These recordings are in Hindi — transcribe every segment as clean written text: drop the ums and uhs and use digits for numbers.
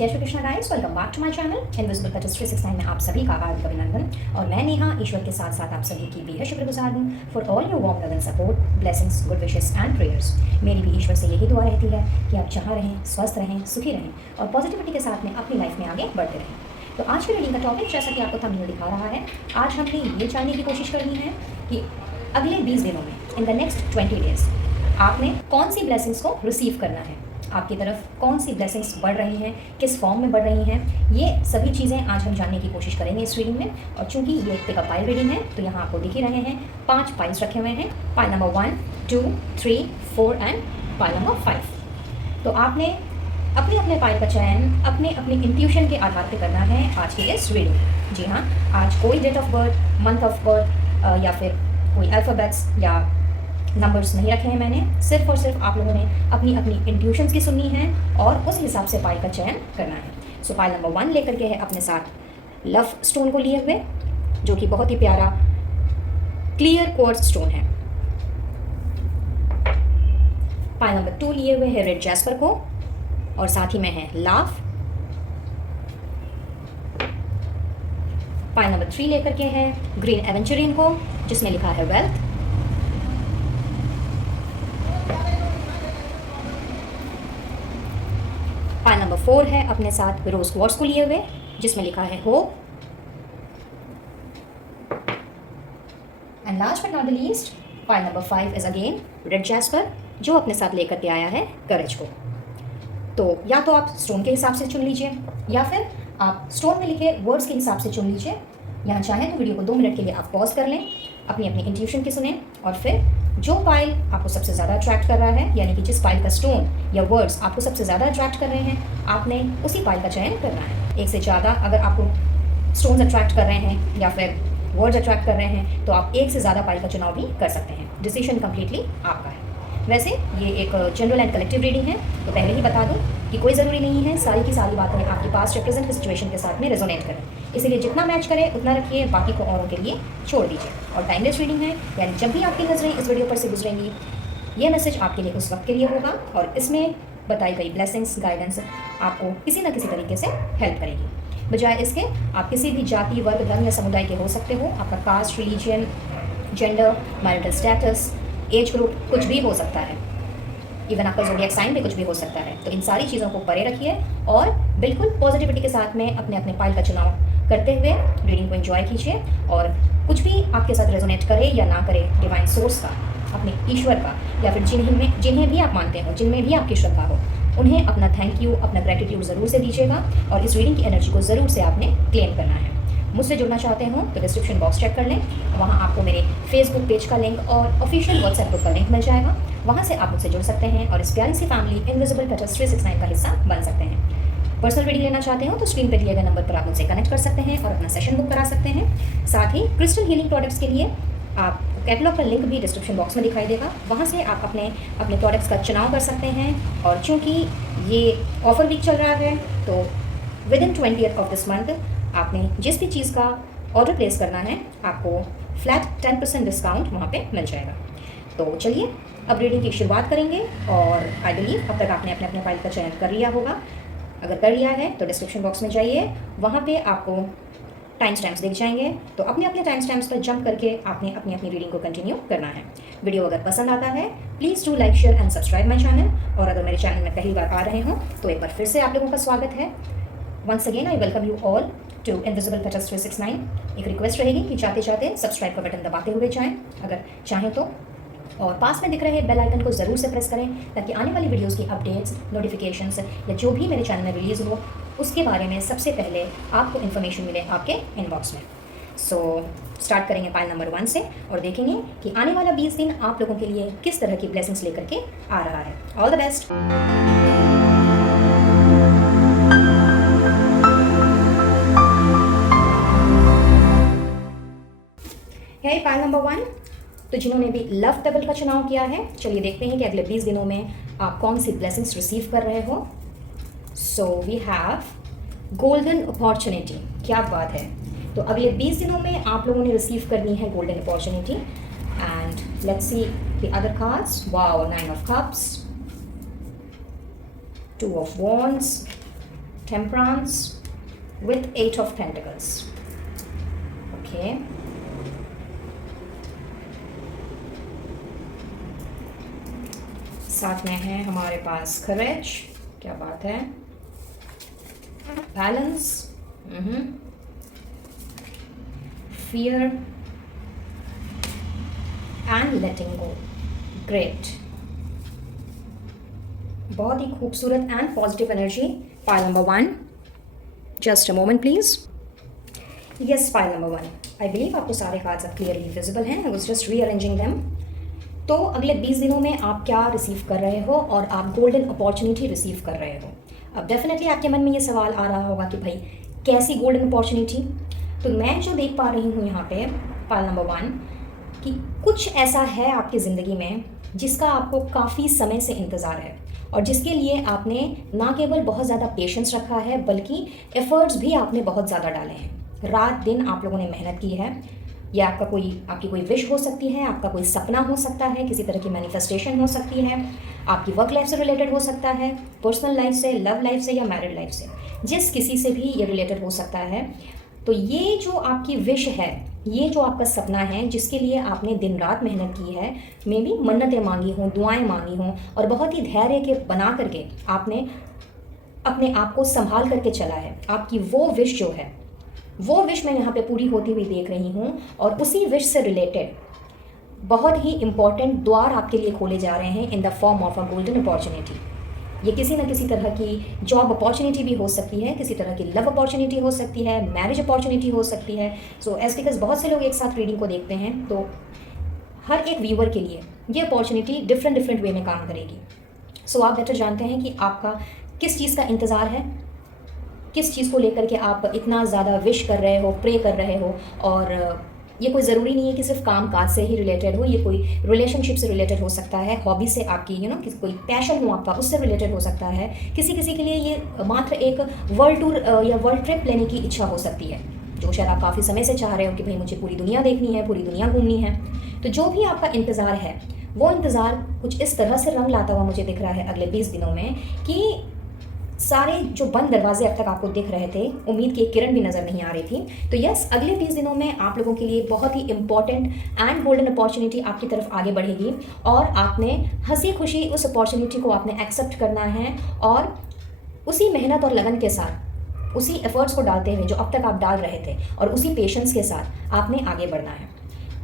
जय Shri Krishna guys, welcome back to my channel invisible petals 369 में आप सभी का हार्दिक अभिनंदन। और मैं नेहा ईश्वर के साथ साथ आप सभी की बेहद शुक्रगुजार हूँ for all your warm love and support, blessings, good wishes and prayers. मेरी भी ईश्वर से यही दुआ रहती है कि आप जहाँ रहें, स्वस्थ रहें, सुखी रहें और पॉजिटिविटी के साथ में अपनी लाइफ में आगे बढ़ते रहें। तो आज की रीडिंग का टॉपिक, जैसा कि आपको थंबनेल दिखा रहा है, आज हमने ये जानने की कोशिश करनी है कि अगले 20 दिनों में, इन द नेक्स्ट 20 डेज, आपने कौन सी ब्लेसिंग्स को रिसीव करना है, आपकी तरफ कौन सी ब्लेसिंग्स बढ़ रही हैं, किस फॉर्म में बढ़ रही हैं, ये सभी चीज़ें आज हम जानने की कोशिश करेंगे इस रीडिंग में। और चूंकि ये एक पिकअप पाइल रीडिंग है तो यहाँ आपको दिख ही रहे हैं 5 पाइल्स रखे हुए हैं, pile number 1, 2, 3, 4 and pile number 5। तो आपने अपने अपने पाइल का चयन अपने अपने इंट्यूशन के आधार पर करना है आज की इस रीडिंग। जी हाँ, आज कोई date of birth, month of birth या फिर कोई अल्फ़ाबेट्स या नंबर्स नहीं रखे हैं मैंने। सिर्फ और सिर्फ आप लोगों ने अपनी अपनी इंट्यूशंस की सुननी है और उस हिसाब से पाइल का चयन करना है। सो पाइल नंबर 1 लेकर के है अपने साथ लव स्टोन को लिए हुए, जो कि बहुत ही प्यारा क्लियर क्वार्ट्ज स्टोन है। पाइल नंबर 2 लिए हुए है रेड जैस्पर को और साथ ही में है लाव। पाइल नंबर 3 लेकर के है ग्रीन एवेंचुरिन को, जिसमें लिखा है वेल्थ। पाइल नंबर 4 है अपने साथ रोज क्वार्ट्ज को लिए हुए, जिसमें लिखा है hope. And last but not the least, pile number 5 is again red jasper, जो अपने साथ लेकर के आया है करेज को। तो या तो आप स्टोन के हिसाब से चुन लीजिए या फिर आप स्टोन में लिखे वर्ड्स के हिसाब से चुन लीजिए। यहाँ चाहें तो वीडियो को 2 मिनट के लिए आप पॉज कर लें, अपनी अपनी इंट्यूशन की सुनें और फिर जो पाइल आपको सबसे ज़्यादा अट्रैक्ट कर रहा है, यानी कि जिस पाइल का स्टोन या वर्ड्स आपको सबसे ज़्यादा अट्रैक्ट कर रहे हैं, आपने उसी पाइल का चयन करना है। एक से ज़्यादा अगर आपको स्टोन्स अट्रैक्ट कर रहे हैं या फिर वर्ड्स अट्रैक्ट कर रहे हैं तो आप एक से ज़्यादा पाइल का चुनाव भी कर सकते हैं। डिसीजन कम्प्लीटली आपका है। वैसे ये एक जनरल एंड कलेक्टिव रीडिंग है, तो पहले ही बता दूं कि कोई ज़रूरी नहीं है सारी की सारी बातें आपके पास रिप्रेजेंट की सिचुएशन के साथ में रेजोनेट करें। इसीलिए जितना मैच करें उतना रखिए, बाकी को औरों के लिए छोड़ दीजिए। और टाइमलेस रीडिंग है, यानी जब भी आपकी नजरें इस वीडियो पर से गुजरेंगी, ये मैसेज आपके लिए उस वक्त के लिए होगा और इसमें बताई गई ब्लेसिंग्स, गाइडेंस आपको किसी न किसी तरीके से हेल्प करेगी। बजाय इसके आप किसी भी जाति, वर्ग, धर्म या समुदाय के हो सकते हो। आपका caste, religion, gender, marital status, age group कुछ भी हो सकता है। इवन आपका ज़ोडिएक साइन भी कुछ भी हो सकता है। तो इन सारी चीज़ों को परे रखिए और बिल्कुल पॉजिटिविटी के साथ में अपने अपने पाइल का चुनाव करते हुए रीडिंग को एंजॉय कीजिए। और कुछ भी आपके साथ रेजोनेट करे या ना करे, डिवाइन सोर्स का, अपने ईश्वर का, या फिर जिन्हें भी आप मानते हो, जिनमें भी आपकी श्रद्धा हो, उन्हें अपना थैंक यू, अपना ग्रेटिट्यूड ज़रूर से दीजिएगा और इस रीडिंग की एनर्जी को ज़रूर से आपने क्लेम करना है। मुझसे जुड़ना चाहते हो तो डिस्क्रिप्शन बॉक्स चेक कर लें, वहाँ आपको मेरे फेसबुक पेज का लिंक और ऑफिशियल व्हाट्सएप ग्रुप का लिंक मिल जाएगा। वहाँ से आप मुझसे जुड़ सकते हैं और इस प्यारी सी फैमिली इनविजिबल पेटल्स 369 का हिस्सा बन सकते हैं। पर्सनल रीडिंग लेना चाहते हो तो स्क्रीन पर दिए गए नंबर पर आप मुझसे कनेक्ट कर सकते हैं और अपना सेशन बुक करा सकते हैं। साथ ही क्रिस्टल हीलिंग प्रोडक्ट्स के लिए आप कैटलॉग का लिंक भी डिस्क्रिप्शन बॉक्स में दिखाई देगा, वहाँ से आप अपने प्रोडक्ट्स का चुनाव कर सकते हैं। और चूँकि ये ऑफर वीक चल रहा है तो with in 20th of this month आपने जिस भी चीज़ का ऑर्डर प्लेस करना है, आपको फ्लैट 10% डिस्काउंट वहाँ पे मिल जाएगा। तो चलिए अब रीडिंग की शुरुआत करेंगे और आई बिलीव अब तक आपने अपने अपने फाइल का चयन कर लिया होगा। अगर कर लिया है तो डिस्क्रिप्शन बॉक्स में जाइए, वहाँ पे आपको टाइम स्टैम्प्स दिख जाएंगे। तो अपने अपने टाइम स्टैम्प्स पर जंप करके आपने अपनी अपनी रीडिंग को कंटिन्यू करना है। वीडियो अगर पसंद आता है please do like, share and subscribe my channel. और अगर मेरे चैनल में पहली बार आ रहे हो तो एक बार फिर से आप लोगों का स्वागत है। Once again I welcome you all to invisible petals 369। एक रिक्वेस्ट रहेगी कि चाहते चाहते सब्सक्राइब का बटन दबाते हुए जाएं अगर चाहें तो, और पास में दिख रहे बेल आइकन को ज़रूर से प्रेस करें ताकि आने वाली वीडियोस की अपडेट्स, नोटिफिकेशंस या जो भी मेरे चैनल में रिलीज़ हो उसके बारे में सबसे पहले आपको इन्फॉर्मेशन मिले आपके इनबॉक्स में। सो स्टार्ट करेंगे पाइल नंबर 1 से और देखेंगे कि आने वाला 20 दिन आप लोगों के लिए किस तरह की ब्लेसिंग्स लेकर के आ रहा है। All the best. है पाइल नंबर 1। तो जिन्होंने भी लव टेबल का चुनाव किया है, चलिए देखते हैं कि अगले 20 दिनों में आप कौन सी ब्लेसिंग्स रिसीव कर रहे हो। So we have golden opportunity. क्या बात है। तो अगले 20 दिनों में आप लोगों ने रिसीव करनी है golden opportunity. And let's see the other cards. Wow, 9 of cups, 2 of wands, temperance with 8 of pentacles. Okay, साथ में है हमारे पास करेज, क्या बात है, balance, fear and letting go. Great, बहुत ही खूबसूरत and positive energy. File number 1, just a moment please. Yes, file number 1, I believe आपको सारे कार्ड्स अब क्लियरली विजिबल हैं। I was just rearranging them. तो अगले 20 दिनों में आप क्या रिसीव कर रहे हो और आप गोल्डन अपॉर्चुनिटी रिसीव कर रहे हो। अब डेफिनेटली आपके मन में ये सवाल आ रहा होगा कि भाई कैसी गोल्डन अपॉर्चुनिटी। तो मैं जो देख पा रही हूँ यहाँ पे फाइल नंबर 1 कि कुछ ऐसा है आपकी ज़िंदगी में जिसका आपको काफ़ी समय से इंतज़ार है और जिसके लिए आपने ना केवल बहुत ज़्यादा पेशेंस रखा है बल्कि एफर्ट्स भी आपने बहुत ज़्यादा डाले हैं। रात दिन आप लोगों ने मेहनत की है। या आपकी कोई विश हो सकती है, आपका कोई सपना हो सकता है, किसी तरह की मैनिफेस्टेशन हो सकती है, आपकी वर्क लाइफ से रिलेटेड हो सकता है, पर्सनल लाइफ से, लव लाइफ से या मैरिड लाइफ से, जिस किसी से भी ये रिलेटेड हो सकता है। तो ये जो आपकी विश है, ये जो आपका सपना है जिसके लिए आपने दिन रात मेहनत की है, मे बी मन्नतें मांगी हों, दुआएं मांगी हों और बहुत ही धैर्य के बना करके आपने अपने आप को संभाल करके चला है, आपकी वो विश जो है, वो विश मैं यहाँ पे पूरी होती हुई देख रही हूँ। और उसी विश से रिलेटेड बहुत ही इम्पॉर्टेंट द्वार आपके लिए खोले जा रहे हैं इन the form of a golden opportunity. ये किसी न किसी तरह की जॉब अपॉर्चुनिटी भी हो सकती है, किसी तरह की लव अपॉर्चुनिटी हो सकती है, मैरिज अपॉर्चुनिटी हो सकती है। सो एज बिकॉज बहुत से लोग एक साथ रीडिंग को देखते हैं तो हर एक व्यूअर के लिए ये अपॉर्चुनिटी डिफरेंट वे में काम करेगी। सो आप बेटर जानते हैं कि आपका किस चीज़ का इंतज़ार है, किस चीज़ को लेकर के आप इतना ज़्यादा विश कर रहे हो, प्रे कर रहे हो। और ये कोई ज़रूरी नहीं है कि सिर्फ काम काज से ही रिलेटेड हो, ये कोई रिलेशनशिप से रिलेटेड हो सकता है, हॉबी से आपकी कोई पैशन हो आपका उससे रिलेटेड हो सकता है। किसी किसी के लिए ये मात्र एक वर्ल्ड टूर या वर्ल्ड ट्रिप लेने की इच्छा हो सकती है, जो शायद आप काफ़ी समय से चाह रहे हो कि भाई मुझे पूरी दुनिया देखनी है, पूरी दुनिया घूमनी है। तो जो भी आपका इंतज़ार है वो इंतज़ार कुछ इस तरह से रंग लाता हुआ मुझे दिख रहा है अगले 20 दिनों में कि सारे जो बंद दरवाजे अब तक आपको दिख रहे थे, उम्मीद की एक किरण भी नज़र नहीं आ रही थी। तो यस, अगले 20 दिनों में आप लोगों के लिए बहुत ही इंपॉर्टेंट एंड गोल्डन अपॉर्चुनिटी आपकी तरफ आगे बढ़ेगी और आपने हंसी खुशी उस अपॉर्चुनिटी को आपने एक्सेप्ट करना है और उसी मेहनत और लगन के साथ, उसी एफर्ट्स को डालते हुए जो अब तक आप डाल रहे थे और उसी पेशेंस के साथ आपने आगे बढ़ना है।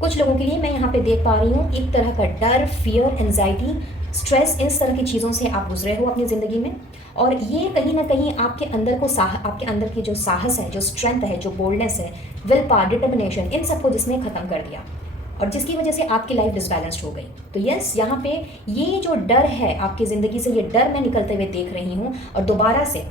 कुछ लोगों के लिए मैं यहाँ पे देख पा रही हूँ एक तरह का डर, फियर, एंजाइटी, स्ट्रेस, इस तरह की चीज़ों से आप गुजरे हो अपनी ज़िंदगी में और ये कहीं ना कहीं आपके अंदर को आपके अंदर की जो साहस है, जो स्ट्रेंथ है, जो बोल्डनेस है, विल पावर, डिटर्मिनेशन, इन सबको जिसने ख़त्म कर दिया और जिसकी वजह से आपकी लाइफ डिसबैलेंस्ड हो गई। तो यस, यहाँ पे ये जो डर है आपकी ज़िंदगी से, ये डर मैं निकलते हुए देख रही हूँ और दोबारा से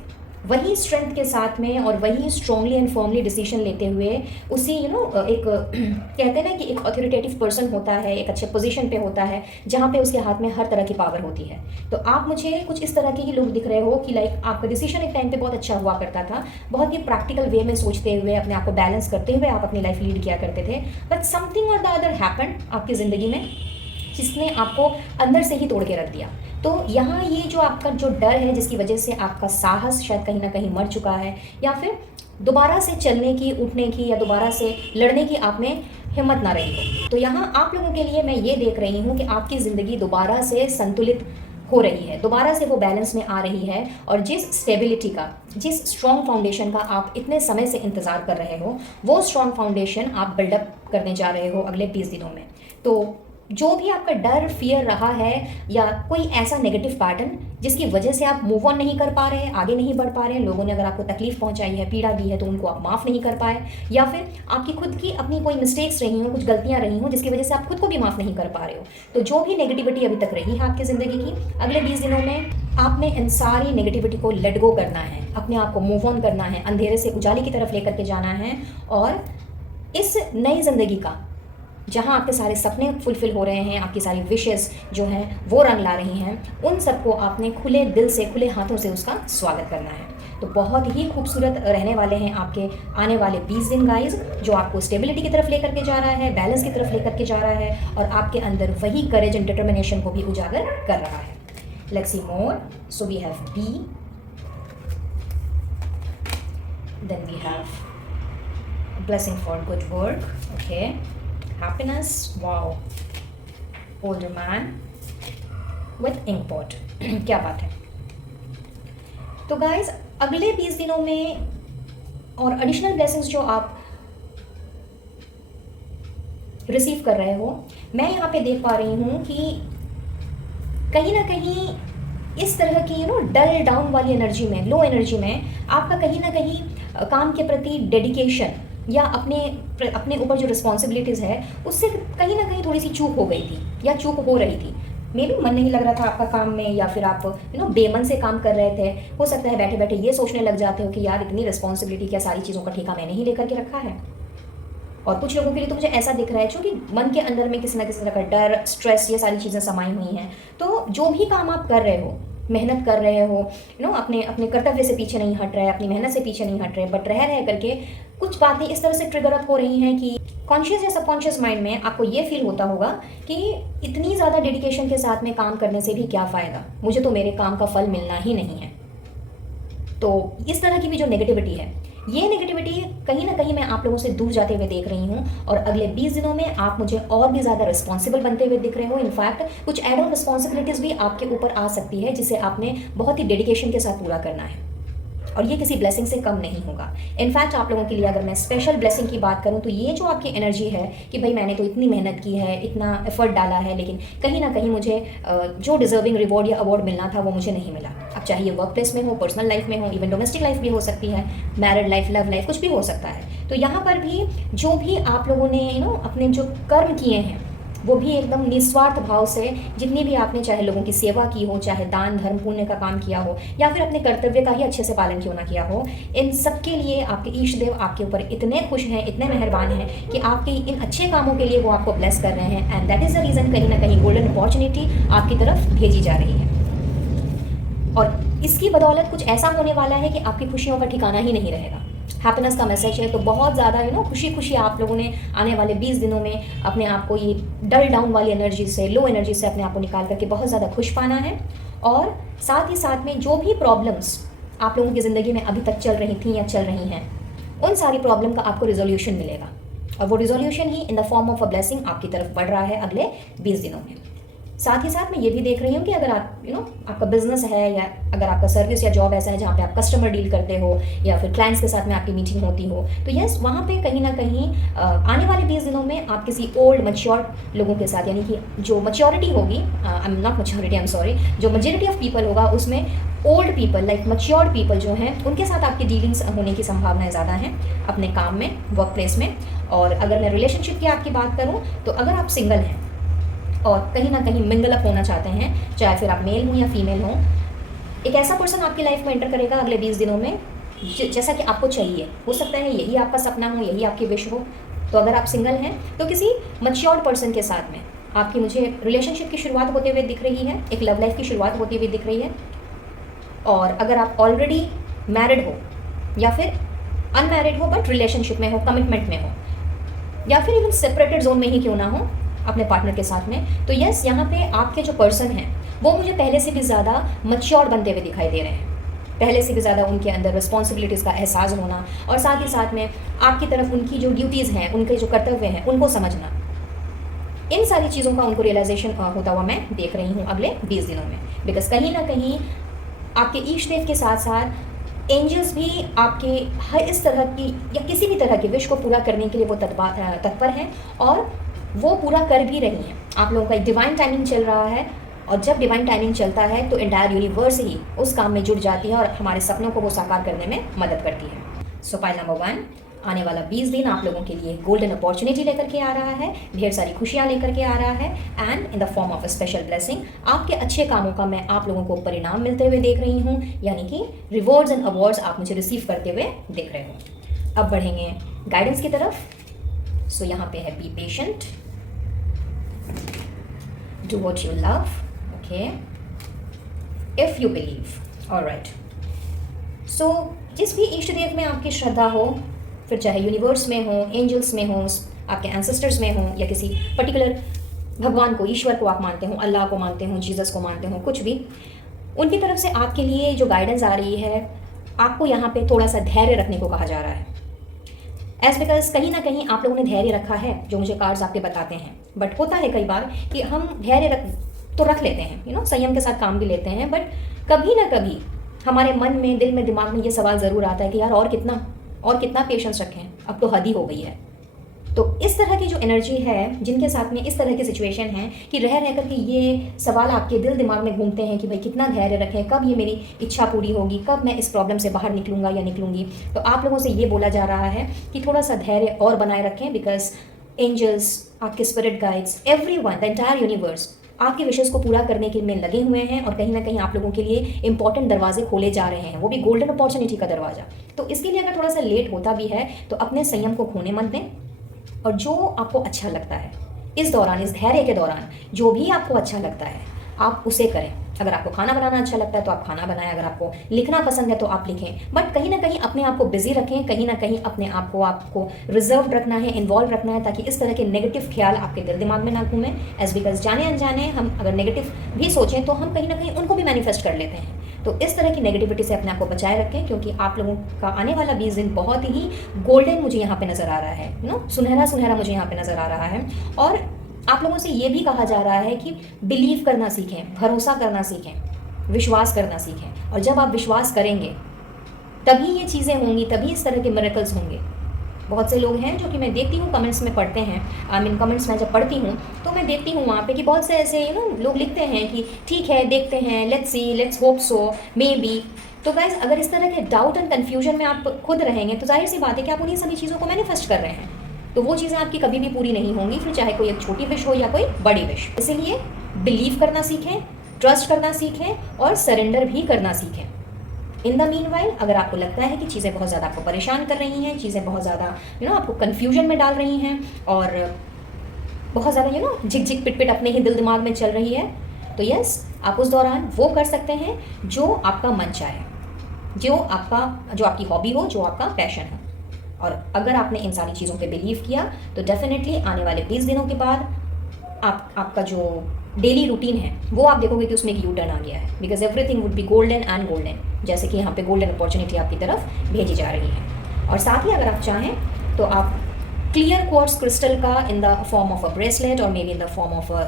वही स्ट्रेंथ के साथ में और वही स्ट्रांगली एंड फर्मली डिसीजन लेते हुए उसी एक कहते हैं ना कि एक ऑथोरिटेटिव पर्सन होता है, एक अच्छे पोजीशन पे होता है जहाँ पे उसके हाथ में हर तरह की पावर होती है। तो आप मुझे कुछ इस तरह के ही लोग दिख रहे हो कि लाइक आपका डिसीजन एक टाइम पे बहुत अच्छा हुआ करता था, बहुत ही प्रैक्टिकल वे में सोचते हुए, अपने आप को बैलेंस करते हुए आप अपनी लाइफ लीड किया करते थे। बट समथिंग और द अदर हैपेंड आपकी ज़िंदगी में जिसने आपको अंदर से ही तोड़ के रख दिया। तो यहाँ ये जो आपका जो डर है जिसकी वजह से आपका साहस शायद कहीं ना कहीं मर चुका है या फिर दोबारा से चलने की, उठने की या दोबारा से लड़ने की आप में हिम्मत ना रही हो। तो यहाँ आप लोगों के लिए मैं ये देख रही हूँ कि आपकी ज़िंदगी दोबारा से संतुलित हो रही है, दोबारा से वो बैलेंस में आ रही है और जिस स्टेबिलिटी का, जिस स्ट्रॉन्ग फाउंडेशन का आप इतने समय से इंतज़ार कर रहे हो, वो स्ट्रॉन्ग फाउंडेशन आप बिल्डअप करने जा रहे हो अगले 20 दिनों में। तो जो भी आपका डर, फियर रहा है या कोई ऐसा नेगेटिव पैटर्न जिसकी वजह से आप मूव ऑन नहीं कर पा रहे हैं, आगे नहीं बढ़ पा रहे हैं, लोगों ने अगर आपको तकलीफ पहुंचाई है, पीड़ा दी है तो उनको आप माफ़ नहीं कर पाए, या फिर आपकी खुद की अपनी कोई मिस्टेक्स रही हों, कुछ गलतियां रही हों जिसकी वजह से आप खुद को भी माफ़ नहीं कर पा रहे हो, तो जो भी नेगेटिविटी अभी तक रही है आपकी ज़िंदगी की, अगले 20 दिनों में आपने इन सारी नेगेटिविटी को लेट गो करना है, अपने आप को मूव ऑन करना है, अंधेरे से उजाले की तरफ लेकर के जाना है और इस नई ज़िंदगी का जहाँ आपके सारे सपने फुलफिल हो रहे हैं, आपकी सारी विशेस जो हैं वो रंग ला रही हैं, उन सबको आपने खुले दिल से, खुले हाथों से उसका स्वागत करना है। तो बहुत ही खूबसूरत रहने वाले हैं आपके आने वाले 20 दिन गाइज, जो आपको स्टेबिलिटी की तरफ लेकर के जा रहा है, बैलेंस की तरफ लेकर के जा रहा है और आपके अंदर वही करेज एंड डिटर्मिनेशन को भी उजागर कर रहा है। Let's see more. So we have B, Then we have blessing for good work. Okay. Happiness. Wow. Older man with ink pot. क्या बात है। तो गाइज अगले 20 दिनों में और एडिशनल ब्लेसिंग्स जो आप रिसीव कर रहे हो, मैं यहाँ पे देख पा रही हूँ कि कहीं ना कहीं इस तरह की डल डाउन वाली एनर्जी में, लो एनर्जी में आपका कहीं ना कहीं काम के प्रति डेडिकेशन या अपने ऊपर जो रिस्पॉन्सिबिलिटीज़ है उससे कहीं ना कहीं थोड़ी सी चूक हो गई थी या चूक हो रही थी। मे भी मन नहीं लग रहा था आपका काम में, या फिर आप बेमन से काम कर रहे थे। हो सकता है बैठे बैठे ये सोचने लग जाते हो कि यार इतनी रिस्पॉन्सिबिलिटी, क्या सारी चीज़ों का ठेका मैंने ही लेकर के रखा है। और कुछ लोगों के लिए तो मुझे ऐसा दिख रहा है क्योंकि मन के अंदर में किसी ना किसी तरह का डर, स्ट्रेस, ये सारी चीज़ें समाई हुई हैं। तो जो भी काम आप कर रहे हो, मेहनत कर रहे हो, अपने कर्तव्य से पीछे नहीं हट रहे, अपनी मेहनत से पीछे नहीं हट रहे, बट रह करके कुछ बातें इस तरह से ट्रिगर अप हो रही हैं कि कॉन्शियस या सबकॉन्शियस माइंड में आपको ये फील होता होगा कि इतनी ज़्यादा डेडिकेशन के साथ में काम करने से भी क्या फ़ायदा, मुझे तो मेरे काम का फल मिलना ही नहीं है। तो इस तरह की भी जो नेगेटिविटी है, ये नेगेटिविटी कहीं ना कहीं मैं आप लोगों से दूर जाते हुए देख रही हूँ। और अगले 20 दिनों में आप मुझे और भी ज़्यादा रिस्पॉन्सिबल बनते हुए दिख रहे हो। इनफैक्ट कुछ एड ऑन रिस्पॉन्सिबिलिटीज़ भी आपके ऊपर आ सकती है जिसे आपने बहुत ही डेडिकेशन के साथ पूरा करना है, और ये किसी ब्लेसिंग से कम नहीं होगा। इनफैक्ट आप लोगों के लिए अगर मैं स्पेशल ब्लेसिंग की बात करूँ तो ये जो आपकी एनर्जी है कि भाई मैंने तो इतनी मेहनत की है, इतना एफर्ट डाला है, लेकिन कहीं ना कहीं मुझे जो डिजर्विंग रिवॉर्ड या अवार्ड मिलना था वो मुझे नहीं मिला। अब चाहे ये वर्क प्लेस में हो, पर्सनल लाइफ में हो, इवन डोमेस्टिक लाइफ भी हो सकती है, मैरिड लाइफ, लव लाइफ, कुछ भी हो सकता है। तो यहाँ पर भी जो भी आप लोगों ने अपने जो कर्म किए हैं वो भी एकदम निस्वार्थ भाव से, जितनी भी आपने चाहे लोगों की सेवा की हो, चाहे दान धर्म पुण्य का काम किया हो, या फिर अपने कर्तव्य का ही अच्छे से पालन क्यों ना किया हो, इन सब के लिए आपके ईष्ट देव आपके ऊपर इतने खुश हैं, इतने मेहरबान हैं कि आपके इन अच्छे कामों के लिए वो आपको ब्लेस कर रहे हैं। And that is the reason कहीं ना कहीं गोल्डन अपॉर्चुनिटी आपकी तरफ भेजी जा रही है। और इसकी बदौलत कुछ ऐसा होने वाला है कि आपकी खुशियों का ठिकाना ही नहीं रहेगा। हैप्पीनेस का मैसेज है। तो बहुत ज़्यादा खुशी खुशी आप लोगों ने आने वाले 20 दिनों में अपने आप को ये डल डाउन वाली एनर्जी से, लो एनर्जी से अपने आप को निकाल करके बहुत ज़्यादा खुश पाना है। और साथ ही साथ में जो भी प्रॉब्लम्स आप लोगों की ज़िंदगी में अभी तक चल रही थी या चल रही हैं, उन सारी प्रॉब्लम का आपको रिजोल्यूशन मिलेगा, और वो resolution he in the form of a blessing आपकी तरफ बढ़ रहा है अगले 20 दिनों में। साथ ही साथ मैं ये भी देख रही हूँ कि अगर आप आपका बिजनेस है, या अगर आपका सर्विस या जॉब ऐसा है जहाँ पे आप कस्टमर डील करते हो, या फिर क्लाइंट्स के साथ में आपकी मीटिंग होती हो, तो यस, वहाँ पे कहीं ना कहीं आने वाले 20 दिनों में आप किसी ओल्ड मच्योर लोगों के साथ, यानी कि जो मच्योरिटी होगी, I am not maturity, I am sorry, जो मेजॉरिटी ऑफ पीपल होगा उसमें old people, like matured people जो हैं, उनके साथ आपकी डीलिंग्स होने की संभावनाएं ज़्यादा हैं अपने काम में, वर्क प्लेस में। और अगर मैं रिलेशनशिप की आपकी बात करूँ तो अगर आप सिंगल हैं और कहीं ना कहीं मिंगल अप होना चाहते हैं, चाहे फिर आप मेल हो या फीमेल हो, एक ऐसा पर्सन आपकी लाइफ में एंटर करेगा अगले 20 दिनों में जैसा कि आपको चाहिए। हो सकता है यही आपका सपना हो, यही आपकी विश हो। तो अगर आप सिंगल हैं तो किसी मच्योर्ड पर्सन के साथ में आपकी मुझे रिलेशनशिप की शुरुआत होते हुए दिख रही है, एक लव लाइफ की शुरुआत होती हुई दिख रही है। और अगर आप ऑलरेडी मैरिड हो या फिर अनमैरिड हो बट रिलेशनशिप में हो, कमिटमेंट में हो, या फिर इवन सेपरेटेड जोन में ही क्यों ना हो अपने पार्टनर के साथ में, तो यस, यहाँ पे आपके जो पर्सन हैं वो मुझे पहले से भी ज़्यादा मच्योर बनते हुए दिखाई दे रहे हैं। पहले से भी ज़्यादा उनके अंदर रिस्पॉन्सिबिलिटीज़ का एहसास होना, और साथ ही साथ में आपकी तरफ उनकी जो ड्यूटीज़ हैं, उनके जो कर्तव्य हैं, उनको समझना, इन सारी चीज़ों का उनको रियलाइजेशन होता हुआ मैं देख रही हूँ अगले 20 दिनों में। बिकॉज कहीं ना कहीं आपके ईष्ट देव के साथ साथ एंजल्स भी आपके हर इस तरह की या किसी भी तरह की विश को पूरा करने के लिए वो तत्पर हैं, और वो पूरा कर भी रही हैं। आप लोगों का एक डिवाइन टाइमिंग चल रहा है, और जब डिवाइन टाइमिंग चलता है तो एंटायर यूनिवर्स ही उस काम में जुट जाती है और हमारे सपनों को वो साकार करने में मदद करती है। सो पाइल नंबर 1, आने वाला 20 दिन आप लोगों के लिए गोल्डन अपॉर्चुनिटी लेकर के आ रहा है, ढेर सारी खुशियाँ लेकर के आ रहा है, and in the form of a special blessing आपके अच्छे कामों का मैं आप लोगों को परिणाम मिलते हुए देख रही हूँ, यानी कि रिवॉर्ड्स एंड अवार्ड्स आप मुझे रिसीव करते हुए देख रहे हो। अब बढ़ेंगे गाइडेंस की तरफ। सो यहाँ पे है be patient, do what you love, okay, if you believe, all right. So जिस भी इष्ट देव में आपकी श्रद्धा हो, फिर चाहे यूनिवर्स में हो, एंजल्स में हो, आपके एंसेस्टर्स में हो, या किसी पर्टिकुलर भगवान को, ईश्वर को आप मानते हो, अल्लाह को मानते हो, जीसस को मानते हो, कुछ भी, उनकी तरफ से आपके लिए जो गाइडेंस आ रही है आपको यहाँ पे थोड़ा सा धैर्य रखने को कहा जा रहा है। एज बिकॉज कहीं ना कहीं आप लोगों ने धैर्य रखा है, जो मुझे कार्ड्स आपके बताते हैं। बट होता है कई बार कि हम धैर्य रख लेते हैं, संयम के साथ काम भी लेते हैं, बट कभी ना कभी हमारे मन में, दिल में, दिमाग में ये सवाल ज़रूर आता है कि यार और कितना पेशेंस रखें, अब तो हद ही हो गई है। तो इस तरह की जो एनर्जी है, जिनके साथ में इस तरह की सिचुएशन है कि रह कर के ये सवाल आपके दिल दिमाग में घूमते हैं कि भाई कितना धैर्य रखें, कब ये मेरी इच्छा पूरी होगी, कब मैं इस प्रॉब्लम से बाहर निकलूंगा या निकलूंगी। तो आप लोगों से ये बोला जा रहा है कि थोड़ा सा धैर्य और बनाए रखें, बिकॉज एंजल्स, आपके spirit guides, everyone, the entire universe आपके विशेष को पूरा करने के में लगे हुए हैं, और कहीं ना कहीं आप लोगों के लिए इंपॉर्टेंट दरवाजे खोले जा रहे हैं, वो भी गोल्डन अपॉर्चुनिटी का दरवाजा। तो इसके लिए अगर थोड़ा सा लेट होता भी है तो अपने संयम को खोने मत दें, और जो आपको अच्छा लगता है इस दौरान, इस धैर्य के दौरान, जो भी आपको अच्छा लगता है आप उसे करें। अगर आपको खाना बनाना अच्छा लगता है तो आप खाना बनाएं, अगर आपको लिखना पसंद है तो आप लिखें, बट कहीं ना कहीं अपने आप को बिजी रखें, कहीं ना कहीं अपने आप को आपको रिजर्व रखना है, इन्वॉल्व रखना है, ताकि इस तरह के नेगेटिव ख्याल आपके दिल दिमाग में ना घूमें। एज बिकॉज जाने अनजाने हम अगर नेगेटिव भी सोचें तो हम कहीं ना कहीं उनको भी मैनिफेस्ट कर लेते हैं। तो इस तरह की नेगेटिविटी से अपने आप को बचाए रखें, क्योंकि आप लोगों का आने वाला 20 दिन बहुत ही गोल्डन मुझे यहाँ पे नज़र आ रहा है, सुनहरा सुनहरा मुझे यहाँ पे नज़र आ रहा है। और आप लोगों से ये भी कहा जा रहा है कि बिलीव करना सीखें, भरोसा करना सीखें, विश्वास करना सीखें। और जब आप विश्वास करेंगे तभी ये चीज़ें होंगी, तभी इस तरह के मिरेकल्स होंगे। बहुत से लोग हैं जो कि मैं देखती हूँ कमेंट्स में पढ़ते हैं, कमेंट्स में जब पढ़ती हूँ तो मैं देखती हूँ वहाँ पे कि बहुत से ऐसे लोग लिखते हैं कि ठीक है, देखते हैं, let's see, let's hope so, may be. तो गाइज, अगर इस तरह के डाउट एंड कन्फ्यूजन में आप खुद रहेंगे तो जाहिर सी बात है कि आप उन्हीं सभी चीज़ों को मैनिफेस्ट कर रहे हैं, तो वो चीज़ें आपकी कभी भी पूरी नहीं होंगी, फिर चाहे कोई एक छोटी विश हो या कोई बड़ी विश। इसीलिए बिलीव करना सीखें, ट्रस्ट करना सीखें और सरेंडर भी करना सीखें। इन द मीनवाइल, अगर आपको लगता है कि चीज़ें बहुत ज़्यादा आपको परेशान कर रही हैं, चीज़ें बहुत ज़्यादा आपको कन्फ्यूजन में डाल रही हैं, और बहुत ज़्यादा झिक झिक पिट पिट अपने ही दिल दिमाग में चल रही है, तो यस, आप उस दौरान वो कर सकते हैं जो आपका मन चाहे, जो आपकी हॉबी हो, जो आपका पैशन हो। और अगर आपने इन सारी चीज़ों पे बिलीव किया तो डेफिनेटली आने वाले 20 दिनों के बाद आपका जो डेली रूटीन है वो आप देखोगे कि उसमें एक यू टर्न आ गया है, because everything would be golden and golden, जैसे कि यहाँ पे गोल्डन अपॉर्चुनिटी आपकी तरफ भेजी जा रही है। और साथ ही अगर आप चाहें तो आप क्लियर क्वार्ट्ज क्रिस्टल का in the form of a bracelet, और may be in the form of a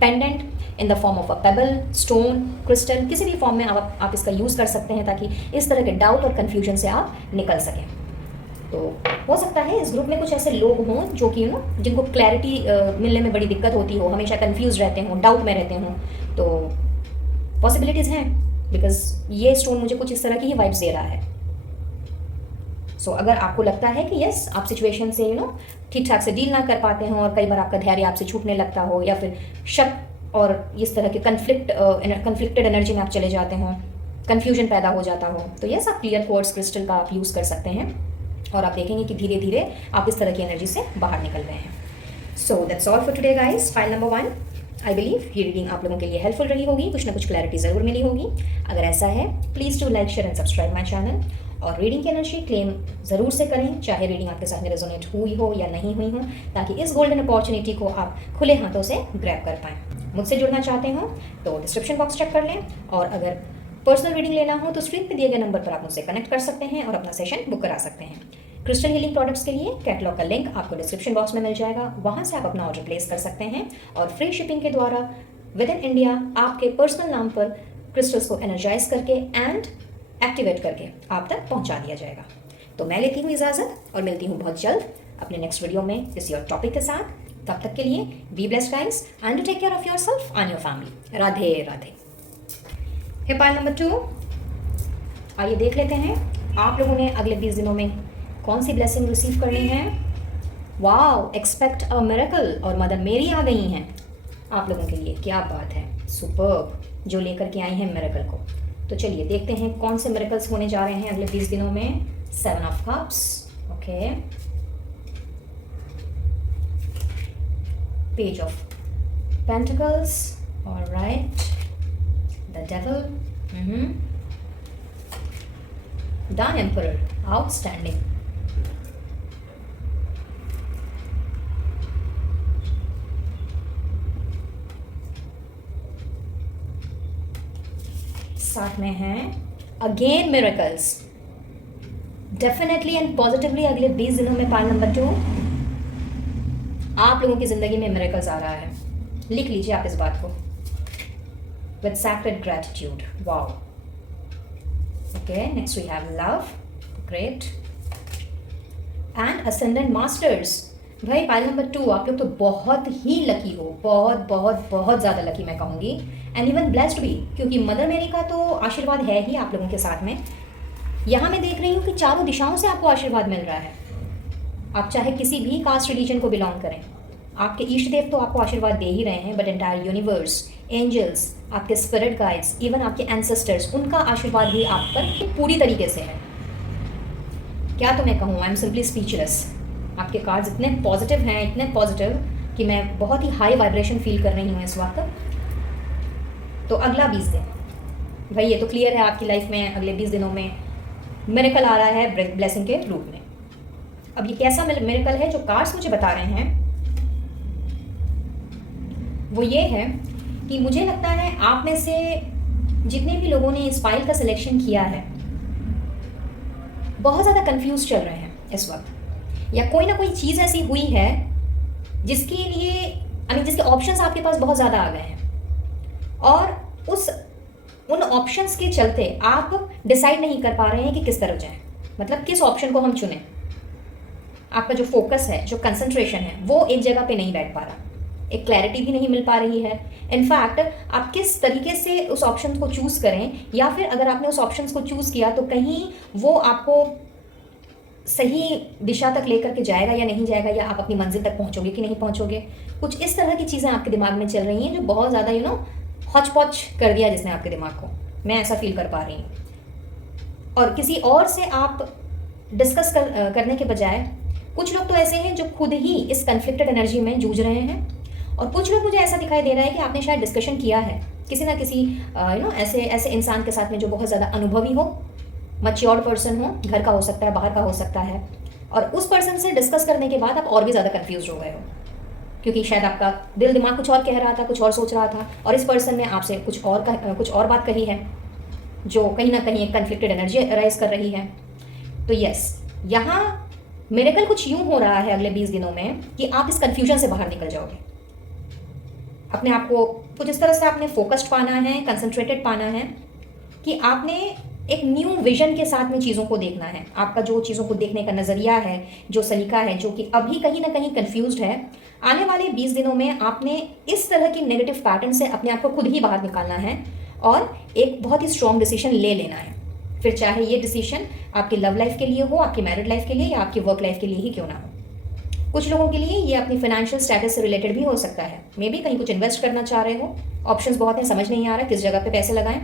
pendant, in the form of a pebble, stone, crystal, किसी भी फॉर्म में आप इसका यूज़ कर सकते हैं, ताकि इस तरह के डाउट और कन्फ्यूजन से आप निकल सकें। तो हो सकता है इस ग्रुप में कुछ ऐसे लोग हों जो कि जिनको क्लैरिटी मिलने में बड़ी दिक्कत होती हो, हमेशा कंफ्यूज रहते हों, डाउट में रहते हों, तो पॉसिबिलिटीज़ हैं, बिकॉज ये स्टोन मुझे कुछ इस तरह की ही वाइब्स दे रहा है। सो अगर आपको लगता है कि यस, आप सिचुएशन से ठीक ठाक से डील ना कर पाते हो, और कई बार आपका धैर्य आपसे छूटने लगता हो, या फिर शक और इस तरह के कन्फ्लिक्टेड एनर्जी में आप चले जाते हो, कन्फ्यूजन पैदा हो जाता हो, तो यस, आप क्लियर क्वार्ट्ज क्रिस्टल का आप यूज़ कर सकते हैं, और आप देखेंगे कि धीरे धीरे आप इस तरह की एनर्जी से बाहर निकल रहे हैं। So that's all for today guys. File number 1, I believe ये रीडिंग आप लोगों के लिए हेल्पफुल रही होगी, कुछ ना कुछ क्लैरिटी ज़रूर मिली होगी। अगर ऐसा है, please do like, share and subscribe my channel, और रीडिंग की एनर्जी क्लेम ज़रूर से करें, चाहे रीडिंग आपके साथ में रेजोनेट हुई हो या नहीं हुई हो, ताकि इस गोल्डन अपॉर्चुनिटी को आप खुले हाथों से ग्रैब कर पाएँ। मुझसे जुड़ना चाहते हो तो डिस्क्रिप्शन बॉक्स चेक कर लें, और अगर पर्सनल रीडिंग लेना हो तो स्क्रीन पे दिए गए नंबर पर आप मुझसे कनेक्ट कर सकते हैं और अपना सेशन बुक करा सकते हैं। क्रिस्टल हीलिंग प्रोडक्ट्स के लिए कैटलॉग का लिंक आपको डिस्क्रिप्शन बॉक्स में मिल जाएगा, वहाँ से आप अपना ऑर्डर प्लेस कर सकते हैं, और फ्री शिपिंग के द्वारा विद इन इंडिया आपके पर्सनल नाम पर क्रिस्टल्स को एनर्जाइज करके एंड एक्टिवेट करके आप तक पहुँचा दिया जाएगा। तो मैं लेती हूँ इजाज़त, और मिलती हूँ बहुत जल्द अपने नेक्स्ट वीडियो में किसी और टॉपिक के साथ। तब तक के लिए be blessed guys, and take care of yourself and your family. Radhe Radhe. Pile number 2, आइए देख लेते हैं आप लोगों ने अगले 20 दिनों में कौन सी ब्लेसिंग रिसीव करनी है। वाओ, एक्सपेक्ट अ मिरेकल, और मदर मेरी आ गई हैं आप लोगों के लिए, क्या बात है, सुपर्ब, जो लेकर के आई हैं मिरेकल को। तो चलिए देखते हैं कौन से मिरेकल्स होने जा रहे हैं अगले 20 दिनों में। 7 of cups, okay, page of pentacles, alright, the devil, the emperor, outstanding, साथ में हैं again miracles, definitely and positively अगले 20 दिनों में पार्ट नंबर 2 आप लोगों की ज़िंदगी में मिरेकल्स आ रहा है। लिख लीजिए आप इस बात को, with sacred gratitude. Wow. Okay, next we have love, great, and ascendant masters. भाई पाइल नंबर 2 आप लोग तो बहुत ही लकी हो, बहुत बहुत बहुत ज़्यादा लकी मैं कहूँगी, एंड इवन ब्लेस्ड भी, क्योंकि मदर मेरी का तो आशीर्वाद है ही आप लोगों के साथ में। यहाँ मैं देख रही हूँ कि चारों दिशाओं से आपको आशीर्वाद मिल रहा है। आप चाहे किसी भी कास्ट रिलीजन को बिलोंग करें, आपके इष्ट देव तो आपको आशीर्वाद दे ही रहे हैं, बट एंटायर यूनिवर्स, एंजल्स, आपके स्पिरिट गाइड्स, इवन आपके एंसेस्टर्स, उनका आशीर्वाद भी आप पर पूरी तरीके से है। क्या तो मैं कहूँ, आई एम सिंपली स्पीचलेस। आपके कार्ड्स इतने पॉजिटिव हैं, इतने पॉजिटिव कि मैं बहुत ही हाई वाइब्रेशन फील कर रही हूँ इस वक्त। तो अगला 20 दिन भाई ये तो क्लियर है, आपकी लाइफ में अगले 20 दिनों में मिरेकल आ रहा है ब्लेसिंग के रूप में। अब ये कैसा मिरेकल है जो कार्ड्स मुझे बता रहे हैं, वो ये है कि मुझे लगता है आप में से जितने भी लोगों ने इस फाइल का सिलेक्शन किया है बहुत ज़्यादा कंफ्यूज चल रहे हैं इस वक्त, या कोई ना कोई चीज़ ऐसी हुई है जिसके लिए जिसके ऑप्शंस आपके पास बहुत ज़्यादा आ गए हैं, और उन ऑप्शंस के चलते आप डिसाइड नहीं कर पा रहे हैं कि किस तरफ जाएं, मतलब किस ऑप्शन को हम चुनें। आपका जो फोकस है, जो कंसंट्रेशन है, वो एक जगह पे नहीं बैठ पा रहा, एक क्लैरिटी भी नहीं मिल पा रही है। इनफैक्ट आप किस तरीके से उस ऑप्शन को चूज़ करें, या फिर अगर आपने उस ऑप्शन को चूज़ किया तो कहीं वो आपको सही दिशा तक लेकर के जाएगा या नहीं जाएगा, या आप अपनी मंजिल तक पहुंचोगे कि नहीं पहुंचोगे। कुछ इस तरह की चीज़ें आपके दिमाग में चल रही हैं जो बहुत ज़्यादा हौच पौच कर दिया जिसने आपके दिमाग को, मैं ऐसा फील कर पा रही हूँ। और किसी और से आप डिस्कस करने के बजाय, कुछ लोग तो ऐसे हैं जो खुद ही इस कन्फ्लिक्टेड एनर्जी में जूझ रहे हैं, और कुछ लोग मुझे ऐसा दिखाई दे रहा है कि आपने शायद डिस्कशन किया है किसी ना किसी ऐसे इंसान के साथ में जो बहुत ज़्यादा अनुभवी हो, मैच्योर्ड पर्सन हो, घर का हो सकता है, बाहर का हो सकता है, और उस पर्सन से डिस्कस करने के बाद आप और भी ज़्यादा कंफ्यूज हो गए हो, क्योंकि शायद आपका दिल दिमाग कुछ और कह रहा था, कुछ और सोच रहा था, और इस पर्सन ने आपसे कुछ और बात कही है जो कहीं ना कहीं एक कन्फ्लिक्टेड एनर्जी राइज कर रही है। तो यस, यहाँ मिरेकल कुछ यूं हो रहा है अगले 20 दिनों में कि आप इस कन्फ्यूजन से बाहर निकल जाओगे। अपने आप को कुछ इस तरह से आपने फोकस्ड पाना है, कंसंट्रेटेड पाना है कि आपने एक न्यू विजन के साथ में चीज़ों को देखना है। आपका जो चीज़ों को देखने का नज़रिया है, जो सलीका है, जो कि अभी कहीं ना कहीं कंफ्यूज्ड है, आने वाले 20 दिनों में आपने इस तरह की नेगेटिव पैटर्न से अपने आप को खुद ही बाहर निकालना है और एक बहुत ही स्ट्रॉन्ग डिसीजन ले लेना है। फिर चाहे ये डिसीजन आपकी लव लाइफ के लिए हो, आपकी मैरिड लाइफ के लिए, या आपकी वर्क लाइफ के लिए ही क्यों ना हो। कुछ लोगों के लिए ये अपनी फाइनेंशियल स्टेटस से रिलेटेड भी हो सकता है। मे बी कहीं कुछ इन्वेस्ट करना चाह रहे हो, ऑप्शंस बहुत हैं, समझ नहीं आ रहा किस जगह पे पैसे लगाएं।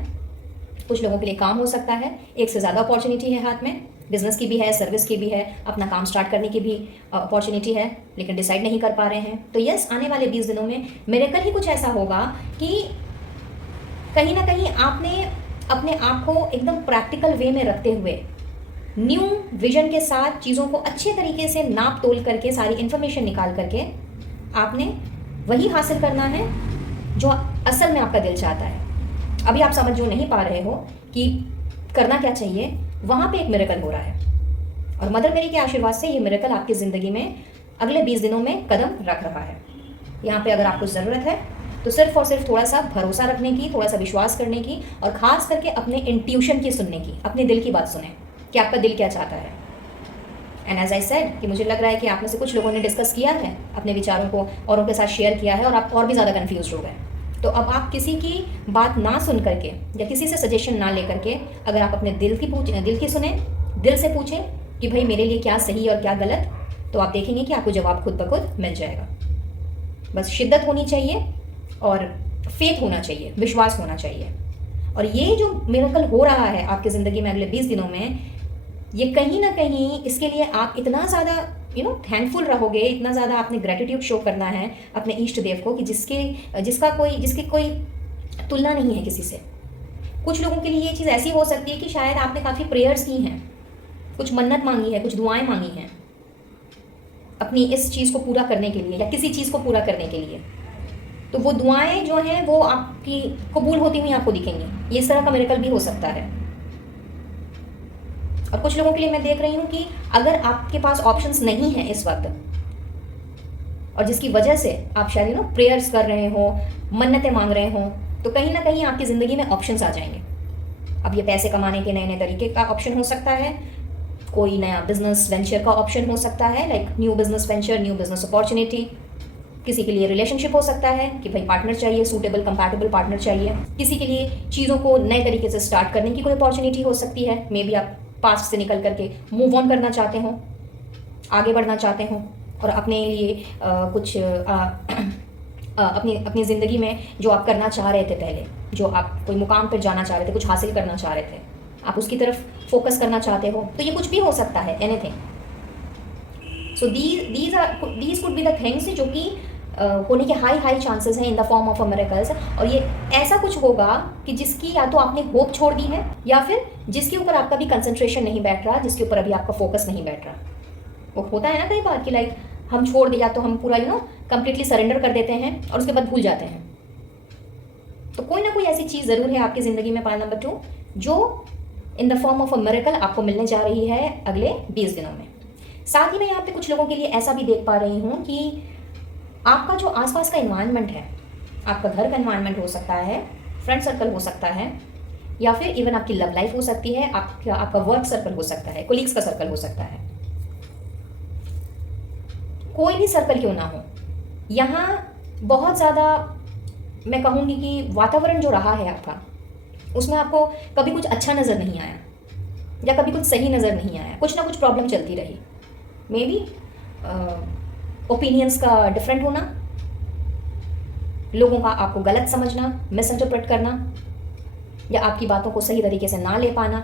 कुछ लोगों के लिए काम हो सकता है, एक से ज़्यादा अपॉर्चुनिटी है हाथ में, बिजनेस की भी है, सर्विस की भी है, अपना काम स्टार्ट करने की भी अपॉर्चुनिटी है, लेकिन डिसाइड नहीं कर पा रहे हैं। तो यस, आने वाले 20 दिनों में मिरेकल ही कुछ ऐसा होगा कि कहीं ना कहीं आपने अपने आप को एकदम प्रैक्टिकल वे में रखते हुए, न्यू विजन के साथ चीज़ों को अच्छे तरीके से नाप तोल करके, सारी इन्फॉर्मेशन निकाल करके आपने वही हासिल करना है जो असल में आपका दिल चाहता है। अभी आप समझ जो नहीं पा रहे हो कि करना क्या चाहिए, वहाँ पे एक मिरेकल हो रहा है, और मदर मेरी के आशीर्वाद से ये मिरेकल आपकी ज़िंदगी में अगले 20 दिनों में कदम रख रहा है। यहाँ पे अगर आपको ज़रूरत है तो सिर्फ और सिर्फ थोड़ा सा भरोसा रखने की, थोड़ा सा विश्वास करने की, और ख़ास करके अपने इंट्यूशन की सुनने की, अपने दिल की बात सुने कि आपका दिल क्या चाहता है। एंड एज आई सेड कि मुझे लग रहा है कि आप में से कुछ लोगों ने डिस्कस किया है, अपने विचारों को औरों के साथ शेयर किया है, और आप और भी ज़्यादा कन्फ्यूज हो गए। तो अब आप किसी की बात ना सुन करके या किसी से सजेशन ना ले करके, अगर आप अपने दिल की सुने, दिल से पूछें कि भाई मेरे लिए क्या सही और क्या गलत, तो आप देखेंगे कि आपको जवाब खुद ब खुद मिल जाएगा। बस शिद्दत होनी चाहिए और फेथ होना चाहिए, विश्वास होना चाहिए। और ये जो मिरेकल हो रहा है आपकी ज़िंदगी में अगले 20 दिनों में, ये कहीं ना कहीं इसके लिए आप इतना ज़्यादा थैंकफुल रहोगे, इतना ज़्यादा आपने ग्रेटिट्यूड शो करना है अपने इष्ट देव को कि जिसकी कोई तुलना नहीं है किसी से। कुछ लोगों के लिए ये चीज़ ऐसी हो सकती है कि शायद आपने काफ़ी प्रेयर्स की हैं, कुछ मन्नत मांगी है, कुछ दुआएं मांगी हैं अपनी इस चीज़ को पूरा करने के लिए या किसी चीज़ को पूरा करने के लिए, तो वो दुआएं जो हैं वो आपकी कबूल होती हुई आपको दिखेंगी। ये इस तरह का मिरेकल भी हो सकता है। और कुछ लोगों के लिए मैं देख रही हूँ कि अगर आपके पास ऑप्शंस नहीं हैं इस वक्त, और जिसकी वजह से आप शायद प्रेयर्स कर रहे हो, मन्नतें मांग रहे हो, तो कहीं ना कहीं आपकी ज़िंदगी में ऑप्शंस आ जाएंगे। अब ये पैसे कमाने के नए नए तरीके का ऑप्शन हो सकता है, कोई नया बिजनेस वेंचर का ऑप्शन हो सकता है, like new business venture, new business opportunity. किसी के लिए रिलेशनशिप हो सकता है कि भाई पार्टनर चाहिए, सूटेबल कंपैटिबल पार्टनर चाहिए। किसी के लिए चीज़ों को नए तरीके से स्टार्ट करने की कोई अपॉर्चुनिटी हो सकती है। मे बी आप पास्ट से निकल करके मूव ऑन करना चाहते हो, आगे बढ़ना चाहते हो, और अपने लिए कुछ अपनी ज़िंदगी में जो आप करना चाह रहे थे पहले, जो आप कोई मुकाम पर जाना चाह रहे थे, कुछ हासिल करना चाह रहे थे, आप उसकी तरफ फोकस करना चाहते हो। तो ये कुछ भी हो सकता है, anything. So these could be the things जो कि होने के हाई चांसेस हैं इन the form of a miracles. और ये ऐसा कुछ होगा कि जिसकी या तो आपने होप छोड़ दी है, या फिर जिसके ऊपर आपका भी कंसंट्रेशन नहीं बैठ रहा, जिसके ऊपर अभी आपका फोकस नहीं बैठ रहा। वो होता है ना कई बार कि लाइक हम छोड़ दिया तो हम पूरा कंप्लीटली सरेंडर कर देते हैं और उसके बाद भूल जाते हैं। तो कोई ना कोई ऐसी चीज़ ज़रूर है आपकी ज़िंदगी में, पाइल नंबर 2, जो इन the form of a miracle आपको मिलने जा रही है अगले 20 दिनों में। साथ ही मैं यहाँ पे कुछ लोगों के लिए ऐसा भी देख पा रही हूँ कि आपका जो आसपास का इन्वायरमेंट है, आपका घर का इन्वायरमेंट हो सकता है, फ्रेंड सर्कल हो सकता है, या फिर इवन आपकी लव लाइफ हो सकती है, आपका वर्क सर्कल हो सकता है, कोलीग्स का सर्कल हो सकता है, कोई भी सर्कल क्यों ना हो, यहाँ बहुत ज़्यादा मैं कहूँगी कि वातावरण जो रहा है आपका, उसमें आपको कभी कुछ अच्छा नज़र नहीं आया, या कभी कुछ सही नज़र नहीं आया, कुछ ना कुछ प्रॉब्लम चलती रही। मे बी ओपिनियंस का डिफरेंट होना, लोगों का आपको गलत समझना, मिसइंटरप्रेट करना, या आपकी बातों को सही तरीके से ना ले पाना।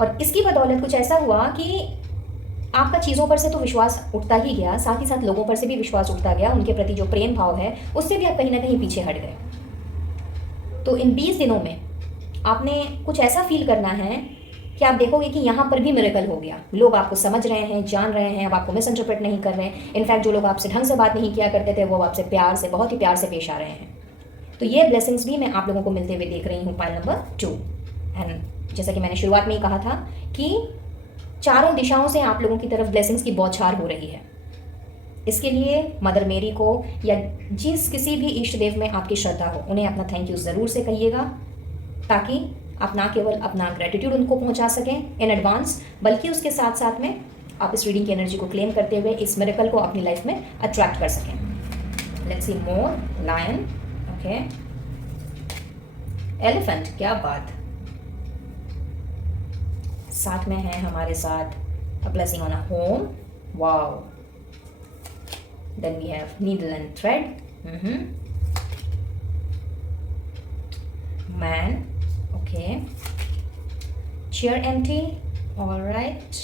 और इसकी बदौलत कुछ ऐसा हुआ कि आपका चीज़ों पर से तो विश्वास उठता ही गया, साथ ही साथ लोगों पर से भी विश्वास उठता गया, उनके प्रति जो प्रेम भाव है उससे भी आप कहीं ना कहीं पीछे हट गए। तो इन 20 दिनों में आपने कुछ ऐसा फील करना है कि आप देखोगे कि यहाँ पर भी मिरेकल हो गया, लोग आपको समझ रहे हैं, जान रहे हैं, अब आपको मिस इंटरप्रेट नहीं कर रहे हैं। इनफैक्ट जो लोग आपसे ढंग से बात नहीं किया करते थे, वो आपसे प्यार से, बहुत ही प्यार से पेश आ रहे हैं। तो ये ब्लेसिंग्स भी मैं आप लोगों को मिलते हुए देख रही हूँ, पाइल नंबर 2। एंड जैसा कि मैंने शुरुआत में ही कहा था कि चारों दिशाओं से आप लोगों की तरफ ब्लेसिंग्स की बौछार हो रही है। इसके लिए मदर मेरी को या जिस किसी भी इष्ट देव में आपकी श्रद्धा हो, उन्हें अपना थैंक यू ज़रूर से कहिएगा, ताकि आप ना केवल अपना ग्रेटिट्यूड उनको पहुंचा सकें इन एडवांस, बल्कि उसके साथ साथ में आप इस रीडिंग की एनर्जी को क्लेम करते हुए इस मिरेकल को अपनी लाइफ में अट्रैक्ट कर सकें। Let's see more. Lion, okay, elephant, क्या बात। साथ में है हमारे साथ a blessing on a home, wow. Then we have needle and thread, man, okay, chair empty, all right,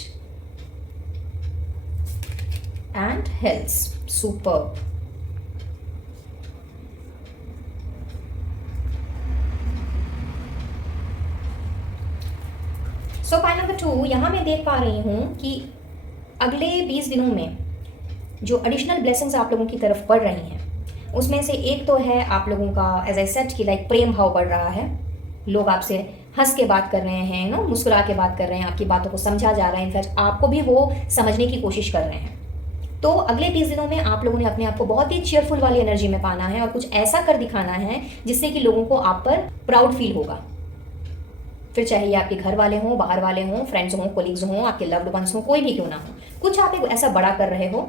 and hills, superb. So pile number 2, यहाँ मैं देख पा रही हूँ कि अगले 20 दिनों में जो एडिशनल ब्लेसिंग्स आप लोगों की तरफ बढ़ रही हैं, उसमें से एक तो है आप लोगों का, एज आई सेड, कि लाइक प्रेम भाव बढ़ रहा है। लोग आपसे हंस के बात कर रहे हैं, मुस्कुरा के बात कर रहे हैं, आपकी बातों को समझा जा रहा है, इनफैक्ट आपको भी वो समझने की कोशिश कर रहे हैं। तो अगले 20 दिनों में आप लोगों ने अपने आप को बहुत ही चीयरफुल वाली एनर्जी में पाना है, और कुछ ऐसा कर दिखाना है जिससे कि लोगों को आप पर प्राउड फील होगा। फिर चाहे ये आपके घर वाले हों, बाहर वाले हों, फ्रेंड्स हों, कोलीग्स हों, आपके लव्ड वंस हों, कोई भी क्यों ना हो, कुछ आप एक ऐसा बड़ा कर रहे हो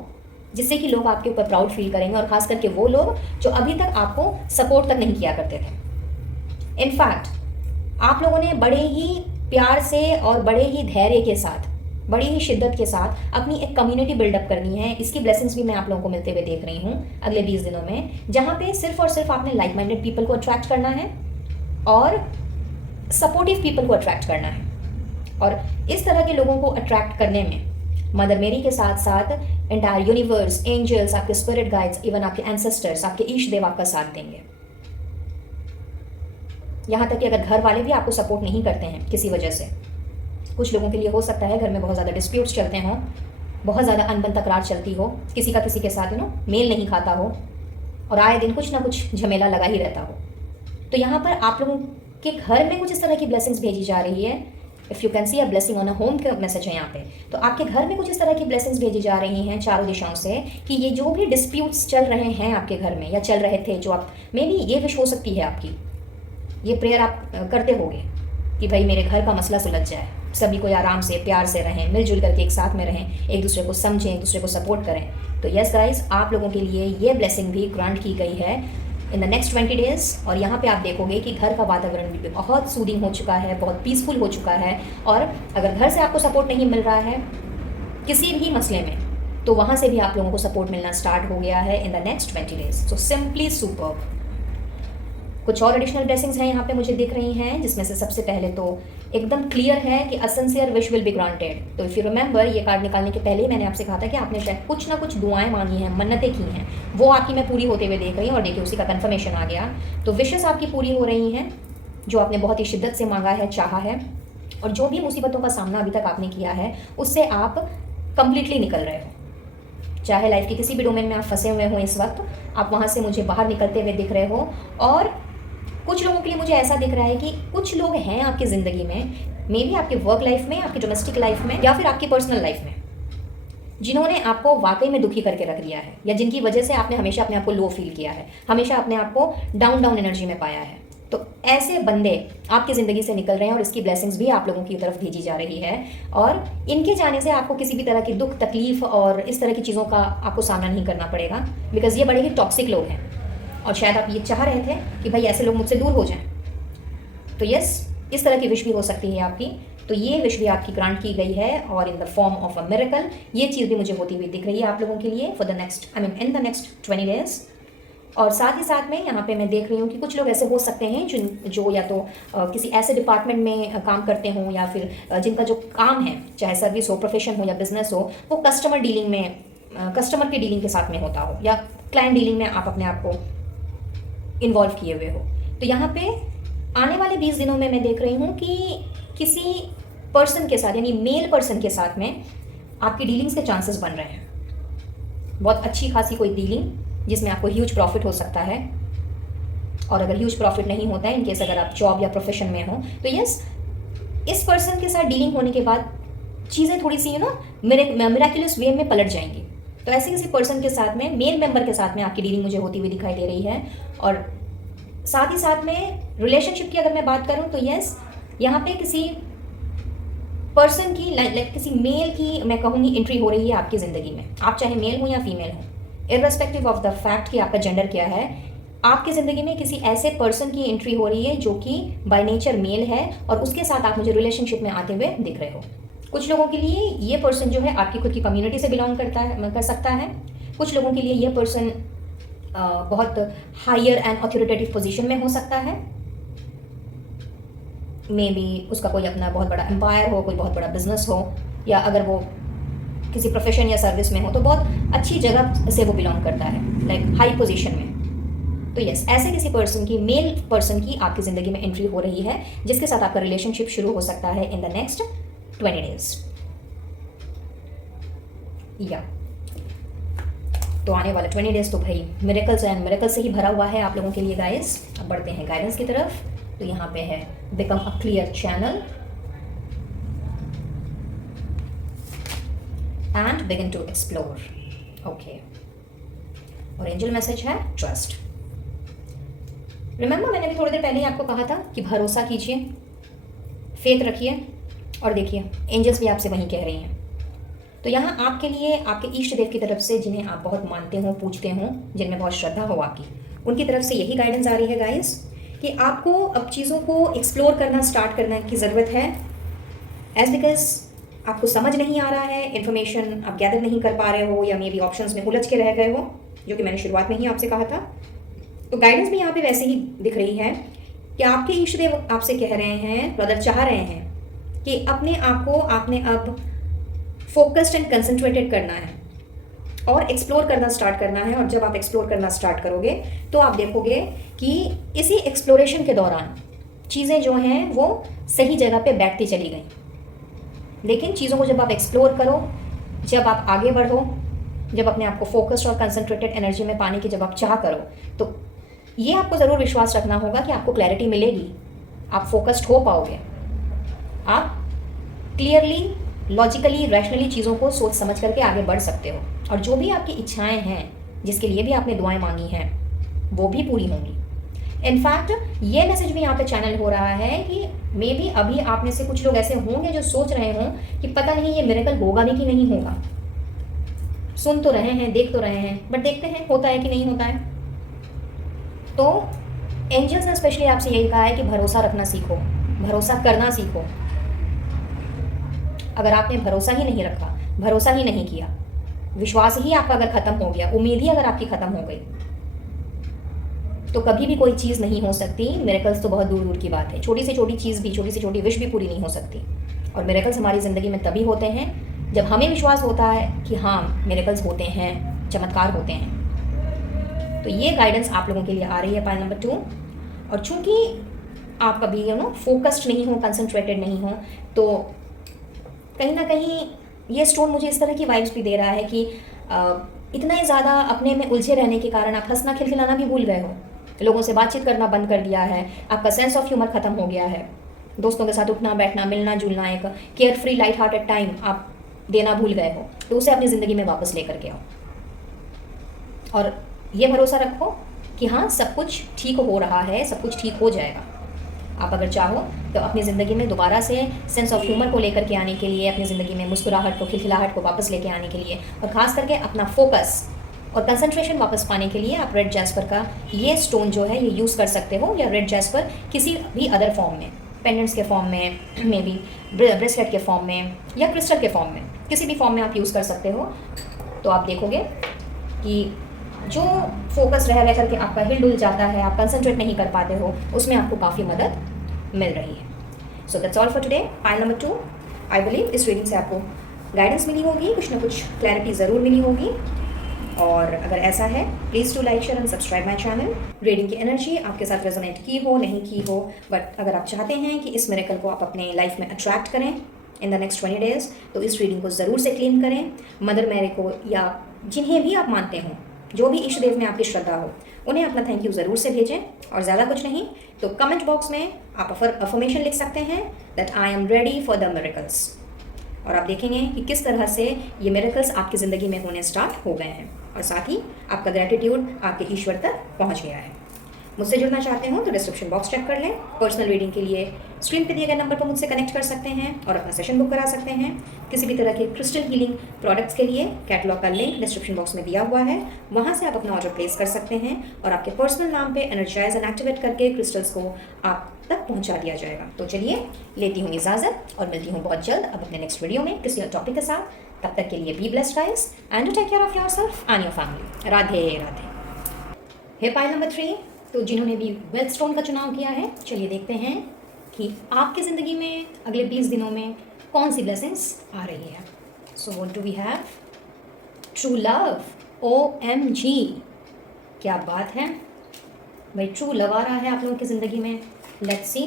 जिससे कि लोग आपके ऊपर प्राउड फील करेंगे, और खास करके वो लोग जो अभी तक आपको सपोर्ट तक नहीं किया करते थे। इनफैक्ट आप लोगों ने बड़े ही प्यार से और बड़े ही धैर्य के साथ, बड़ी ही शिद्दत के साथ अपनी एक कम्युनिटी बिल्डअप करनी है। इसकी ब्लेसिंग्स भी मैं आप लोगों को मिलते हुए देख रही हूँ अगले 20 दिनों में, जहाँ पे सिर्फ और सिर्फ आपने लाइक माइंडेड पीपल को अट्रैक्ट करना है और सपोर्टिव पीपल को अट्रैक्ट करना है। और इस तरह के लोगों को अट्रैक्ट करने में मदर मेरी के साथ साथ एंटायर यूनिवर्स, एंजल्स, आपके स्पिरिट गाइड्स, इवन आपके एंसेस्टर्स, आपके ईश देव आपका साथ देंगे। यहाँ तक कि अगर घर वाले भी आपको सपोर्ट नहीं करते हैं किसी वजह से, कुछ लोगों के लिए हो सकता है घर में बहुत ज़्यादा डिस्प्यूट्स चलते हों, बहुत ज़्यादा अनबन तकरार चलती हो, किसी का किसी के साथ मेल नहीं खाता हो, और आए दिन कुछ ना कुछ झमेला लगा ही रहता हो। तो यहाँ पर आप लोगों के घर में कुछ इस तरह की ब्लेसिंग्स भेजी जा रही है if you can see a blessing on a home का मैसेज है यहाँ पे। तो आपके घर में कुछ इस तरह की ब्लेसिंग्स भेजी जा रही हैं चारों दिशाओं से कि ये जो भी डिस्प्यूट्स चल रहे हैं आपके घर में या चल रहे थे, जो आप मे बी ये विश हो सकती है आपकी, ये प्रेयर आप करते होगे कि भाई मेरे घर का मसला सुलझ जाए, सभी कोई आराम से प्यार से रहें, मिलजुल करके एक साथ में रहें, एक दूसरे को समझें, एक दूसरे को सपोर्ट करें। तो यस गाइस, आप लोगों के लिए ये ब्लेसिंग भी ग्रांट की गई है इन द नेक्स्ट 20 डेज़। और यहाँ पे आप देखोगे कि घर का वातावरण भी बहुत सूदिंग हो चुका है, बहुत पीसफुल हो चुका है। और अगर घर से आपको सपोर्ट नहीं मिल रहा है किसी भी मसले में, तो वहाँ से भी आप लोगों को सपोर्ट मिलना स्टार्ट हो गया है इन the next 20 days. So simply superb. कुछ और एडिशनल ब्लेसिंग्स हैं यहाँ पे मुझे दिख रही हैं, जिसमें से सबसे पहले तो एकदम क्लियर है कि अ sincere wish will be granted. तो इफ़ यू रिमेंबर, ये कार्ड निकालने के पहले ही मैंने आपसे कहा था कि आपने शायद कुछ ना कुछ दुआएं मांगी हैं, मन्नतें की हैं, वो आपकी मैं पूरी होते हुए देख रही हूँ। और देखिए, उसी का कन्फर्मेशन आ गया। तो विशेस आपकी पूरी हो रही हैं, जो आपने बहुत ही शिद्दत से मांगा है, चाहा है। और जो भी मुसीबतों का सामना अभी तक आपने किया है, उससे आप कंप्लीटली निकल रहे हो। चाहे लाइफ के किसी भी डोमेन में आप फंसे हुए हो इस वक्त, आप वहाँ से मुझे बाहर निकलते हुए दिख रहे हो। और कुछ लोगों के लिए मुझे ऐसा दिख रहा है कि कुछ लोग हैं आपकी ज़िंदगी में, मे बी आपके वर्क लाइफ में, आपकी डोमेस्टिक लाइफ में, या फिर आपकी पर्सनल लाइफ में, जिन्होंने आपको वाकई में दुखी करके रख दिया है, या जिनकी वजह से आपने हमेशा अपने आप को लो फील किया है, हमेशा अपने आप को डाउन एनर्जी में पाया है। तो ऐसे बंदे आपकी ज़िंदगी से निकल रहे हैं और इसकी ब्लेसिंग्स भी आप लोगों की तरफ भेजी जा रही है। और इनके जाने से आपको किसी भी तरह की दुख, तकलीफ और इस तरह की चीज़ों का आपको सामना नहीं करना पड़ेगा, बिकॉज ये बड़े ही टॉक्सिक लोग हैं। और शायद आप ये चाह रहे थे कि भाई ऐसे लोग मुझसे दूर हो जाएं। तो यस, इस तरह की विश भी हो सकती है आपकी। तो ये विश भी आपकी ग्रांट की गई है, और इन the form of a miracle. ये चीज़ भी मुझे होती हुई दिख रही है आप लोगों के लिए for the next, in the next 20 days. और साथ ही साथ में यहाँ पे मैं देख रही हूँ कि कुछ लोग ऐसे हो सकते हैं जो या तो किसी ऐसे डिपार्टमेंट में काम करते हों, या फिर जिनका जो काम है, चाहे सर्विस हो, प्रोफेशन हो या बिजनेस हो, वो कस्टमर डीलिंग में, कस्टमर की डीलिंग के साथ में होता हो, या क्लाइंट डीलिंग में आप अपने आप को इन्वॉल्व किए हुए हो। तो यहाँ पे आने वाले 20 दिनों में मैं देख रही हूँ कि किसी पर्सन के साथ, यानी मेल पर्सन के साथ में आपकी डीलिंग्स के चांसेस बन रहे हैं। बहुत अच्छी खासी कोई डीलिंग जिसमें आपको ह्यूज प्रॉफिट हो सकता है। और अगर ह्यूज प्रॉफिट नहीं होता है, इनकेस अगर आप जॉब या प्रोफेशन में हो, तो यस, इस पर्सन के साथ डीलिंग होने के बाद चीज़ें थोड़ी सी मिराक्युलस वे में पलट जाएंगी। तो ऐसे किसी पर्सन के साथ में, मेल मेंबर के साथ में आपकी डीलिंग मुझे होती हुई दिखाई दे रही है। और साथ ही साथ में रिलेशनशिप की अगर मैं बात करूं, तो यस, यहाँ पे किसी पर्सन की, लाइक किसी मेल की मैं कहूँगी एंट्री हो रही है आपकी ज़िंदगी में। आप चाहे मेल हो या फीमेल हो, इर्रेस्पेक्टिव ऑफ द फैक्ट कि आपका जेंडर क्या है, आपकी ज़िंदगी में किसी ऐसे पर्सन की एंट्री हो रही है जो कि बाय नेचर मेल है, और उसके साथ आप मुझे रिलेशनशिप में आते हुए दिख रहे हो। कुछ लोगों के लिए ये पर्सन जो है आपकी खुद की कम्युनिटी से बिलोंग कर सकता है। कुछ लोगों के लिए ये पर्सन बहुत हायर एंड ऑथोरिटेटिव पोजीशन में हो सकता है। मे बी उसका कोई अपना बहुत बड़ा एम्पायर हो, कोई बहुत बड़ा बिजनेस हो, या अगर वो किसी प्रोफेशन या सर्विस में हो तो बहुत अच्छी जगह से वो बिलोंग करता है, लाइक हाई पोजीशन में। तो यस, ऐसे किसी पर्सन की, मेल पर्सन की आपकी ज़िंदगी में एंट्री हो रही है, जिसके साथ आपका रिलेशनशिप शुरू हो सकता है इन द नेक्स्ट 20 डेज। या तो आने वाले 20 डेज तो भाई मिरेकल्स एंड मिरेकल्स से ही भरा हुआ है आप लोगों के लिए गाइस। अब बढ़ते हैं गाइडेंस की तरफ। तो यहाँ पे है become a clear channel and begin to explore. Okay, और एंजल मैसेज है ट्रस्ट। रिमेंबर, मैंने भी थोड़ी देर पहले ही आपको कहा था कि भरोसा कीजिए, फेथ रखिए, और देखिए एंजल्स भी आपसे वही कह रही हैं। तो यहाँ आपके लिए आपके इष्ट देव की तरफ से, जिन्हें आप बहुत मानते हो, पूजते हो, जिनमें बहुत श्रद्धा हो आपकी, उनकी तरफ से यही गाइडेंस आ रही है गाइस कि आपको अब चीज़ों को एक्सप्लोर करना स्टार्ट करने की ज़रूरत है। एज बिकॉज आपको समझ नहीं आ रहा है, इन्फॉर्मेशन आप गैदर नहीं कर पा रहे हो, या मे बी ऑप्शंस में उलझ के रह गए हो, जो कि मैंने शुरुआत में ही आपसे कहा था। तो गाइडेंस भी यहाँ पे वैसे ही दिख रही है कि आपके इष्ट देव आपसे कह रहे हैं, ब्रदर चाह रहे हैं कि अपने आप को आपने अब फोकस्ड एंड कंसंट्रेटेड करना है और एक्सप्लोर करना स्टार्ट करना है। और जब आप एक्सप्लोर करना स्टार्ट करोगे तो आप देखोगे कि इसी एक्सप्लोरेशन के दौरान चीज़ें जो हैं वो सही जगह पे बैठती चली गई। लेकिन चीज़ों को जब आप एक्सप्लोर करो, जब आप आगे बढ़ो, जब अपने आप को फोकस्ड और कंसंट्रेटेड एनर्जी में पाने की जब आप चाह करो, तो ये आपको ज़रूर विश्वास रखना होगा कि आपको क्लैरिटी मिलेगी, आप फोकस्ड हो पाओगे, आप क्लियरली, लॉजिकली, रैशनली चीज़ों को सोच समझ करके आगे बढ़ सकते हो, और जो भी आपकी इच्छाएं हैं, जिसके लिए भी आपने दुआएं मांगी हैं, वो भी पूरी होंगी। इनफैक्ट ये मैसेज भी यहाँ पे चैनल हो रहा है कि मे बी अभी आप में से कुछ लोग ऐसे होंगे जो सोच रहे हों कि पता नहीं ये मिरेकल होगा भी कि नहीं होगा। सुन तो रहे हैं, देख तो रहे हैं, बट देखते हैं होता है कि नहीं होता है। तो एंजल्स ने स्पेशली आपसे यही कहा है कि भरोसा रखना सीखो, भरोसा करना सीखो। अगर आपने भरोसा ही नहीं रखा, भरोसा ही नहीं किया, विश्वास ही आपका अगर खत्म हो गया, उम्मीद ही अगर आपकी खत्म हो गई, तो कभी भी कोई चीज़ नहीं हो सकती। मिरेकल्स तो बहुत दूर दूर की बात है, छोटी से छोटी चीज़ भी, छोटी से छोटी विश भी पूरी नहीं हो सकती। और मिरेकल्स हमारी ज़िंदगी में तभी होते हैं जब हमें विश्वास होता है कि हाँ, मिरेकल्स होते हैं, चमत्कार होते हैं। तो ये गाइडेंस आप लोगों के लिए आ रही है पाइल नंबर 2। और चूंकि आप कभी फोकस्ड नहीं हो, कंसंट्रेटेड नहीं हो, तो कहीं ना कहीं ये स्टोन मुझे इस तरह की वाइब्स भी दे रहा है कि इतना ज़्यादा अपने में उलझे रहने के कारण आप हंसना खिलखिलाना भी भूल गए हो, लोगों से बातचीत करना बंद कर दिया है, आपका सेंस ऑफ ह्यूमर खत्म हो गया है, दोस्तों के साथ उठना बैठना, मिलना जुलना, एक care free light hearted time आप देना भूल गए हो। तो उसे अपनी ज़िंदगी में वापस लेकर के आओ, और ये भरोसा रखो कि हाँ, सब कुछ ठीक हो रहा है, सब कुछ ठीक हो जाएगा। आप अगर चाहो तो अपनी ज़िंदगी में दोबारा से सेंस ऑफ ह्यूमर को लेकर के आने के लिए, अपनी ज़िंदगी में मुस्कुराहट को, खिलखिलाहट को वापस लेके आने के लिए, और ख़ास करके अपना फोकस और कंसंट्रेशन वापस पाने के लिए आप रेड जैस्पर का ये स्टोन जो है ये यूज़ कर सकते हो, या रेड जैस्पर किसी भी अदर फॉर्म में, पेंडेंट्स के फॉर्म में, मे बी ब्रेसलेट के फॉर्म में, या क्रिस्टल के फॉर्म में, किसी भी फॉर्म में आप यूज़ कर सकते हो। तो आप देखोगे कि जो फोकस रह करके आपका हिल डुल जाता है, आप कंसंट्रेट नहीं कर पाते हो, उसमें आपको काफ़ी मदद मिल रही है। So that's all for today, pile number 2। I believe इस रीडिंग से आपको गाइडेंस मिली होगी, कुछ ना कुछ क्लैरिटी ज़रूर मिली होगी। और अगर ऐसा है, please to like, share and subscribe my channel. Reading की एनर्जी आपके साथ रेजोनेट की हो, नहीं की हो, बट अगर आप चाहते हैं कि इस मिरेकल को आप अपने लाइफ में अट्रैक्ट करें इन द नेक्स्ट 20 डेज़, तो इस रीडिंग को ज़रूर से क्लेम करें। मदर मैरी को, या जिन्हें भी आप मानते हो, जो भी इष्ट देव में आपकी श्रद्धा हो, उन्हें अपना थैंक यू ज़रूर से भेजें। और ज़्यादा कुछ नहीं तो कमेंट बॉक्स में आप अफर्मेशन लिख सकते हैं that I am ready for the miracles. और आप देखेंगे कि किस तरह से ये मिरेकल्स आपकी ज़िंदगी में होने स्टार्ट हो गए हैं, और साथ ही आपका ग्रेटिट्यूड आपके ईश्वर तक पहुंच गया है। मुझसे जुड़ना चाहते हो तो डिस्क्रिप्शन बॉक्स चेक कर लें। पर्सनल रीडिंग के लिए स्क्रीन पे दिए गए नंबर पर मुझसे कनेक्ट कर सकते हैं और अपना सेशन बुक करा सकते हैं। किसी भी तरह के क्रिस्टल हीलिंग प्रोडक्ट्स के लिए कैटलॉग का लिंक डिस्क्रिप्शन बॉक्स में दिया हुआ है, वहाँ से आप अपना ऑर्डर प्लेस कर सकते हैं और आपके पर्सनल नाम पे एनर्जाइज एंड एक्टिवेट करके क्रिस्टल्स को आप तक पहुँचा दिया जाएगा। तो चलिए, लेती हूँ इजाज़त और मिलती हूँ बहुत जल्द अब अपने नेक्स्ट वीडियो में किसी और टॉपिक के साथ। तब तक के लिए be blessed guys and take care of yourself and your family. Radhe Radhe. Hey pile number 3, तो जिन्होंने भी वेल्थ स्टोन का चुनाव किया है, चलिए देखते हैं कि आपकी ज़िंदगी में अगले 20 दिनों में कौन सी ब्लेसिंग्स आ रही है। So what do we have? True love. OMG, क्या बात है भाई, ट्रू लव आ रहा है आप लोगों की ज़िंदगी में। Let's see,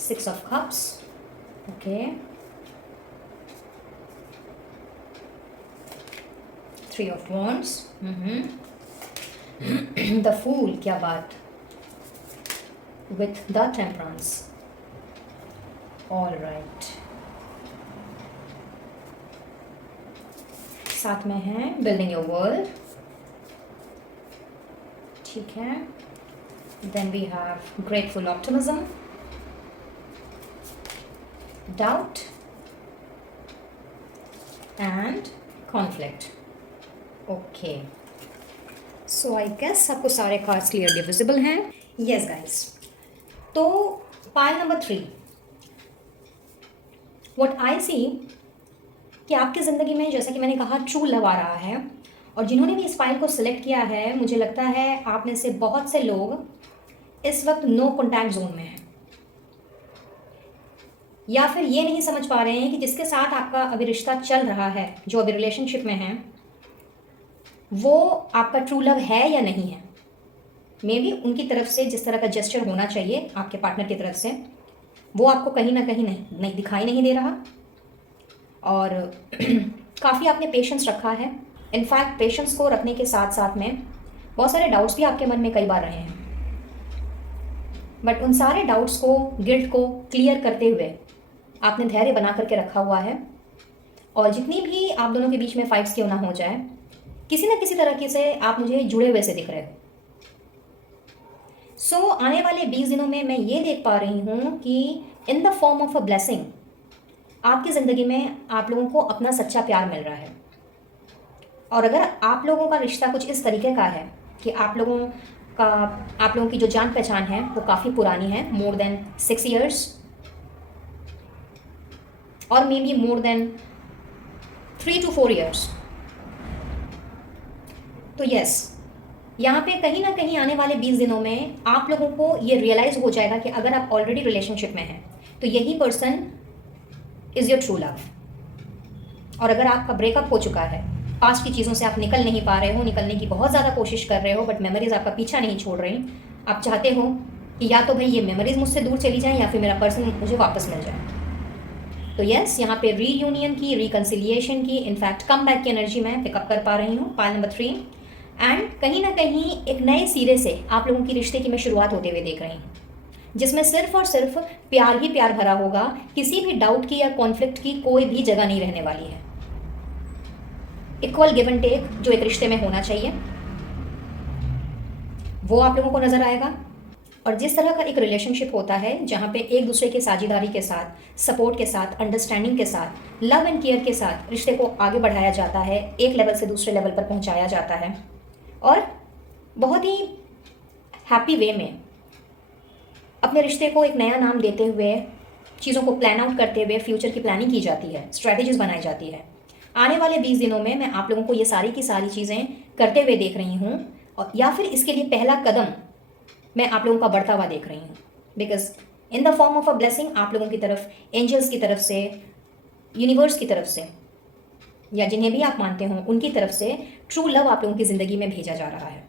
6 of cups, okay, 3 of wands, the fool, क्या बात, with the temperance, all right, साथ में है building your world, ठीक है, then we have grateful optimism, doubt and conflict, okay, so I guess आपको सारे कार्ड्स क्लियरली विजिबल हैं। yes guys, तो पाइल नंबर 3, व्हाट आई सी कि आपकी ज़िंदगी में, जैसा कि मैंने कहा, ट्रू लव आ रहा है। और जिन्होंने भी इस पाइल को सिलेक्ट किया है, मुझे लगता है आप में से बहुत से लोग इस वक्त नो कॉन्टैक्ट जोन में हैं, या फिर ये नहीं समझ पा रहे हैं कि जिसके साथ आपका अभी रिश्ता चल रहा है, जो अभी रिलेशनशिप में है, वो आपका ट्रू लव है या नहीं है। मे बी उनकी तरफ से जिस तरह का जेस्चर होना चाहिए आपके पार्टनर की तरफ से, वो आपको कहीं ना कहीं नहीं दिखाई नहीं दे रहा। और काफ़ी आपने पेशेंस रखा है। इनफैक्ट पेशेंस को रखने के साथ साथ में बहुत सारे डाउट्स भी आपके मन में कई बार रहे हैं, बट उन सारे डाउट्स को, गिल्ट को क्लियर करते हुए आपने धैर्य बना करके रखा हुआ है, और जितनी भी आप दोनों के बीच में फाइट्स क्यों ना हो जाए, किसी न किसी तरीके से आप मुझे जुड़े हुए से दिख रहे हो। सो आने वाले 20 दिनों में मैं ये देख पा रही हूँ कि इन the form of a blessing आपकी ज़िंदगी में आप लोगों को अपना सच्चा प्यार मिल रहा है। और अगर आप लोगों का रिश्ता कुछ इस तरीके का है कि आप लोगों की जो जान पहचान है वो काफ़ी पुरानी है, मोर देन 6 years और may be more than 3 to 4 years, तो यस, यहाँ पे कहीं ना कहीं आने वाले 20 दिनों में आप लोगों को ये रियलाइज़ हो जाएगा कि अगर आप ऑलरेडी रिलेशनशिप में हैं तो यही person is your true love. और अगर आपका ब्रेकअप हो चुका है, पास्ट की चीज़ों से आप निकल नहीं पा रहे हो, निकलने की बहुत ज़्यादा कोशिश कर रहे हो, बट मेमोरीज आपका पीछा नहीं छोड़ रही, आप चाहते हो कि या तो भाई ये मेमोरीज मुझसे दूर चली जाएं या फिर मेरा पर्सन मुझे वापस मिल जाए, तो यस, यहाँ पे रीयूनियन की, रिकन्सिलिएशन की, इनफैक्ट कम बैक की एनर्जी मैं पिकअप कर पा रही हूँ, पाइल नंबर 3। एंड कहीं ना कहीं एक नए सिरे से आप लोगों की रिश्ते की मैं शुरुआत होते हुए देख रही हूँ, जिसमें सिर्फ और सिर्फ प्यार ही प्यार भरा होगा, किसी भी डाउट की या कॉन्फ्लिक्ट की कोई भी जगह नहीं रहने वाली है। इक्वल गिव एंड टेक जो एक रिश्ते में होना चाहिए वो आप लोगों को नजर आएगा। और जिस तरह का एक रिलेशनशिप होता है जहाँ पे एक दूसरे के साझेदारी के साथ, सपोर्ट के साथ, अंडरस्टैंडिंग के साथ, लव एंड केयर के साथ रिश्ते को आगे बढ़ाया जाता है, एक लेवल से दूसरे लेवल पर पहुँचाया जाता है, और बहुत ही हैप्पी वे में अपने रिश्ते को एक नया नाम देते हुए, चीज़ों को प्लान आउट करते हुए फ्यूचर की प्लानिंग की जाती है, स्ट्रैटेजीज बनाई जाती है। आने वाले 20 दिनों में मैं आप लोगों को ये सारी की सारी चीज़ें करते हुए देख रही हूँ, और या फिर इसके लिए पहला कदम मैं आप लोगों का बढ़ता हुआ देख रही हूँ, because in the form of a blessing आप लोगों की तरफ, एंजल्स की तरफ से, यूनिवर्स की तरफ से, या जिन्हें भी आप मानते हो उनकी तरफ से ट्रू लव आप लोगों की ज़िंदगी में भेजा जा रहा है।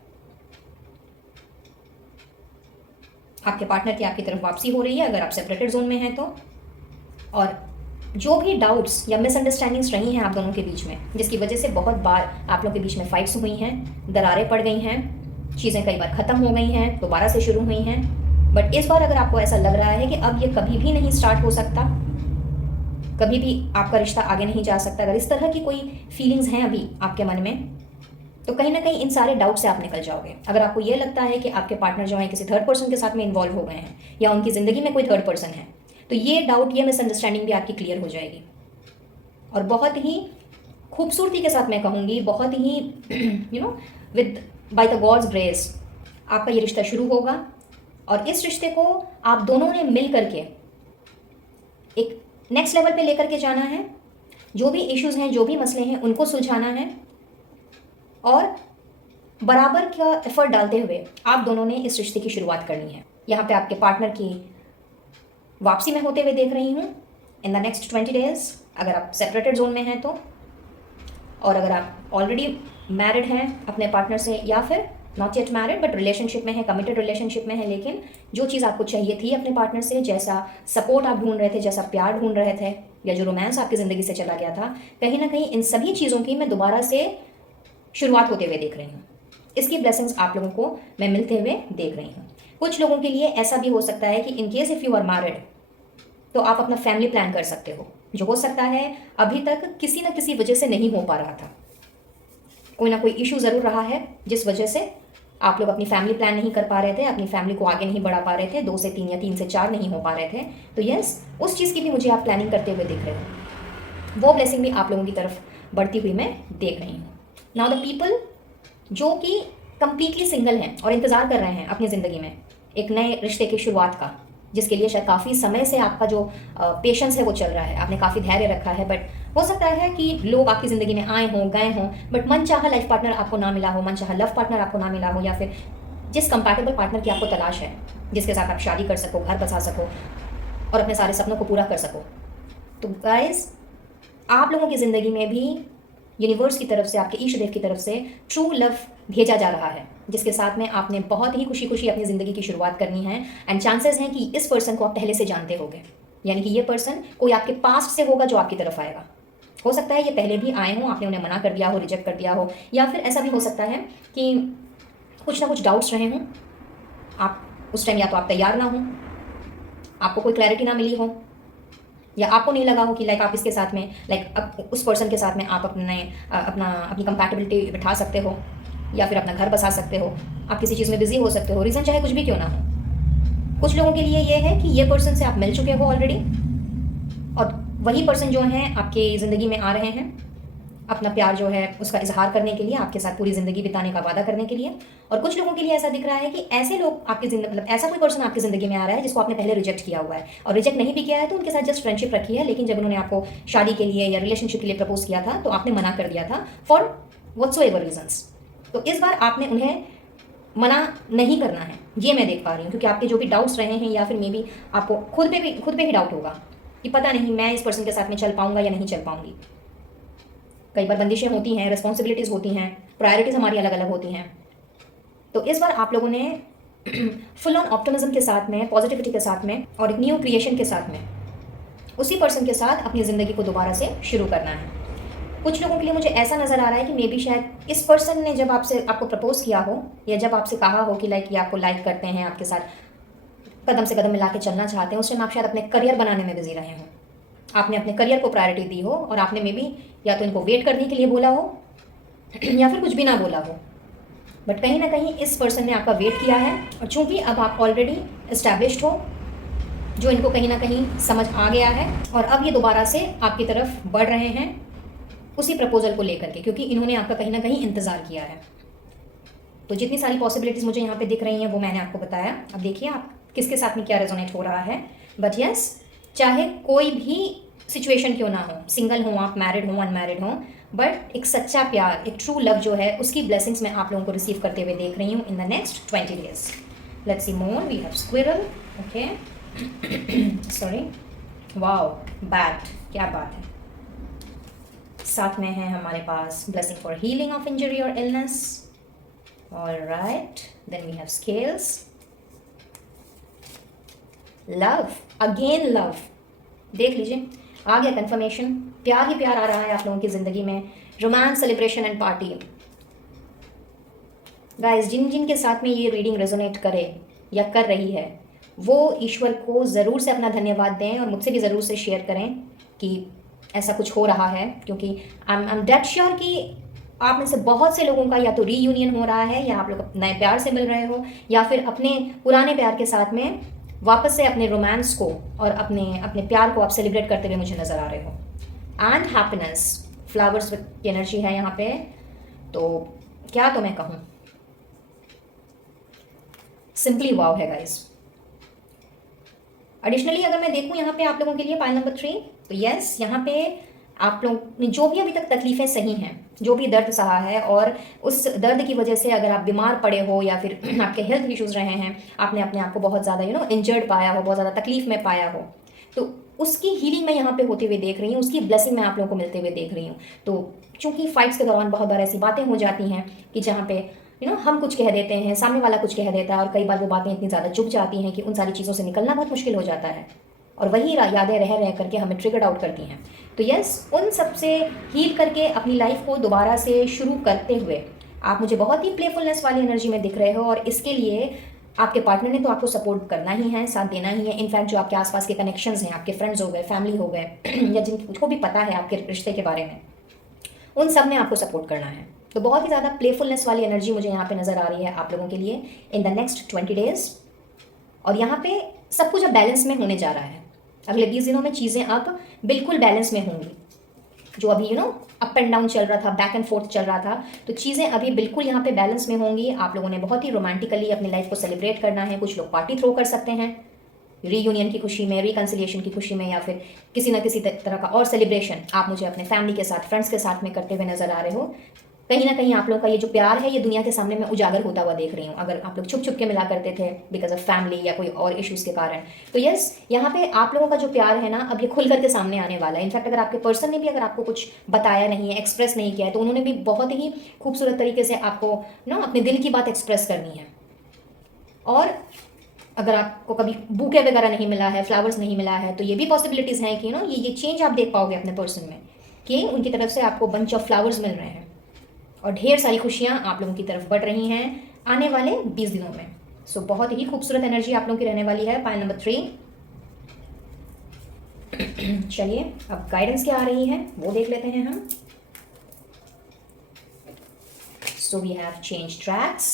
आपके पार्टनर की आपकी तरफ वापसी हो रही है अगर आप सेपरेटेड जोन में हैं तो। और जो भी डाउट्स या मिसअंडरस्टैंडिंग्स रही हैं आप दोनों के बीच में, जिसकी वजह से बहुत बार आप लोगों के बीच में फाइट्स हुई हैं, दरारें पड़ गई हैं, चीज़ें कई बार ख़त्म हो गई हैं, दोबारा से शुरू हुई हैं, बट इस बार अगर आपको ऐसा लग रहा है कि अब ये कभी भी नहीं स्टार्ट हो सकता, कभी भी आपका रिश्ता आगे नहीं जा सकता, अगर इस तरह की कोई फीलिंग्स हैं अभी आपके मन में, तो कहीं ना कहीं इन सारे डाउट से आप निकल जाओगे। अगर आपको ये लगता है कि आपके पार्टनर जो है किसी थर्ड पर्सन के साथ में इन्वॉल्व हो गए हैं या उनकी ज़िंदगी में कोई थर्ड पर्सन है, तो ये डाउट, ये मिसअंडरस्टैंडिंग भी आपकी क्लियर हो जाएगी। और बहुत ही खूबसूरती के साथ मैं कहूँगी, बहुत ही with by the God's grace आपका ये रिश्ता शुरू होगा। और इस रिश्ते को आप दोनों ने मिल करके एक नेक्स्ट लेवल पे लेकर के जाना है। जो भी इश्यूज़ हैं, जो भी मसले हैं, उनको सुलझाना है, और बराबर का एफर्ट डालते हुए आप दोनों ने इस रिश्ते की शुरुआत करनी है। यहाँ पे आपके पार्टनर की वापसी में होते हुए देख रही हूँ इन द नेक्स्ट 20 days, अगर आप सेपरेटेड जोन में हैं तो। और अगर आप ऑलरेडी मैरिड हैं अपने पार्टनर से, या फिर not yet married but relationship में है, कमिटेड रिलेशनशिप में है, लेकिन जो चीज़ आपको चाहिए थी अपने पार्टनर से, जैसा सपोर्ट आप ढूंढ रहे थे, जैसा प्यार ढूंढ रहे थे, या जो रोमांस आपकी ज़िंदगी से चला गया था, कहीं ना कहीं इन सभी चीज़ों की मैं दोबारा से शुरुआत होते हुए देख रही हूँ। इसकी ब्लेसिंग्स आप लोगों को मैं मिलते हुए देख रही हूँ। कुछ लोगों के लिए ऐसा भी हो सकता है कि in case if you are married तो आप अपना फैमिली प्लान कर सकते हो, जो हो सकता है अभी तक किसी न किसी वजह से नहीं हो पा रहा था। कोई ना कोई इशू ज़रूर रहा है जिस वजह से आप लोग अपनी फैमिली प्लान नहीं कर पा रहे थे, अपनी फैमिली को आगे नहीं बढ़ा पा रहे थे, 2 से 3 या 3 से 4 नहीं हो पा रहे थे। तो यस, उस चीज़ की भी मुझे आप प्लानिंग करते हुए देख रहे हो। वो ब्लेसिंग भी आप लोगों की तरफ बढ़ती हुई मैं देख रही हूँ। नाउ द पीपल जो कि कंप्लीटली सिंगल हैं और इंतज़ार कर रहे हैं अपनी ज़िंदगी में एक नए रिश्ते की शुरुआत का, जिसके लिए शायद काफ़ी समय से आपका जो पेशेंस है वो चल रहा है, आपने काफ़ी धैर्य रखा है, बट हो सकता है कि लोग आपकी ज़िंदगी में आए हों, गए हों, बट मन चाहा लाइफ पार्टनर आपको ना मिला हो, मन चाहा लव पार्टनर आपको ना मिला हो, या फिर जिस कंपैटिबल पार्टनर की आपको तलाश है, जिसके साथ आप शादी कर सको, घर बसा सको और अपने सारे सपनों को पूरा कर सको। तो गाइस, आप लोगों की ज़िंदगी में भी यूनिवर्स की तरफ से, आपके ईश देव की तरफ से ट्रू लव भेजा जा रहा है, जिसके साथ में आपने बहुत ही खुशी खुशी अपनी ज़िंदगी की शुरुआत करनी है। एंड चांसेस हैं कि इस पर्सन को आप पहले से जानते होंगे, यानी कि ये पर्सन कोई आपके पास्ट से होगा जो आपकी तरफ आएगा। हो सकता है ये पहले भी आए हों, आपने उन्हें मना कर दिया हो, रिजेक्ट कर दिया हो, या फिर ऐसा भी हो सकता है कि कुछ ना कुछ डाउट्स रहे हों, आप उस टाइम या तो आप तैयार ना हो, आपको कोई क्लैरिटी ना मिली हो, या आपको नहीं लगा हो कि लाइक आप इसके साथ में लाइक उस पर्सन के साथ में आप अपनी कंपैटिबिलिटी बिठा सकते हो या फिर अपना घर बसा सकते हो, आप किसी चीज़ में बिजी हो सकते हो, रीज़न चाहे कुछ भी क्यों ना हो। कुछ लोगों के लिए ये है कि ये पर्सन से आप मिल चुके हो ऑलरेडी और वही पर्सन जो है आपके ज़िंदगी में आ रहे हैं अपना प्यार जो है उसका इजहार करने के लिए, आपके साथ पूरी ज़िंदगी बिताने का वादा करने के लिए। और कुछ लोगों के लिए ऐसा दिख रहा है कि ऐसे लोग आपकी ज़िंदगी मतलब ऐसा कोई पर्सन आपकी ज़िंदगी में आ रहा है जिसको आपने पहले रिजेक्ट किया हुआ है, और रिजेक्ट नहीं भी किया है तो उनके साथ जस्ट फ्रेंडशिप रखी है, लेकिन जब उन्होंने आपको शादी के लिए या रिलेशनशिप के लिए प्रपोज किया था तो आपने मना कर दिया था फॉर व्हाट्सोएवर रीजंस। तो इस बार आपने उन्हें मना नहीं करना है, ये मैं देख पा रही हूँ, क्योंकि आपके जो भी डाउट्स रहे हैं या फिर मे बी आपको खुद पे ही डाउट होगा कि पता नहीं मैं इस पर्सन के साथ में चल पाऊंगा या नहीं चल पाऊंगी। कई बार बंदिशें होती हैं, रिस्पॉन्सिबिलिटीज़ होती हैं, प्रायोरिटीज़ हमारी अलग अलग होती हैं। तो इस बार आप लोगों ने फुल ऑन ऑप्टिमिज्म के साथ में, पॉजिटिविटी के साथ में और एक न्यू क्रिएशन के साथ में उसी पर्सन के साथ अपनी ज़िंदगी को दोबारा से शुरू करना है। कुछ लोगों के लिए मुझे ऐसा नज़र आ रहा है कि मे बी शायद इस पर्सन ने जब आपको प्रपोज किया हो या जब आपसे कहा हो कि लाइक ये आपको लाइक करते हैं, आपके साथ कदम से कदम मिला के चलना चाहते हैं, उस टाइम आप शायद अपने करियर बनाने में बिजी रहे हों, आपने अपने करियर को प्रायोरिटी दी हो और आपने मे बी या तो इनको वेट करने के लिए बोला हो या फिर कुछ भी ना बोला हो, बट कहीं ना कहीं इस पर्सन ने आपका वेट किया है। और चूंकि अब आप ऑलरेडी इस्टेब्लिश्ड हो, जो इनको कहीं ना कहीं समझ आ गया है, और अब ये दोबारा से आपकी तरफ बढ़ रहे हैं उसी प्रपोजल को लेकर के, क्योंकि इन्होंने आपका कहीं ना कहीं इंतज़ार किया है। तो जितनी सारी पॉसिबिलिटीज़ मुझे यहाँ पे दिख रही हैं वो मैंने आपको बताया। अब देखिए आप किसके साथ में क्या रेजोनेट हो रहा है। बट यस, चाहे कोई भी सिचुएशन क्यों ना हो, सिंगल हो आप, मैरिड हो, अनमैरिड हो, बट एक सच्चा प्यार, एक ट्रू लव जो है उसकी ब्लेसिंग्स मैं आप लोगों को रिसीव करते हुए देख रही हूँ in the next 20 days. Let's see more. We have squirrel, okay, sorry, wow, bat, क्या बात है। साथ में है हमारे पास blessing for healing of injury और illness. Alright, then we have scales, love, again love, देख लीजिए आ गया कंफर्मेशन, प्यार ही प्यार आ रहा है आप लोगों की ज़िंदगी में। Romance, celebration and party. Guys, जिन जिन के साथ में ये रीडिंग रेजोनेट करे या कर रही है वो ईश्वर को ज़रूर से अपना धन्यवाद दें और मुझसे भी ज़रूर से शेयर करें कि ऐसा कुछ हो रहा है, क्योंकि आई एम डेट श्योर कि आप में से बहुत से लोगों का या तो रीयूनियन हो रहा है, या आप लोग नए प्यार से मिल रहे हो, या फिर अपने पुराने प्यार के साथ में वापस से अपने रोमांस को और अपने प्यार को आप सेलिब्रेट करते हुए मुझे नज़र आ रहे हो। एंड हैप्पीनेस, फ्लावर्स की एनर्जी है यहाँ पे, तो क्या तो मैं कहूँ, सिंपली वाव है गाइस। एडिशनली अगर मैं देखूँ यहाँ पे आप लोगों के लिए पाइल नंबर 3, तो यस, यहाँ पे आप लोग ने जो भी अभी तक तकलीफ़ें सही हैं, जो भी दर्द सहा है, और उस दर्द की वजह से अगर आप बीमार पड़े हो या फिर आपके हेल्थ इश्यूज़ रहे हैं, आपने अपने आप को बहुत ज़्यादा इंजर्ड पाया हो, बहुत ज़्यादा तकलीफ़ में पाया हो, तो उसकी हीलिंग मैं यहाँ पे होते हुए देख रही हूँ, उसकी ब्लेसिंग मैं आप लोगों को मिलते हुए देख रही हूँ। तो चूँकि फाइट्स के दौरान बहुत बार ऐसी बातें हो जाती हैं कि जहाँ पे हम कुछ कह देते हैं, सामने वाला कुछ कह देता है, और कई बार वो बातें इतनी ज़्यादा चुभ जाती हैं कि उन सारी चीज़ों से निकलना बहुत मुश्किल हो जाता है, और वही यादें रह रह करके हमें ट्रिगर्ड आउट करती हैं। तो यस, उन सब से हील करके अपनी लाइफ को दोबारा से शुरू करते हुए आप मुझे बहुत ही प्लेफुलनेस वाली एनर्जी में दिख रहे हो, और इसके लिए आपके पार्टनर ने तो आपको सपोर्ट करना ही है, साथ देना ही है। इनफैक्ट जो आपके आसपास के कनेक्शंस हैं, आपके फ्रेंड्स हो गए, फैमिली हो गए, या जिनको भी पता है आपके रिश्ते के बारे में, उन सब ने आपको सपोर्ट करना है। तो बहुत ही ज़्यादा प्लेफुलनेस वाली एनर्जी मुझे यहाँ पे नज़र आ रही है आप लोगों के लिए इन द नेक्स्ट 20 डेज। और यहाँ पे सब कुछ अब बैलेंस में होने जा रहा है। अगले 20 दिनों में चीज़ें अब बिल्कुल बैलेंस में होंगी। जो अभी अप एंड डाउन चल रहा था, बैक एंड फोर्थ चल रहा था, तो चीज़ें अभी बिल्कुल यहाँ पे बैलेंस में होंगी। आप लोगों ने बहुत ही रोमांटिकली अपनी लाइफ को सेलिब्रेट करना है। कुछ लोग पार्टी थ्रो कर सकते हैं रीयूनियन की खुशी में, रिकन्सिलिएशन की खुशी में, या फिर किसी ना किसी तरह का और सेलिब्रेशन आप मुझे अपने फैमिली के साथ, फ्रेंड्स के साथ में करते हुए नजर आ रहे हो। कहीं ना कहीं आप लोग का ये जो प्यार है ये दुनिया के सामने मैं उजागर होता हुआ देख रही हूँ। अगर आप लोग छुप छुप के मिला करते थे बिकॉज ऑफ फैमिली या कोई और इश्यूज़ के कारण, तो यस, यहाँ पे आप लोगों का जो प्यार है ना अब ये खुल करके सामने आने वाला है। इनफैक्ट अगर आपके पर्सन ने भी अगर आपको कुछ बताया नहीं है, एक्सप्रेस नहीं किया है, तो उन्होंने भी बहुत ही खूबसूरत तरीके से आपको अपने दिल की बात एक्सप्रेस करनी है। और अगर आपको कभी बुके वगैरह नहीं मिला है, फ्लावर्स नहीं मिला है, तो ये भी पॉसिबिलिटीज़ हैं कि ये चेंज आप देख पाओगे अपने पर्सन में कि उनकी तरफ से आपको बंच ऑफ फ्लावर्स मिल रहे हैं और ढेर सारी खुशियाँ आप लोगों की तरफ बढ़ रही हैं आने वाले 20 दिनों में। सो बहुत ही खूबसूरत एनर्जी आप लोगों की रहने वाली है। पाइल नंबर 3, चलिए अब गाइडेंस क्या आ रही है वो देख लेते हैं हम. So we have changed tracks.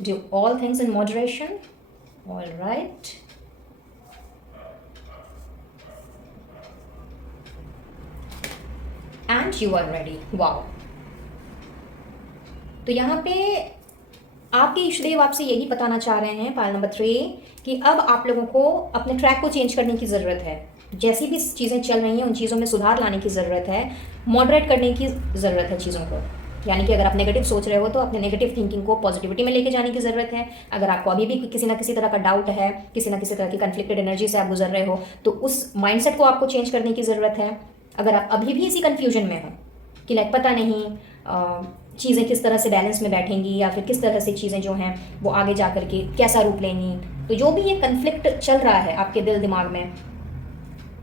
Do all things in moderation. All right. And you are ready. Wow. तो यहाँ पे आपके इष्टदेव आपसे यही बताना चाह रहे हैं पायल नंबर 3 कि अब आप लोगों को अपने ट्रैक को चेंज करने की ज़रूरत है. जैसी भी चीज़ें चल रही हैं उन चीज़ों में सुधार लाने की ज़रूरत है, मॉडरेट करने की ज़रूरत है चीज़ों को. यानी कि अगर आप नेगेटिव सोच रहे हो तो अपने नेगेटिव थिंकिंग को पॉजिटिविटी में लेके जाने की ज़रूरत है. अगर आपको अभी भी किसी ना किसी तरह का डाउट है, किसी ना किसी तरह की कन्फ्लिक्टेड एनर्जी से आप गुजर रहे हो, तो उस माइंडसेट को आपको चेंज करने की ज़रूरत है. अगर आप अभी भी इसी कन्फ्यूजन में हो कि लाइक पता नहीं चीज़ें किस तरह से बैलेंस में बैठेंगी या फिर किस तरह से चीज़ें जो हैं वो आगे जा कर के कैसा रूप लेंगी, तो जो भी ये कन्फ्लिक्ट चल रहा है आपके दिल दिमाग में,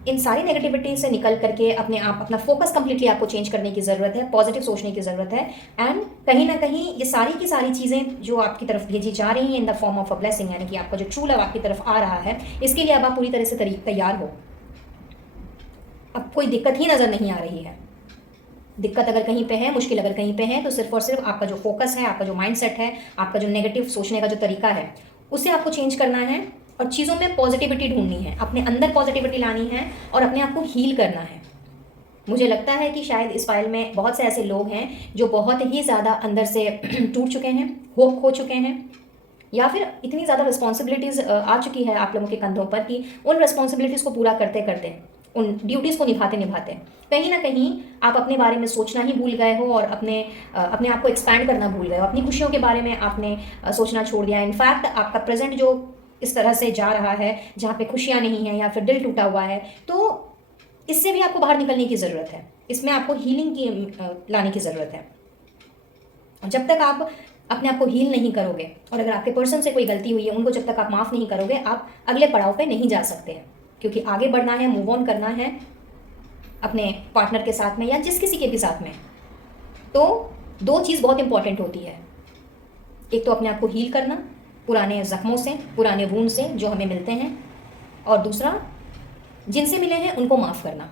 इन सारी नेगेटिविटी से निकल करके अपना फोकस कम्प्लीटली आपको चेंज करने की ज़रूरत है, पॉजिटिव सोचने की ज़रूरत है. एंड कहीं ना कहीं ये सारी की सारी चीज़ें जो आपकी तरफ भेजी जा रही हैं इन the form of a blessing, यानी कि आपका जो ट्रू लव आपकी तरफ आ रहा है, इसके लिए अब आप पूरी तरह से तैयार हो. अब कोई दिक्कत ही नज़र नहीं आ रही है. दिक्कत अगर कहीं पे है, मुश्किल अगर कहीं पे है, तो सिर्फ और सिर्फ आपका जो फोकस है, आपका जो माइंडसेट है, आपका जो नेगेटिव सोचने का जो तरीका है, उसे आपको चेंज करना है और चीज़ों में पॉजिटिविटी ढूंढनी है, अपने अंदर पॉजिटिविटी लानी है और अपने आप को हील करना है. मुझे लगता है कि शायद इस फाइल में बहुत से ऐसे लोग हैं जो बहुत ही ज़्यादा अंदर से टूट चुके हैं, होप खो चुके हैं, या फिर इतनी ज़्यादा रिस्पॉन्सिबिलिटीज़ आ चुकी है आप लोगों के कंधों पर कि उन रिस्पॉन्सिबिलिटीज़ को पूरा करते करते, उन ड्यूटीज़ को निभाते निभाते कहीं ना कहीं आप अपने बारे में सोचना ही भूल गए हो और अपने आप को एक्सपैंड करना भूल गए हो. अपनी खुशियों के बारे में आपने सोचना छोड़ दिया. इनफैक्ट आपका प्रेजेंट जो इस तरह से जा रहा है जहाँ पे खुशियाँ नहीं हैं या फिर दिल टूटा हुआ है, तो इससे भी आपको बाहर निकलने की ज़रूरत है. इसमें आपको हीलिंग की लाने की ज़रूरत है. जब तक आप अपने आप को हील नहीं करोगे और अगर आपके पर्सन से कोई गलती हुई है उनको जब तक आप माफ़ नहीं करोगे, आप अगले पड़ाव पे नहीं जा सकते हैं. क्योंकि आगे बढ़ना है, मूव ऑन करना है अपने पार्टनर के साथ में या जिस किसी के भी साथ में, तो दो चीज़ बहुत इंपॉर्टेंट होती है. एक तो अपने आप को हील करना पुराने ज़ख्मों से, पुराने वूंड से जो हमें मिलते हैं, और दूसरा जिनसे मिले हैं उनको माफ़ करना.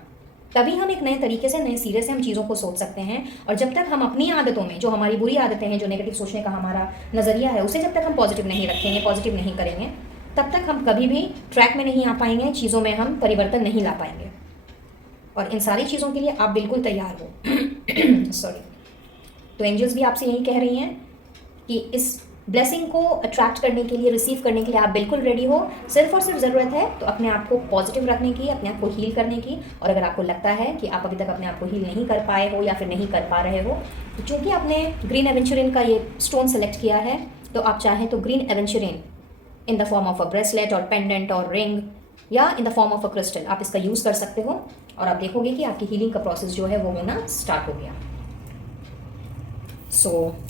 तभी हम एक नए तरीके से, नए सिरे से हम चीज़ों को सोच सकते हैं. और जब तक हम अपनी आदतों में, जो हमारी बुरी आदतें हैं, जो नेगेटिव सोचने का हमारा नज़रिया है, उसे जब तक हम पॉजिटिव नहीं रखेंगे, पॉजिटिव नहीं करेंगे, तब तक हम कभी भी ट्रैक में नहीं आ पाएंगे, चीज़ों में हम परिवर्तन नहीं ला पाएंगे. और इन सारी चीज़ों के लिए आप बिल्कुल तैयार हो. सॉरी. तो एंजल्स भी आपसे यही कह रही हैं कि इस ब्लेसिंग को अट्रैक्ट करने के लिए, रिसीव करने के लिए आप बिल्कुल रेडी हो. सिर्फ और सिर्फ ज़रूरत है तो अपने आप को पॉजिटिव रखने की, अपने आप को हील करने की. और अगर आपको लगता है कि आप अभी तक अपने आप को हील नहीं कर पाए हो या फिर नहीं कर पा रहे हो, तो चूँकि आपने ग्रीन एवेंचुरिन का ये स्टोन सेलेक्ट किया है, तो आप चाहें तो green aventurine in the form of a bracelet और पेंडेंट और रिंग, या इन the form of a crystal, आप इसका यूज़ कर सकते हो. और आप देखोगे कि आपकी हीलिंग का प्रोसेस जो है वो होना स्टार्ट हो गया.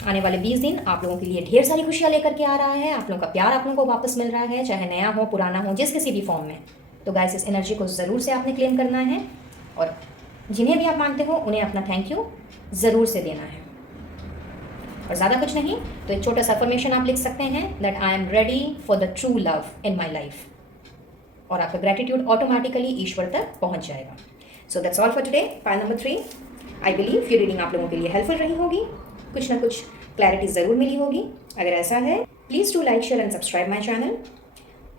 आने वाले 20 दिन आप लोगों के लिए ढेर सारी खुशियाँ लेकर के आ रहा है. आप लोगों का प्यार आप लोगों को वापस मिल रहा है, चाहे नया हो, पुराना हो, जिस किसी भी फॉर्म में. तो गाइस, इस एनर्जी को ज़रूर से आपने क्लेम करना है और जिन्हें भी आप मानते हो उन्हें अपना थैंक यू ज़रूर से देना है. और ज़्यादा कुछ नहीं तो एक छोटा सा अफर्मेशन आप लिख सकते हैं, that I am ready for the true love in my life. और आपका ग्रेटिट्यूड ऑटोमेटिकली ईश्वर तक पहुंच जाएगा. So that's all for today. Pile number 3. I believe ये रीडिंग आप लोगों के लिए हेल्पफुल रही होगी, कुछ ना कुछ क्लैरिटी ज़रूर मिली होगी. अगर ऐसा है, please do like, share and subscribe my channel.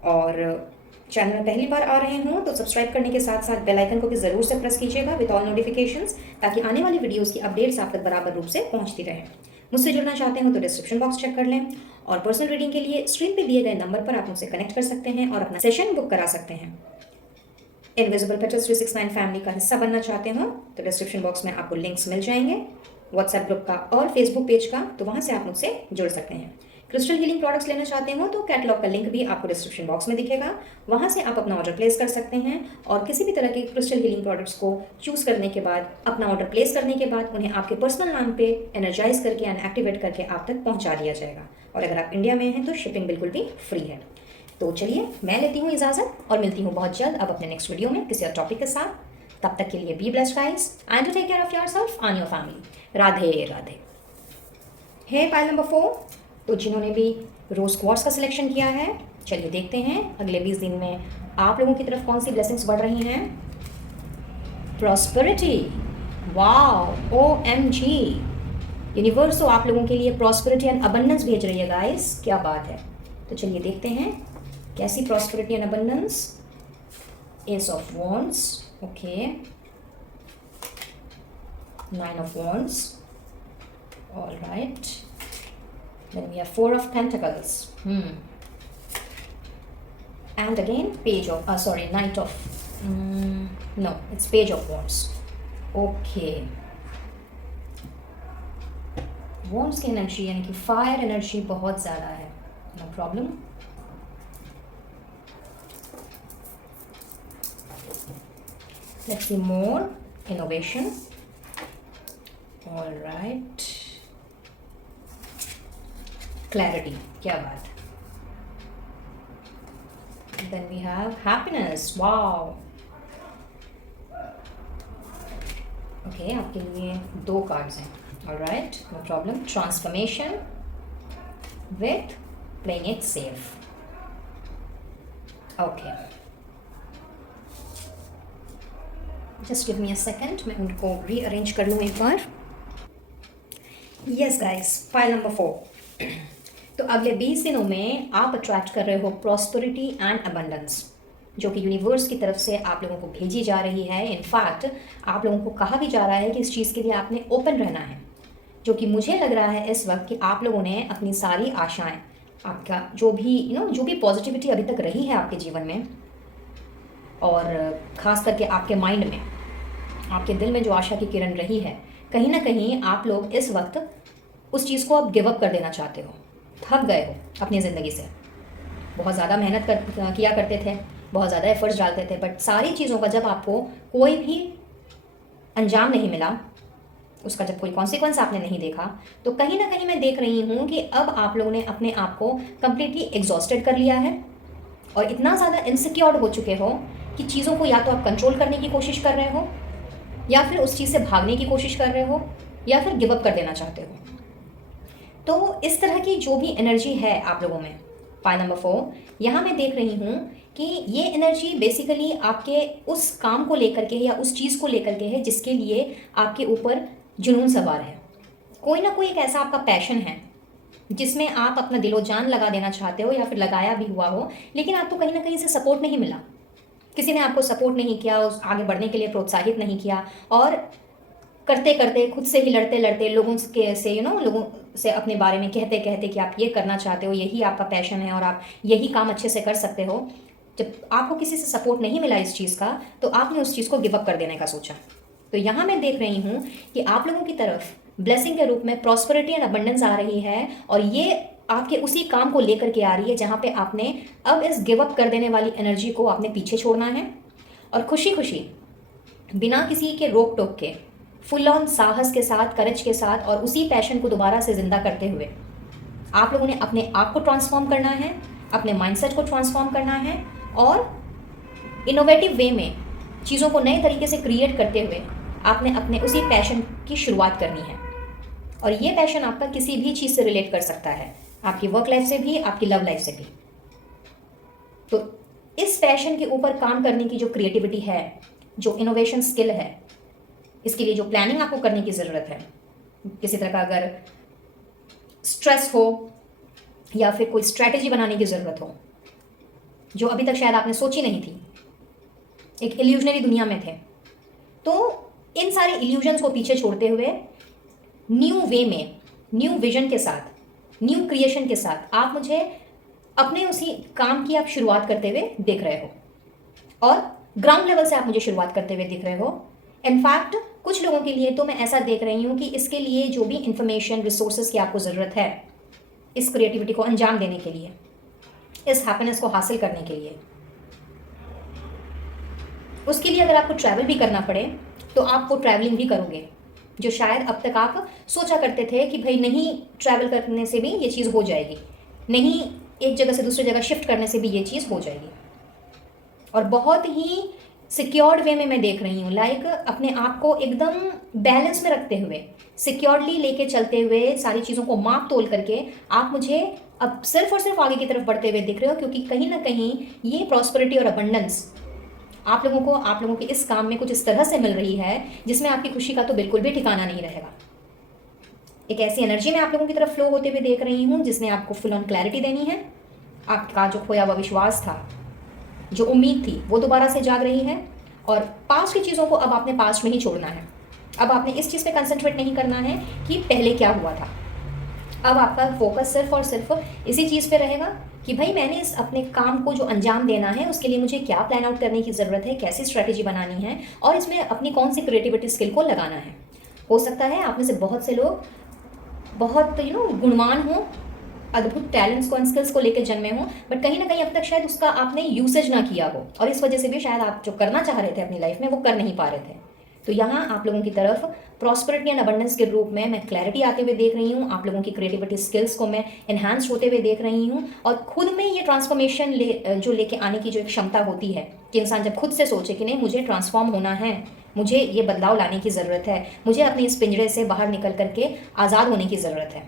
और चैनल में पहली बार आ रहे हों तो सब्सक्राइब करने के साथ साथ बेल आइकन को भी ज़रूर से प्रेस कीजिएगा विद ऑल नोटिफिकेशंस, ताकि आने वाली वीडियोस की अपडेट्स आप तक बराबर रूप से पहुंचती रहें. मुझसे जुड़ना चाहते हो तो डिस्क्रिप्शन बॉक्स चेक कर लें. और पर्सनल रीडिंग के लिए स्क्रीन पे दिए गए नंबर पर आप मुझसे कनेक्ट कर सकते हैं और अपना सेशन बुक करा सकते हैं. इनविजिबल पेटल्स 369 फैमिली का हिस्सा बनना चाहते हो तो डिस्क्रिप्शन बॉक्स में आपको लिंक्स मिल जाएंगे, व्हाट्सएप ग्रुप का और फेसबुक पेज का, तो वहाँ से आप मुझसे जुड़ सकते हैं. क्रिस्टल हीलिंग प्रोडक्ट्स लेना चाहते हो तो कैटलॉग का लिंक भी आपको डिस्क्रिप्शन बॉक्स में दिखेगा, वहाँ से आप अपना ऑर्डर प्लेस कर सकते हैं. और किसी भी तरह के क्रिस्टल हीलिंग प्रोडक्ट्स को चूज़ करने के बाद, अपना ऑर्डर प्लेस करने के बाद, उन्हें आपके पर्सनल नाम पे एनर्जाइज करके एंड एक्टिवेट करके आप तक पहुँचा दिया जाएगा. और अगर आप इंडिया में हैं तो शिपिंग बिल्कुल भी फ्री है. तो चलिए, मैं लेती हूँ इजाज़त और मिलती हूँ बहुत जल्द अब अपने नेक्स्ट वीडियो में किसी और टॉपिक के साथ. तब तक के लिए be blessed guys and to take care of yourself and your family. Radhe Radhe. है पाइल नंबर 4. तो जिन्होंने भी रोज क्वार्ट्स का सिलेक्शन किया है चलिए देखते हैं अगले 20 दिन में आप लोगों की तरफ कौन सी ब्लेसिंग्स बढ़ रही हैं। प्रॉस्पेरिटी, वाओ, OMG, यूनिवर्स तो आप लोगों के लिए प्रॉस्पेरिटी एंड अबंडेंस भेज रही है गाइस, क्या बात है। तो चलिए देखते हैं कैसी prosperity and abundance. S of wands, okay, 9 of wands, all right, then we have 4 of pentacles, and again page of knight of, no, it's page of wands, okay, wands की एनर्जी यानी कि फायर एनर्जी बहुत ज़्यादा है, no problem. Let's see more innovation, all right, clarity, क्या बात। Then we have happiness, wow, okay, आपके लिए 2 कार्ड्स हैं, all right, no problem. Transformation with playing it safe, okay, just give me a second, मैं उनको रीअरेंज कर लूँ एक बार। Yes guys, file number 4। तो अगले 20 दिनों में आप अट्रैक्ट कर रहे हो प्रॉस्पेरिटी एंड अबंडेंस, जो कि यूनिवर्स की तरफ से आप लोगों को भेजी जा रही है। इनफैक्ट आप लोगों को कहा भी जा रहा है कि इस चीज़ के लिए आपने ओपन रहना है, जो कि मुझे लग रहा है इस वक्त कि आप लोगों ने अपनी सारी आशाएं, आपका जो भी जो भी पॉजिटिविटी अभी तक रही है आपके जीवन में, और ख़ास करके आपके माइंड में, आपके दिल में जो आशा की किरण रही है, कहीं ना कहीं आप लोग इस वक्त उस चीज़ को अब गिव अप कर देना चाहते हो। थक गए हो अपनी ज़िंदगी से, बहुत ज़्यादा मेहनत किया करते थे, बहुत ज़्यादा एफर्ट्स डालते थे, बट सारी चीज़ों का जब आपको कोई भी अंजाम नहीं मिला, उसका जब कोई कॉन्सिक्वेंस आपने नहीं देखा, तो कहीं ना कहीं मैं देख रही हूँ कि अब आप लोगों ने अपने आप को कम्प्लीटली एग्जॉस्टेड कर लिया है और इतना ज़्यादा इनसिक्योर्ड हो चुके हो कि चीज़ों को या तो आप कंट्रोल करने की कोशिश कर रहे हो, या फिर उस चीज़ से भागने की कोशिश कर रहे हो, या फिर गिव अप कर देना चाहते हो। तो इस तरह की जो भी एनर्जी है आप लोगों में, पाई नंबर 4, यहाँ मैं देख रही हूँ कि ये एनर्जी बेसिकली आपके उस काम को लेकर के या उस चीज़ को लेकर के है जिसके लिए आपके ऊपर जुनून सवार है। कोई ना कोई एक ऐसा आपका पैशन है जिसमें आप अपना दिलो जान लगा देना चाहते हो, या फिर लगाया भी हुआ हो, लेकिन आपको कहीं ना कहीं से सपोर्ट नहीं मिला, किसी ने आपको सपोर्ट नहीं किया, उस आगे बढ़ने के लिए प्रोत्साहित नहीं किया, और करते करते खुद से ही लड़ते लड़ते लोगों के से लोगों से अपने बारे में कहते कहते कि आप ये करना चाहते हो, यही आपका पैशन है और आप यही काम अच्छे से कर सकते हो, जब आपको किसी से सपोर्ट नहीं मिला इस चीज़ का, तो आपने उस चीज़ को गिव अप कर देने का सोचा। तो यहाँ मैं देख रही हूँ कि आप लोगों की तरफ ब्लेसिंग के रूप में प्रॉस्पेरिटी एंड अबंडेंस आ रही है, और ये आपके उसी काम को लेकर के आ रही है जहाँ पे आपने अब इस गिव अप कर देने वाली एनर्जी को आपने पीछे छोड़ना है, और खुशी खुशी बिना किसी के रोक टोक के फुल ऑन साहस के साथ, करेज के साथ, और उसी पैशन को दोबारा से जिंदा करते हुए आप लोगों ने अपने आप को ट्रांसफॉर्म करना है, अपने माइंडसेट को ट्रांसफॉर्म करना है, और इनोवेटिव वे में चीज़ों को नए तरीके से क्रिएट करते हुए आपने अपने उसी पैशन की शुरुआत करनी है। और ये पैशन आपका किसी भी चीज़ से रिलेट कर सकता है, आपकी वर्क लाइफ से भी, आपकी लव लाइफ से भी। तो इस पैशन के ऊपर काम करने की जो क्रिएटिविटी है, जो इनोवेशन स्किल है, इसके लिए जो प्लानिंग आपको करने की ज़रूरत है, किसी तरह का अगर स्ट्रेस हो या फिर कोई स्ट्रैटेजी बनाने की ज़रूरत हो जो अभी तक शायद आपने सोची नहीं थी, एक इल्यूजनरी दुनिया में थे, तो इन सारे इल्यूजन्स को पीछे छोड़ते हुए न्यू वे में, न्यू विजन के साथ, न्यू क्रिएशन के साथ आप मुझे अपने उसी काम की आप शुरुआत करते हुए देख रहे हो, और ग्राउंड लेवल से आप मुझे शुरुआत करते हुए दिख रहे हो। इनफैक्ट कुछ लोगों के लिए तो मैं ऐसा देख रही हूँ कि इसके लिए जो भी इंफॉर्मेशन, रिसोर्सेज की आपको ज़रूरत है इस क्रिएटिविटी को अंजाम देने के लिए, इस हैप्पीनेस को हासिल करने के लिए, उसके लिए अगर आपको ट्रैवल भी करना पड़े तो आप वो ट्रैवलिंग भी करोगे, जो शायद अब तक आप सोचा करते थे कि भाई नहीं, ट्रैवल करने से भी ये चीज़ हो जाएगी, नहीं एक जगह से दूसरी जगह शिफ्ट करने से भी ये चीज़ हो जाएगी। और बहुत ही सिक्योर्ड वे में मैं देख रही हूँ, लाइक अपने आप को एकदम बैलेंस में रखते हुए, सिक्योरली लेके चलते हुए, सारी चीज़ों को माप तोल करके आप मुझे अब सिर्फ और सिर्फ आगे की तरफ बढ़ते हुए दिख रहे हो, क्योंकि कहीं ना कहीं ये प्रॉस्पेरिटी और अबंडेंस आप लोगों के इस काम में कुछ इस तरह से मिल रही है जिसमें आपकी खुशी का तो बिल्कुल भी ठिकाना नहीं रहेगा। एक ऐसी एनर्जी मैं आप लोगों की तरफ फ्लो होते हुए देख रही हूँ जिसने आपको फुल ऑन क्लैरिटी देनी है। आपका जो खोया हुआ विश्वास था, जो उम्मीद थी, वो दोबारा से जाग रही है। और पास्ट की चीज़ों को अब आपने पास्ट में ही छोड़ना है। अब आपने इस चीज़ पे कंसंट्रेट नहीं करना है कि पहले क्या हुआ था। अब आपका फोकस सिर्फ और सिर्फ इसी चीज़ पे रहेगा कि भाई मैंने इस अपने काम को जो अंजाम देना है उसके लिए मुझे क्या प्लान आउट करने की ज़रूरत है, कैसी स्ट्रैटेजी बनानी है और इसमें अपनी कौन सी क्रिएटिविटी स्किल को लगाना है। हो सकता है आप में से बहुत से लोग बहुत गुणवान हो, अद्भुत टैलेंट्स को एंड स्किल्स को लेकर जन्मे हो, बट कहीं ना कहीं अब तक शायद उसका आपने यूसेज ना किया हो और इस वजह से भी शायद आप जो करना चाह रहे थे अपनी लाइफ में वो कर नहीं पा रहे थे। तो यहाँ आप लोगों की तरफ प्रॉस्पेरिटी एंड अबंडेंस के रूप में मैं क्लैरिटी आते हुए देख रही हूँ। आप लोगों की क्रिएटिविटी स्किल्स को मैं एनहांस होते हुए देख रही हूँ और खुद में ये ट्रांसफॉर्मेशन जो लेके आने की जो एक क्षमता होती है कि इंसान जब खुद से सोचे कि नहीं मुझे ट्रांसफॉर्म होना है, मुझे ये बदलाव लाने की ज़रूरत है, मुझे अपने इस पिंजरे से बाहर निकल करके आज़ाद होने की ज़रूरत है,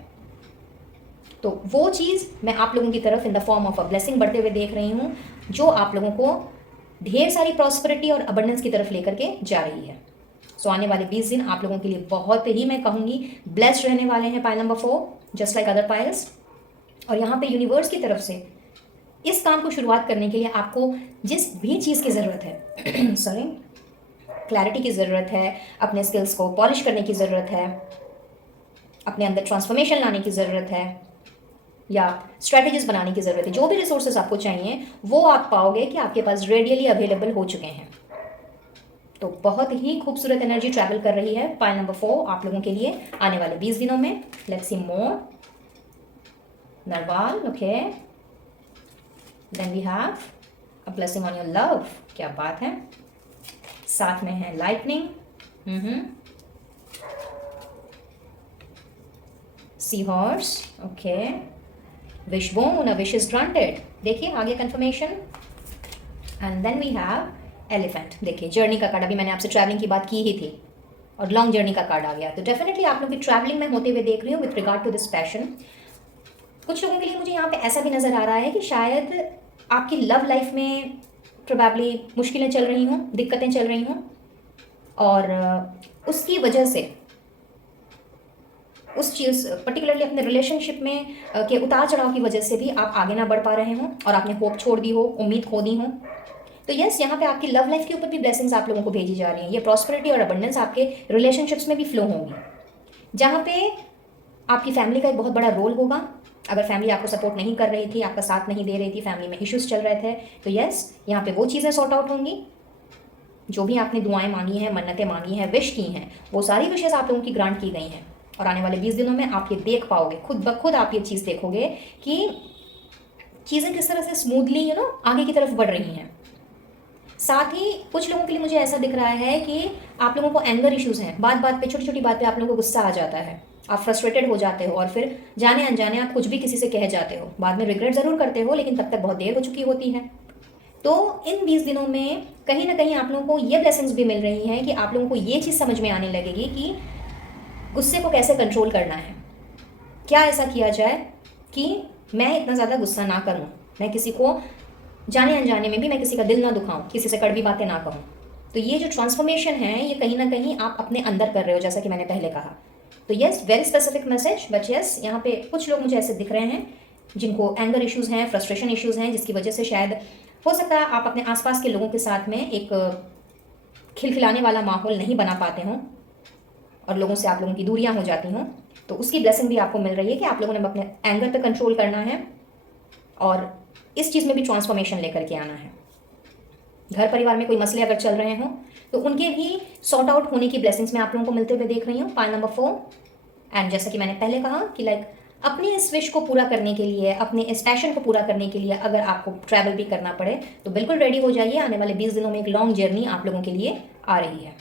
तो वो चीज़ मैं आप लोगों की तरफ इन the form of a blessing बढ़ते हुए देख रही हूँ जो आप लोगों को ढेर सारी प्रॉस्पेरिटी और अबंडेंस की तरफ लेकर के जा रही है। सो आने वाले 20 दिन आप लोगों के लिए बहुत ही मैं कहूँगी ब्लेस्ड रहने वाले हैं, pile number 4, just like other piles. और यहाँ पे यूनिवर्स की तरफ से इस काम को शुरुआत करने के लिए आपको जिस भी चीज़ की ज़रूरत है सॉरी, क्लैरिटी की ज़रूरत है, अपने स्किल्स को पॉलिश करने की ज़रूरत है, अपने अंदर ट्रांसफॉर्मेशन लाने की ज़रूरत है या स्ट्रैटेजीज बनाने की ज़रूरत है, जो भी रिसोर्सेज आपको चाहिए वो आप पाओगे कि आपके पास रेडियली अवेलेबल हो चुके हैं। तो बहुत ही खूबसूरत एनर्जी ट्रैवल कर रही है पाइल नंबर 4 आप लोगों के लिए आने वाले 20 दिनों में। Let's see more. Narwhal, okay, then we have a blessing on your love, क्या बात है। साथ में है lightning, sea horse, okay, wish bone, a wish is granted. देखिए आगे confirmation. And then we have elephant. देखिए जर्नी का कार्ड, अभी मैंने आपसे ट्रैवलिंग की बात की ही थी और लॉन्ग जर्नी का कार्ड आ गया। तो डेफिनेटली आप लोग की ट्रैवलिंग में होते हुए देख रही हूँ with regard to this passion. कुछ लोगों के लिए मुझे यहाँ पे ऐसा भी नज़र आ रहा है कि शायद आपकी लव लाइफ में प्रोबेबली मुश्किलें चल रही हों, दिक्कतें चल रही हों और उसकी वजह से उस चीज़ पर्टिकुलरली अपने रिलेशनशिप में के उतार चढ़ाव की वजह से भी आप आगे ना बढ़ पा रहे हों और आपने होप छोड़ दी हो, उम्मीद खो दी हो। तो यस, यहाँ पे आपकी लव लाइफ के ऊपर भी ब्लेसिंग्स आप लोगों को भेजी जा रही हैं। ये प्रॉस्पेरिटी और अबंडेंस आपके रिलेशनशिप्स में भी फ्लो होंगी, जहाँ पे आपकी फैमिली का एक बहुत बड़ा रोल होगा। अगर फैमिली आपको सपोर्ट नहीं कर रही थी, आपका साथ नहीं दे रही थी, फैमिली में इश्यूज चल रहे थे, तो यस यहाँ पे वो चीज़ें सॉर्ट आउट होंगी। जो भी आपने दुआएं मांगी हैं, मन्नतें मांगी हैं, विश की हैं, वो सारी विशेष आप लोगों की ग्रांट की गई हैं। और आने वाले 20 दिनों में आप ये देख पाओगे, खुद ब खुद आप ये चीज़ देखोगे कि चीज़ें किस तरह से स्मूथली आगे की तरफ बढ़ रही हैं। साथ ही कुछ लोगों के लिए मुझे ऐसा दिख रहा है कि आप लोगों को एंगर इश्यूज़ हैं, बात बात पे, छोटी छोटी बात पे आप लोगों को गुस्सा आ जाता है, आप फ्रस्ट्रेटेड हो जाते हो और फिर जाने अनजाने आप कुछ भी किसी से कह जाते हो। बाद में रिग्रेट ज़रूर करते हो लेकिन तब तक बहुत देर हो चुकी होती है। तो इन 20 दिनों में कहीं ना कहीं आप लोगों को ये ब्लेसिंग्स भी मिल रही हैं कि आप लोगों को ये चीज़ समझ में आने लगेगी कि गुस्से को कैसे कंट्रोल करना है, क्या ऐसा किया जाए कि मैं इतना ज़्यादा गुस्सा ना करूँ, मैं किसी को जाने अनजाने में भी मैं किसी का दिल ना दुखाऊं, किसी से कड़वी बातें ना कहूँ। तो ये जो ट्रांसफॉर्मेशन है ये कहीं ना कहीं आप अपने अंदर कर रहे हो, जैसा कि मैंने पहले कहा। तो yes, very specific message, but yes यहाँ पे कुछ लोग मुझे ऐसे दिख रहे हैं जिनको एंगर इश्यूज़ हैं, फ्रस्ट्रेशन इश्यूज़ हैं, जिसकी वजह से शायद हो सकता है आप अपने आसपास के लोगों के साथ में एक खिलखिलाने वाला माहौल नहीं बना पाते हों और लोगों से आप लोगों की दूरियां हो जाती हों। तो उसकी ब्लेसिंग भी आपको मिल रही है कि आप लोगों ने अपने एंगर पे कंट्रोल करना है और इस चीज़ में भी ट्रांसफॉर्मेशन लेकर के आना है। घर परिवार में कोई मसले अगर चल रहे हों तो उनके भी सॉर्ट आउट होने की ब्लेसिंग्स मैं आप लोगों को मिलते हुए देख रही हूँ, पाइल नंबर 4। एंड जैसा कि मैंने पहले कहा कि लाइक अपने इस विश को पूरा करने के लिए, अपने इस पैशन को पूरा करने के लिए अगर आपको ट्रैवल भी करना पड़े तो बिल्कुल रेडी हो जाइए। आने वाले 20 दिनों में एक लॉन्ग जर्नी आप लोगों के लिए आ रही है।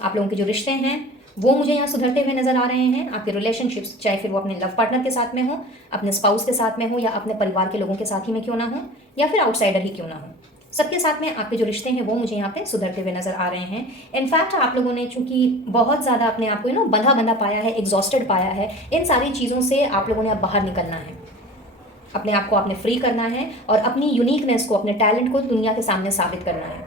आप लोगों के जो रिश्ते हैं वो मुझे यहाँ सुधरते हुए नजर आ रहे हैं। आपके रिलेशनशिप्स, चाहे फिर वो अपने लव पार्टनर के साथ में हो, अपने स्पाउस के साथ में हो, या अपने परिवार के लोगों के साथ ही में क्यों ना हो, या फिर आउटसाइडर ही क्यों ना हो, सबके साथ में आपके जो रिश्ते हैं वो मुझे यहाँ पे सुधरते हुए नजर आ रहे हैं। इनफैक्ट आप लोगों ने चूंकि बहुत ज़्यादा अपने आप को बंधा बंधा पाया है, एग्जॉस्टेड पाया है, इन सारी चीज़ों से आप लोगों ने अब बाहर निकलना है। अपने आप को आपने फ्री करना है और अपनी यूनिकनेस को, अपने टैलेंट को दुनिया के सामने साबित करना है,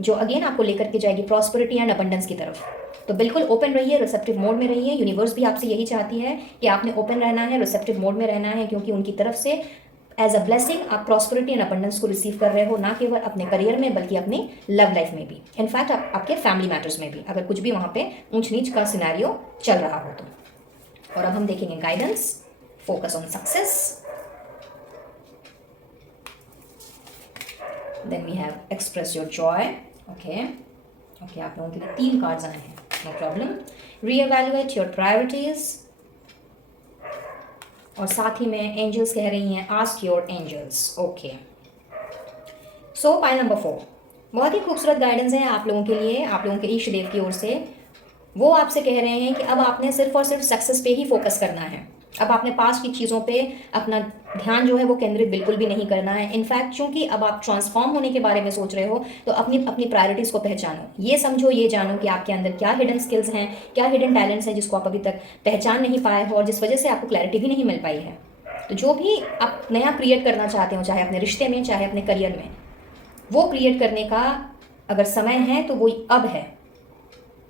जो अगेन आपको लेकर के जाएगी प्रॉस्पेरिटी एंड अबंडेंस की तरफ। तो बिल्कुल ओपन रहिए, रिसेप्टिव मोड में रहिए। यूनिवर्स भी आपसे यही चाहती है कि आपने ओपन रहना है, रिसेप्टिव मोड में रहना है, क्योंकि उनकी तरफ से एज अ ब्लेसिंग आप प्रॉस्पेरिटी एंड अबंडेंस को रिसीव कर रहे हो, ना केवल अपने करियर में बल्कि अपनी लव लाइफ में भी, इनफैक्ट आपके फैमिली मैटर्स में भी, अगर कुछ भी वहाँ पे ऊंच नीच का सिनेरियो चल रहा हो तो। और अब हम देखेंगे guidance, focus on success. Then we have express your joy. Okay, आप लोगों के लिए 3 कार्ड्स आए हैं, no problem. Reevaluate your priorities, और साथ ही में एंजल्स कह रही हैं ask your angels. Okay, so pile number 4 बहुत ही खूबसूरत गाइडेंस है आप लोगों के लिए, आप लोगों के ईश देव की ओर से। वो आपसे कह रहे हैं कि अब आपने सिर्फ और सिर्फ सक्सेस पे ही फोकस करना है। अब आपने पास की चीज़ों पे अपना ध्यान जो है वो केंद्रित बिल्कुल भी नहीं करना है। इनफैक्ट चूंकि अब आप ट्रांसफॉर्म होने के बारे में सोच रहे हो, तो अपनी अपनी प्रायोरिटीज़ को पहचानो, ये समझो, ये जानो कि आपके अंदर क्या हिडन स्किल्स हैं, क्या हिडन टैलेंट्स हैं जिसको आप अभी तक पहचान नहीं पाए हो और जिस वजह से आपको क्लैरिटी भी नहीं मिल पाई है। तो जो भी आप नया क्रिएट करना चाहते हो, चाहे अपने रिश्ते में, चाहे अपने करियर में, वो क्रिएट करने का अगर समय है तो वो अब है।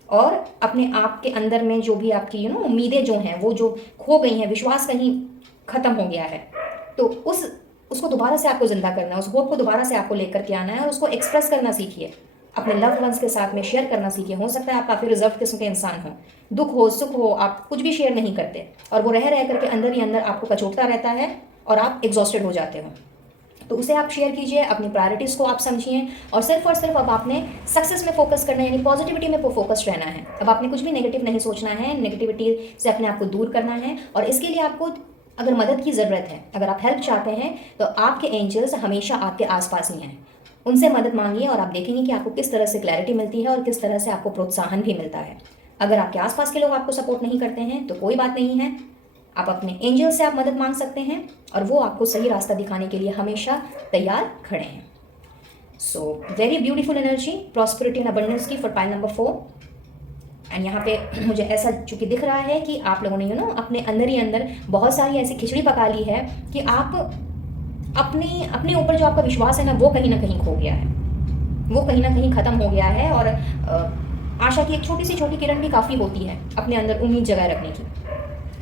और अपने आप के अंदर में जो भी आपकी उम्मीदें जो हैं, वो जो खो गई हैं, विश्वास कहीं ख़त्म हो गया है, तो उसको दोबारा से आपको ज़िंदा करना है, उस होप को दोबारा से आपको लेकर के आना है और उसको एक्सप्रेस करना सीखिए, अपने लव्ड वंस के साथ में शेयर करना सीखिए। हो सकता है आप काफ़ी रिजर्व किस्म के इंसान हो, दुख हो सुख हो आप कुछ भी शेयर नहीं करते, और वो रह करके अंदर ही अंदर आपको कचोटता रहता है और आप एग्जॉस्टेड हो जाते हो। तो उसे आप शेयर कीजिए, अपनी प्रायोरिटीज़ को आप समझिए, और सिर्फ अब आपने सक्सेस में फोकस करना है, यानी पॉजिटिविटी में फोकस्ड रहना है। अब आपने कुछ भी नेगेटिव नहीं सोचना है, नेगेटिविटी से अपने आप को दूर करना है। और इसके लिए आपको अगर मदद की ज़रूरत है, अगर आप हेल्प चाहते हैं, तो आपके एंजल्स हमेशा आपके आसपास ही हैं, उनसे मदद मांगिए और आप देखेंगे कि आपको किस तरह से क्लैरिटी मिलती है और किस तरह से आपको प्रोत्साहन भी मिलता है। अगर आपके आसपास के लोग आपको सपोर्ट नहीं करते हैं तो कोई बात नहीं है, आप अपने एंजल से आप मदद मांग सकते हैं और वो आपको सही रास्ता दिखाने के लिए हमेशा तैयार खड़े हैं। So very beautiful energy, prosperity and abundance की फॉर पाइल नंबर 4। एंड यहाँ पे मुझे ऐसा चूंकि दिख रहा है कि आप लोगों ने अपने अंदर ही अंदर बहुत सारी ऐसी खिचड़ी पका ली है कि आप अपने ऊपर जो आपका विश्वास है वो कहीं ना कहीं खो गया है, वो कहीं ना कहीं ख़त्म हो गया है। और आशा की एक छोटी किरण भी काफ़ी होती है अपने अंदर उम्मीद जगाए रखने की।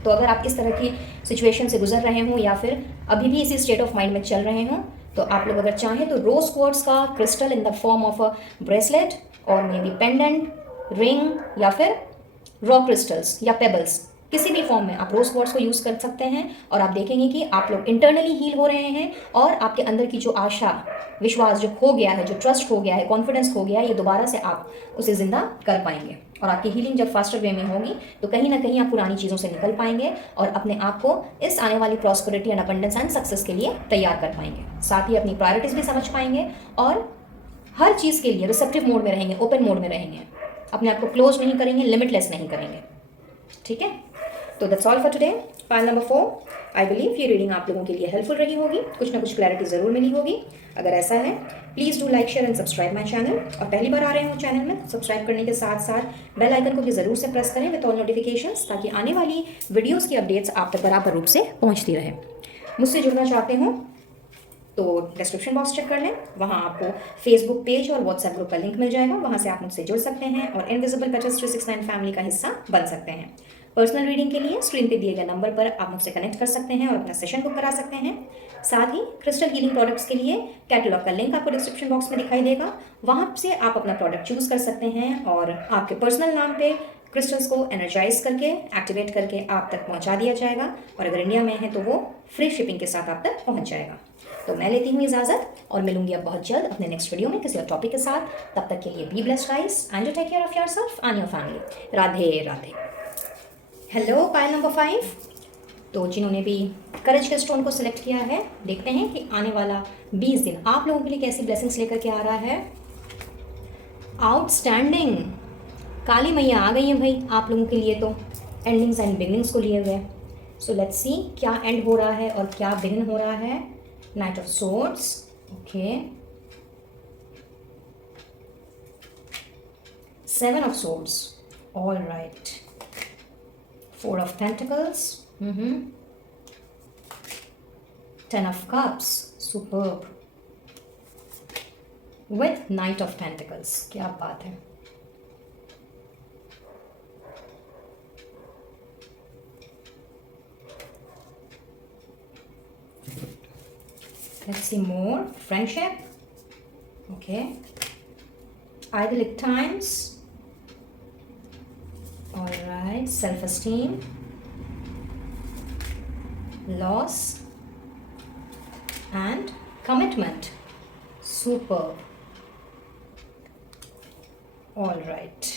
तो अगर आप इस तरह की सिचुएशन से गुजर रहे हों या फिर अभी भी इसी स्टेट ऑफ माइंड में चल रहे हों, तो आप लोग अगर चाहें तो रोज क्वार्ट्ज का crystal in the form of a bracelet और मे बी पेंडेंट, रिंग, या फिर रॉ क्रिस्टल्स या पेबल्स, किसी भी फॉर्म में आप रोज क्वार्ट्ज को यूज़ कर सकते हैं। और आप देखेंगे कि आप लोग इंटरनली हील हो रहे हैं और आपके अंदर की जो आशा, विश्वास जो खो गया है, जो ट्रस्ट खो गया है, कॉन्फिडेंस खो गया है, ये दोबारा से आप उसे ज़िंदा कर पाएंगे। और आपकी हीलिंग जब फास्टर वे में होगी तो कहीं ना कहीं आप पुरानी चीज़ों से निकल पाएंगे और अपने आप को इस आने वाली prosperity and abundance and success के लिए तैयार कर पाएंगे। साथ ही अपनी प्रायोरिटीज़ भी समझ पाएंगे और हर चीज़ के लिए रिसेप्टिव मोड में रहेंगे, ओपन मोड में रहेंगे, अपने आप को क्लोज नहीं करेंगे, लिमिटलेस नहीं करेंगे। ठीक है, तो that's all for today. Pile number 4, I believe ये रीडिंग आप लोगों के लिए हेल्पफुल रही होगी, कुछ ना कुछ क्लैरिटी ज़रूर मिली होगी। अगर ऐसा है please do like, share and subscribe my channel. और पहली बार आ रहे हो चैनल में, सब्सक्राइब करने के साथ साथ बेल आइकन को भी ज़रूर से प्रेस करें विद ऑल नोटिफिकेशंस, ताकि आने वाली वीडियोज़ की अपडेट्स आप तक बराबर रूप से पहुँचती रहे। मुझसे जुड़ना चाहते हो तो डिस्क्रिप्शन बॉक्स चेक कर लें, वहाँ आपको फेसबुक पेज और व्हाट्सएप ग्रुप का लिंक मिल जाएगा, वहाँ से आप मुझसे जुड़ सकते हैं और इनविजिबल पेटल्स 369 फैमिली का हिस्सा बन सकते हैं। पर्सनल रीडिंग के लिए स्क्रीन पे दिए गए नंबर पर आप मुझसे कनेक्ट कर सकते हैं और अपना सेशन बुक करा सकते हैं। साथ ही क्रिस्टल हीलिंग प्रोडक्ट्स के लिए कैटलॉग का लिंक आपको डिस्क्रिप्शन बॉक्स में दिखाई देगा, वहाँ से आप अपना प्रोडक्ट चूज़ कर सकते हैं और आपके पर्सनल नाम पे क्रिस्टल्स को एनर्जाइज करके, एक्टिवेट करके आप तक पहुँचा दिया जाएगा। और अगर इंडिया में है तो वो फ्री शिपिंग के साथ आप तक पहुँच जाएगा। तो मैं लेती हूँ इजाज़त और मिलूंगी अब बहुत जल्द अपने नेक्स्ट वीडियो में किसी और टॉपिक के साथ। तब तक के लिए be blessed guys and take care of yourself and your family. Radhe Radhe. Hello pile number 5, तो जिन्होंने भी करेज के स्टोन को सिलेक्ट किया है, देखते हैं कि आने वाला 20 दिन आप लोगों के लिए कैसी ब्लेसिंग्स लेकर के आ रहा है। आउटस्टैंडिंग, काली मैया आ गई हैं भाई आप लोगों के लिए, तो एंडिंग्स एंड बिगनिंग्स को लिए हुए। सो लेट्स सी क्या एंड हो रहा है और क्या बिगिन हो रहा है। Night of swords, okay, 7 of swords, all right, 4 of pentacles, 10 of Cups, superb. With Knight of Pentacles, क्या बात है. Let's see more. Friendship. Okay. Idyllic times. All right. Self-esteem. Loss. And commitment. Superb. All right.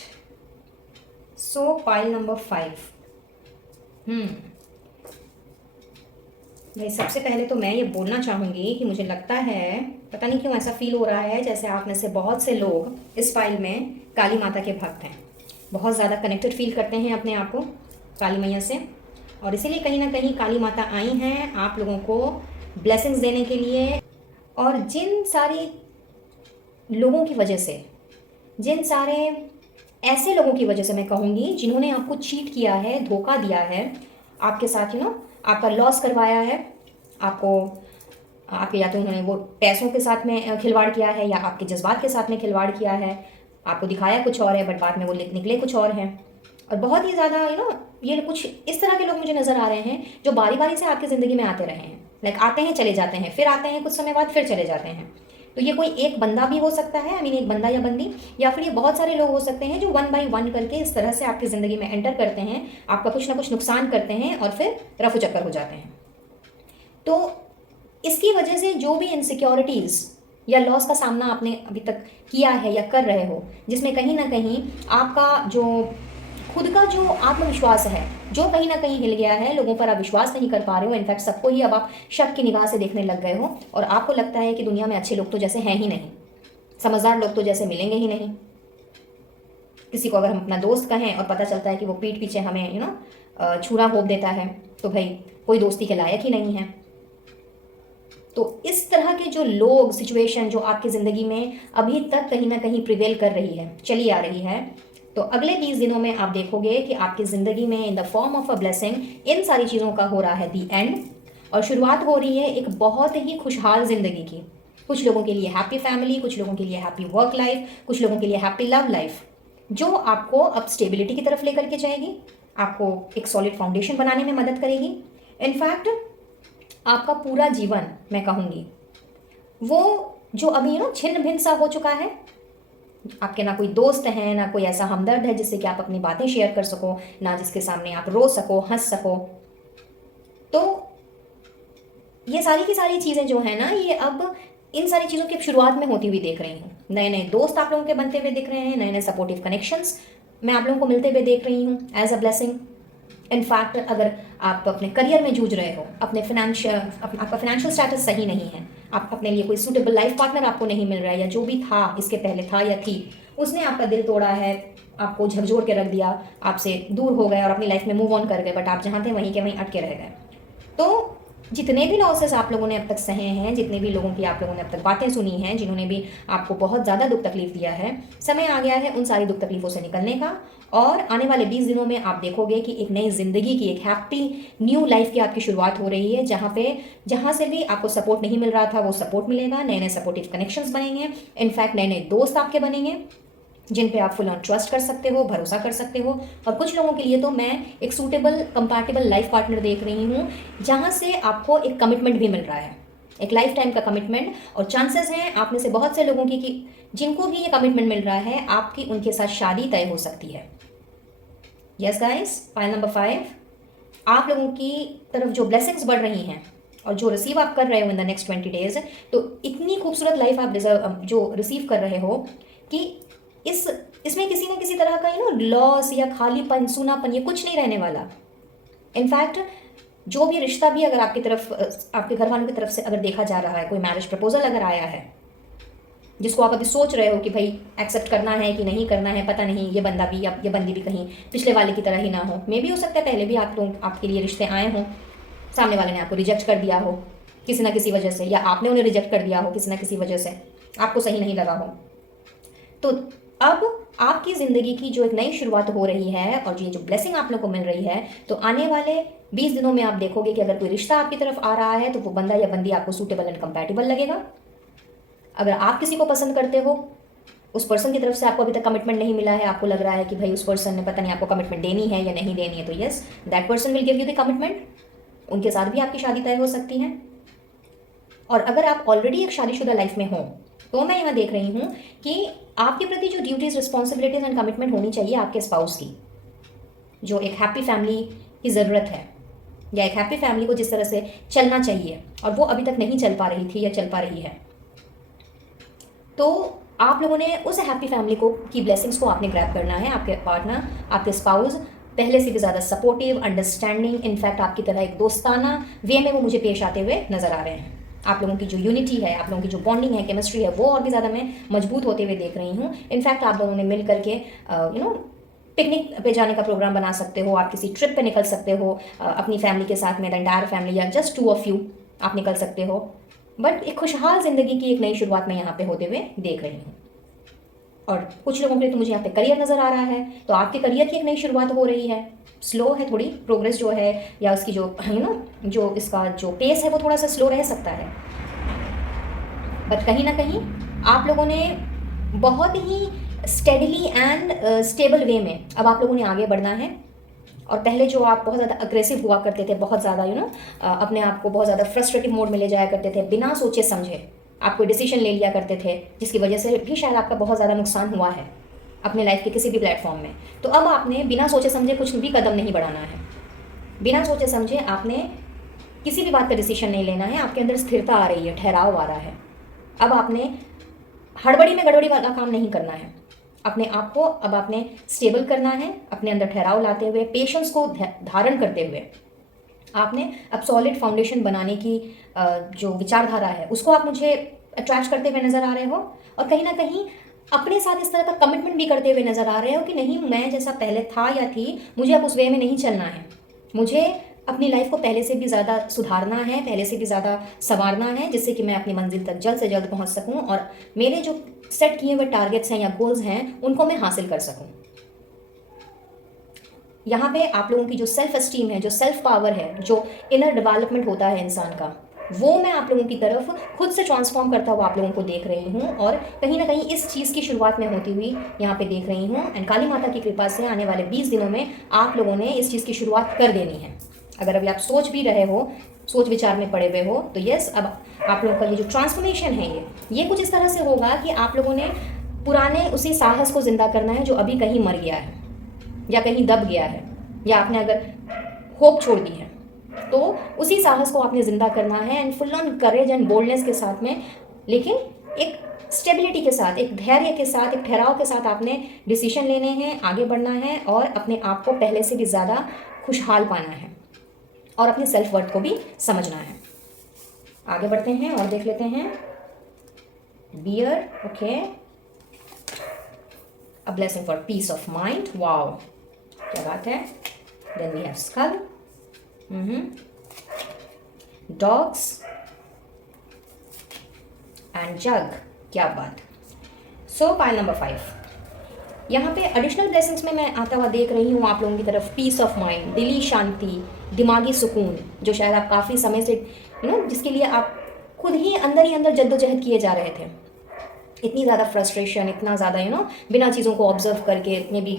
So pile number 5. भाई सबसे पहले तो मैं ये बोलना चाहूँगी कि मुझे लगता है, पता नहीं क्यों ऐसा फील हो रहा है जैसे आप में से बहुत से लोग इस फाइल में काली माता के भक्त हैं. बहुत ज़्यादा कनेक्टेड फील करते हैं अपने आप को काली मैया से, और इसीलिए कहीं ना कहीं काली माता आई हैं आप लोगों को ब्लेसिंग्स देने के लिए. और जिन सारी लोगों की वजह से, जिन सारे ऐसे लोगों की वजह से मैं कहूँगी जिन्होंने आपको चीट किया है, धोखा दिया है, आपके साथ आपका लॉस करवाया है, आपको आपके या तो उन्होंने वो पैसों के साथ में खिलवाड़ किया है या आपके जज्बात के साथ में खिलवाड़ किया है. आपको दिखाया कुछ और है बट बाद में वो निकले कुछ और हैं. और बहुत ही ज़्यादा ये कुछ इस तरह के लोग मुझे नज़र आ रहे हैं जो बारी बारी से आपकी ज़िंदगी में आते रहे हैं. लाइक आते हैं चले जाते हैं, फिर आते हैं कुछ समय बाद फिर चले जाते हैं. तो ये कोई एक बंदा भी हो सकता है, एक बंदा या बंदी, या फिर ये बहुत सारे लोग हो सकते हैं जो 1 बाय 1 करके इस तरह से आपकी ज़िंदगी में एंटर करते हैं, आपका कुछ ना कुछ नुकसान करते हैं और फिर रफू चक्कर हो जाते हैं. तो इसकी वजह से जो भी इनसिक्योरिटीज़ या लॉस का सामना आपने अभी तक किया है या कर रहे हो, जिसमें कहीं ना कहीं आपका जो खुद का जो आत्मविश्वास है जो कहीं ना कहीं हिल गया है, लोगों पर आप विश्वास नहीं कर पा रहे हो, इनफैक्ट सबको ही अब आप शक की निगाह से देखने लग गए हो और आपको लगता है कि दुनिया में अच्छे लोग तो जैसे हैं ही नहीं, समझदार लोग तो जैसे मिलेंगे ही नहीं. किसी को अगर हम अपना दोस्त कहें और पता चलता है कि वो पीठ पीछे हमें छुरा घोंप देता है तो भाई कोई दोस्ती के लायक ही नहीं है. तो इस तरह के जो लोग, सिचुएशन जो आपकी ज़िंदगी में अभी तक कहीं ना कहीं प्रिवेल कर रही है, चली आ रही है, तो अगले 20 दिनों में आप देखोगे कि आपकी ज़िंदगी में इन the form of a blessing in सारी चीज़ों का हो रहा है दी एंड, और शुरुआत हो रही है एक बहुत ही खुशहाल ज़िंदगी की. कुछ लोगों के लिए हैप्पी फैमिली, कुछ लोगों के लिए हैप्पी वर्क लाइफ, कुछ लोगों के लिए हैप्पी लव लाइफ, जो आपको अब स्टेबिलिटी की तरफ लेकर के जाएगी, आपको एक सॉलिड फाउंडेशन बनाने में मदद करेगी. इनफैक्ट आपका पूरा जीवन मैं कहूँगी वो जो अभी छिन्न भिन्न सा हो चुका है, आपके ना कोई दोस्त हैं, ना कोई ऐसा हमदर्द है जिससे कि आप अपनी बातें शेयर कर सको, ना जिसके सामने आप रो सको, हंस सको. तो ये सारी की सारी चीज़ें जो है ना, ये अब इन सारी चीज़ों की शुरुआत में होती हुई देख रही हूँ. नए नए दोस्त आप लोगों के बनते हुए दिख रहे हैं, नए नए सपोर्टिव कनेक्शंस मैं आप लोगों को मिलते हुए देख रही हूँ एज अ ब्लेसिंग. इनफैक्ट अगर आप अपने करियर में जूझ रहे हो, अपने आपका फाइनेंशियल स्टेटस सही नहीं है, आप अपने लिए कोई सूटेबल लाइफ पार्टनर आपको नहीं मिल रहा है, या जो भी था इसके पहले था या थी उसने आपका दिल तोड़ा है, आपको झकझोर के रख दिया, आपसे दूर हो गए और अपनी लाइफ में मूव ऑन कर गए, बट आप जहाँ थे वहीं के वहीं अटके रह गए. तो जितने भी लॉसेस आप लोगों ने अब तक सहे हैं, जितने भी लोगों की आप लोगों ने अब तक बातें सुनी हैं, जिन्होंने भी आपको बहुत ज़्यादा दुख तकलीफ दिया है, समय आ गया है उन सारी दुख तकलीफों से निकलने का. और आने वाले 20 दिनों में आप देखोगे कि एक नई ज़िंदगी की, एक हैप्पी न्यू लाइफ की आपकी शुरुआत हो रही है, जहाँ से भी आपको सपोर्ट नहीं मिल रहा था वो सपोर्ट मिलेगा, नए नए सपोर्टिव कनेक्शंस बनेंगे, इनफैक्ट नए नए दोस्त आपके बनेंगे जिन पे आप फुल ऑन ट्रस्ट कर सकते हो, भरोसा कर सकते हो. और कुछ लोगों के लिए तो मैं एक सूटेबल कंपैटिबल लाइफ पार्टनर देख रही हूँ जहाँ से आपको एक कमिटमेंट भी मिल रहा है, एक लाइफ टाइम का कमिटमेंट. और चांसेस हैं आप में से बहुत से लोगों की कि जिनको भी ये कमिटमेंट मिल रहा है, आपकी उनके साथ शादी तय हो सकती है. यस गाइस, फाइल नंबर 5, आप लोगों की तरफ जो ब्लेसिंग्स बढ़ रही हैं और जो रिसीव आप कर रहे हो इन द नेक्स्ट 20 डेज, तो इतनी खूबसूरत लाइफ आप जो रिसीव कर रहे हो कि इसमें किसी न किसी तरह का लॉस या खालीपन, सूनापन, ये कुछ नहीं रहने वाला. इनफैक्ट जो भी रिश्ता भी अगर आपकी तरफ, आपके घर वालों की तरफ से अगर देखा जा रहा है, कोई मैरिज प्रपोजल अगर आया है जिसको आप अभी सोच रहे हो कि भाई एक्सेप्ट करना है कि नहीं करना है, पता नहीं, ये बंदा भी या ये बंदी भी कहीं पिछले वाले की तरह ही ना हो. मे भी हो सकता है पहले भी आप लोग, आपके लिए रिश्ते आए हों, सामने वाले ने आपको रिजेक्ट कर दिया हो किसी ना किसी वजह से, या आपने उन्हें रिजेक्ट कर दिया हो किसी ना किसी वजह से, आपको सही नहीं लगा हो. तो अब आपकी ज़िंदगी की जो एक नई शुरुआत हो रही है और ये जो ब्लेसिंग आप लोग को मिल रही है, तो आने वाले 20 दिनों में आप देखोगे कि अगर कोई रिश्ता आपकी तरफ आ रहा है तो वो बंदा या बंदी आपको सूटेबल एंड कंपैटिबल लगेगा। अगर आप किसी को पसंद करते हो, उस पर्सन की तरफ से आपको अभी तक कमिटमेंट नहीं मिला है, आपको लग रहा है कि भाई उस पर्सन ने पता नहीं आपको कमिटमेंट देनी है या नहीं देनी है, तो yes, that person will give you the commitment. उनके साथ भी आपकी शादी तय हो सकती है। और अगर आप ऑलरेडी एक शादीशुदा लाइफ में हो, तो मैं यहाँ देख रही हूँ कि आपके प्रति जो ड्यूटीज़, रिस्पॉन्सिबिलिटीज एंड कमिटमेंट होनी चाहिए आपके स्पाउस की, जो एक हैप्पी फैमिली की ज़रूरत है, या एक हैप्पी फैमिली को जिस तरह से चलना चाहिए और वो अभी तक नहीं चल पा रही थी या चल पा रही है, तो आप लोगों ने उस हैप्पी फैमिली को की ब्लेसिंग्स को आपने ग्रैब करना है। आपके पार्टनर, आपके स्पाउस पहले से भी ज़्यादा सपोर्टिव, अंडरस्टैंडिंग, इनफैक्ट आपकी तरह एक दोस्ताना वे में वो मुझे पेश आते हुए नज़र आ रहे हैं। आप लोगों की जो यूनिटी है, आप लोगों की जो बॉन्डिंग है, केमिस्ट्री है, वो और भी ज़्यादा मैं मजबूत होते हुए देख रही हूँ। इनफैक्ट आप लोगों ने मिल करके पिकनिक पे जाने का प्रोग्राम बना सकते हो, आप किसी ट्रिप पे निकल सकते हो अपनी फैमिली के साथ में, द एंटायर फैमिली या जस्ट 2 ऑफ यू आप निकल सकते हो। बट एक खुशहाल ज़िंदगी की एक नई शुरुआत मैं यहाँ पे होते हुए देख रही हूँ। और कुछ लोगों के लिए तो मुझे यहाँ पे करियर नज़र आ रहा है, तो आपके करियर की एक नई शुरुआत हो रही है। स्लो है थोड़ी प्रोग्रेस जो है, या उसकी जो जो इसका जो पेस है वो थोड़ा सा स्लो रह सकता है, बट कहीं ना कहीं आप लोगों ने बहुत ही स्टेडली एंड स्टेबल वे में अब आप लोगों ने आगे बढ़ना है। और पहले जो आप बहुत ज़्यादा अग्रेसिव हुआ करते थे, बहुत ज़्यादा अपने आप को बहुत ज़्यादा फ्रस्ट्रेटिव मोड में ले जाया करते थे, बिना सोचे समझे आप कोई डिसीजन ले लिया करते थे, जिसकी वजह से भी शायद आपका बहुत ज़्यादा नुकसान हुआ है अपने लाइफ के किसी भी प्लेटफॉर्म में। तो अब आपने बिना सोचे समझे कुछ भी कदम नहीं बढ़ाना है। बिना सोचे समझे आपने किसी भी बात का डिसीजन नहीं लेना है। आपके अंदर स्थिरता आ रही है, ठहराव आ रहा है। अब आपने हड़बड़ी में गड़बड़ी वाला काम नहीं करना है। अपने आप को अब आपने स्टेबल करना है, अपने अंदर ठहराव लाते हुए, पेशेंस को धारण करते हुए आपने अब सॉलिड फाउंडेशन बनाने की जो विचारधारा है उसको आप मुझे अट्रैक्ट करते हुए नज़र आ रहे हो। और कहीं ना कहीं अपने साथ इस तरह का कमिटमेंट भी करते हुए नज़र आ रहे हो कि नहीं, मैं जैसा पहले था या थी, मुझे अब उस वे में नहीं चलना है। मुझे अपनी लाइफ को पहले से भी ज़्यादा सुधारना है, पहले से भी ज़्यादा संवारना है, जिससे कि मैं अपनी मंजिल तक जल्द से जल्द पहुंच सकूं और मेरे जो सेट किए हुए टारगेट्स हैं या गोल्स हैं उनको मैं हासिल कर सकूं। यहाँ पे आप लोगों की जो सेल्फ एस्टीम है, जो सेल्फ पावर है, जो इनर डेवलपमेंट होता है इंसान का, वो मैं आप लोगों की तरफ खुद से ट्रांसफॉर्म करता हुआ आप लोगों को देख रही हूँ। और कहीं ना कहीं इस चीज़ की शुरुआत में होती हुई यहाँ पे देख रही हूँ। एंड काली माता की कृपा से आने वाले 20 दिनों में आप लोगों ने इस चीज़ की शुरुआत कर देनी है। अगर अभी आप सोच भी रहे हो, सोच विचार में पड़े हुए हो, तो यस, अब आप लोगों का ये जो ट्रांसफॉर्मेशन है ये कुछ इस तरह से होगा कि आप लोगों ने पुराने उसी साहस को जिंदा करना है जो अभी कहीं मर गया है या कहीं दब गया है, या आपने अगर होप छोड़ दी है, तो उसी साहस को आपने जिंदा करना है and full on courage and boldness के साथ में, लेकिन एक स्टेबिलिटी के साथ, एक धैर्य के साथ, एक ठहराव के साथ आपने डिसीजन लेने हैं, आगे बढ़ना है और अपने आप को पहले से भी ज़्यादा खुशहाल पाना है और अपने सेल्फ वर्थ को भी समझना है। आगे बढ़ते हैं और देख लेते हैं bear. Okay, a blessing for peace of mind. Wow, क्या बात है। Then we have skull, dogs and jug. क्या बात। सो पाइल नंबर 5, यहाँ पे एडिशनल ब्लेसिंग्स में मैं आता हुआ देख रही हूँ आप लोगों की तरफ पीस ऑफ माइंड, दिली शांति, दिमागी सुकून, जो शायद आप काफ़ी समय से जिसके लिए आप खुद ही अंदर जद्दोजहद किए जा रहे थे। इतनी ज़्यादा फ्रस्ट्रेशन, इतना ज़्यादा बिना चीज़ों को ऑब्जर्व करके, इतने भी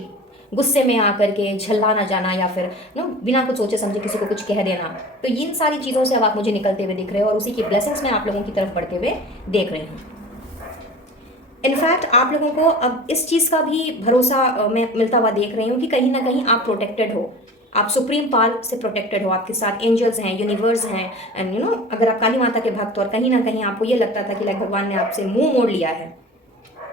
गुस्से में आकर के झल्ला ना जाना, या फिर बिना कुछ सोचे समझे किसी को कुछ कह देना। तो इन सारी चीज़ों से अब आप मुझे निकलते हुए दिख रहे हो और उसी की ब्लेसिंग्स मैं आप लोगों की तरफ बढ़ते हुए देख रही हूँ। इनफैक्ट आप लोगों को अब इस चीज़ का भी भरोसा मैं मिलता हुआ देख रही हूँ कि कहीं ना कहीं आप प्रोटेक्टेड हो, आप सुप्रीम पावर से प्रोटेक्टेड हो, आपके साथ एंजल्स हैं, यूनिवर्स हैं, एंड अगर आप काली माता के भक्त हो और कहीं ना कहीं आपको ये लगता था कि लाइक भगवान ने आपसे मुंह मोड़ लिया है,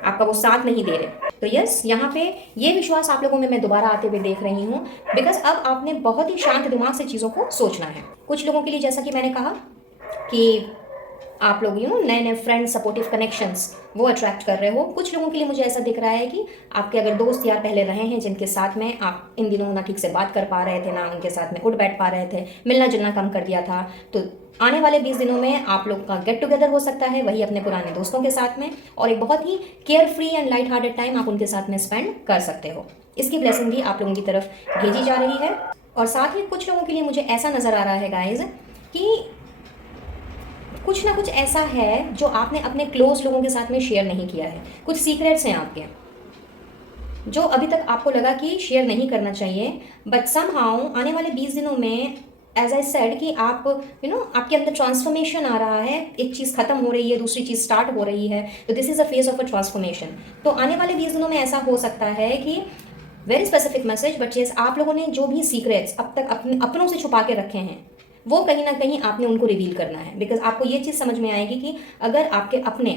आपका वो साथ नहीं दे रहे, तो यस, यहाँ पे ये विश्वास आप लोगों में मैं दोबारा आते हुए देख रही हूँ। बिकॉज अब आपने बहुत ही शांत दिमाग से चीज़ों को सोचना है। कुछ लोगों के लिए, जैसा कि मैंने कहा कि आप लोग नए नए फ्रेंड्स, सपोर्टिव कनेक्शंस वो अट्रैक्ट कर रहे हो। कुछ लोगों के लिए मुझे ऐसा दिख रहा है कि आपके अगर दोस्त यार पहले रहे हैं जिनके साथ में आप इन दिनों ना ठीक से बात कर पा रहे थे, ना उनके साथ में उठ बैठ पा रहे थे, मिलना जुलना कम कर दिया था, तो आने वाले 20 दिनों में आप लोग का गेट टुगेदर हो सकता है, वही अपने पुराने दोस्तों के साथ में, और एक बहुत ही care free and light hearted time आप उनके साथ में स्पेंड कर सकते हो। इसकी ब्लेसिंग भी आप लोगों की तरफ भेजी जा रही है। और साथ ही कुछ लोगों के लिए मुझे ऐसा नज़र आ रहा है गाइज कि कुछ ना कुछ ऐसा है जो आपने अपने क्लोज लोगों के साथ में शेयर नहीं किया है। कुछ सीक्रेट्स हैं आपके जो अभी तक आपको लगा कि शेयर नहीं करना चाहिए, बट समहाउ आने वाले 20 दिनों में एज आई सेड कि आप आपके अंदर ट्रांसफॉर्मेशन आ रहा है, एक चीज़ खत्म हो रही है, दूसरी चीज़ स्टार्ट हो रही है, तो this is a phase of a transformation. तो आने वाले 20 दिनों में ऐसा हो सकता है कि very specific message, but yes आप लोगों ने जो भी सीक्रेट्स अब तक अपनों से छुपा के रखे हैं वो कहीं ना कहीं आपने उनको रिवील करना है। बिकॉज आपको ये चीज़ समझ में आएगी कि अगर आपके अपने,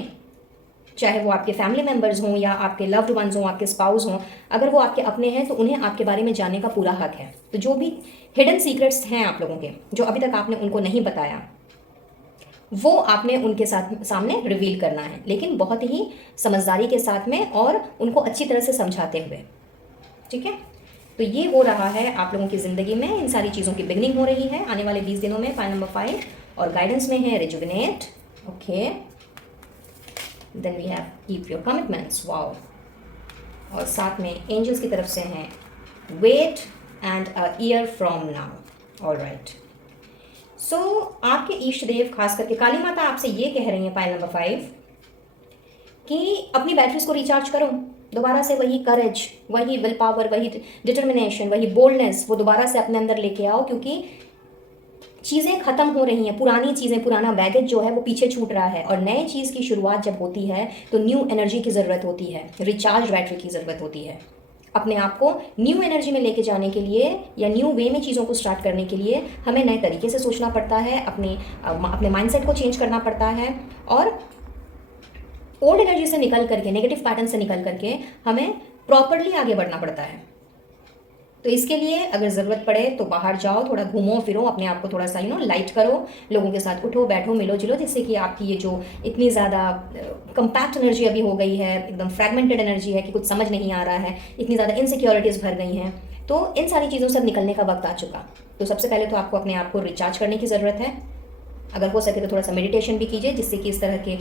चाहे वो आपके फैमिली मेम्बर्स हों या आपके लव्ड वंस हों, आपके स्पाउस हों, अगर वो आपके अपने हैं तो उन्हें आपके बारे में जानने का पूरा हक है। तो जो भी हिडन सीक्रेट्स हैं आप लोगों के जो अभी तक आपने उनको नहीं बताया, वो आपने उनके साथ सामने रिवील करना है, लेकिन बहुत ही समझदारी के साथ में और उनको अच्छी तरह से समझाते हुए। ठीक है, तो ये हो रहा है आप लोगों की ज़िंदगी में, इन सारी चीज़ों की बिगनिंग हो रही है आने वाले 20 दिनों में। फाइल नंबर 5 और गाइडेंस में है rejuvenate. Okay, then we have keep your commitments, wow, और साथ में एंजल्स की तरफ से हैं wait and a year from now. All right, so आपके इष्ट देव खास करके काली माता आपसे ये कह रही हैं फाइल नंबर 5 कि अपनी बैटरीज को रिचार्ज करो, दोबारा से वही करेज, वही विल पावर, वही डिटर्मिनेशन, वही बोल्डनेस वो दोबारा से अपने अंदर लेके आओ, क्योंकि चीज़ें ख़त्म हो रही हैं, पुरानी चीज़ें, पुराना बैगेज जो है वो पीछे छूट रहा है, और नए चीज़ की शुरुआत जब होती है तो न्यू एनर्जी की ज़रूरत होती है, रिचार्ज बैटरी की ज़रूरत होती है। अपने आप को न्यू एनर्जी में लेके जाने के लिए या न्यू वे में चीज़ों को स्टार्ट करने के लिए हमें नए तरीके से सोचना पड़ता है, अपने माइंडसेट को चेंज करना पड़ता है, और ओल्ड एनर्जी से निकल करके, नेगेटिव पैटर्न से निकल करके हमें प्रॉपरली आगे बढ़ना पड़ता है। तो इसके लिए अगर ज़रूरत पड़े तो बाहर जाओ, थोड़ा घूमो फिरो, अपने आप को थोड़ा सा लाइट करो, लोगों के साथ उठो बैठो मिलो जुलो, जिससे कि आपकी ये जो इतनी ज़्यादा कंपैक्ट एनर्जी अभी हो गई है, एकदम फ्रैगमेंटेड एनर्जी है कि कुछ समझ नहीं आ रहा है, इतनी ज़्यादा इनसिक्योरिटीज़ भर गई हैं, तो इन सारी चीज़ों से निकलने का वक्त आ चुका। तो सबसे पहले तो आपको अपने आप को रिचार्ज करने की ज़रूरत है। अगर हो सके तो थोड़ा सा मेडिटेशन भी कीजिए, जिससे कि इस तरह के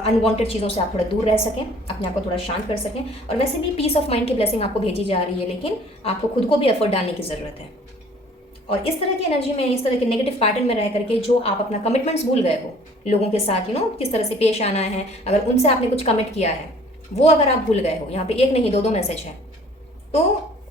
अनवांटेड चीज़ों से आप थोड़ा दूर रह सकें, अपने आप को थोड़ा शांत कर सकें। और वैसे भी पीस ऑफ माइंड की ब्लेसिंग आपको भेजी जा रही है, लेकिन आपको खुद को भी एफर्ट डालने की ज़रूरत है। और इस तरह की एनर्जी में, इस तरह के नेगेटिव पैटर्न में रह करके जो आप अपना कमिटमेंट्स भूल गए हो, लोगों के साथ किस तरह से पेश आना है, अगर उनसे आपने कुछ कमिट किया है वो अगर आप भूल गए हो, यहाँ पे एक नहीं दो मैसेज है, तो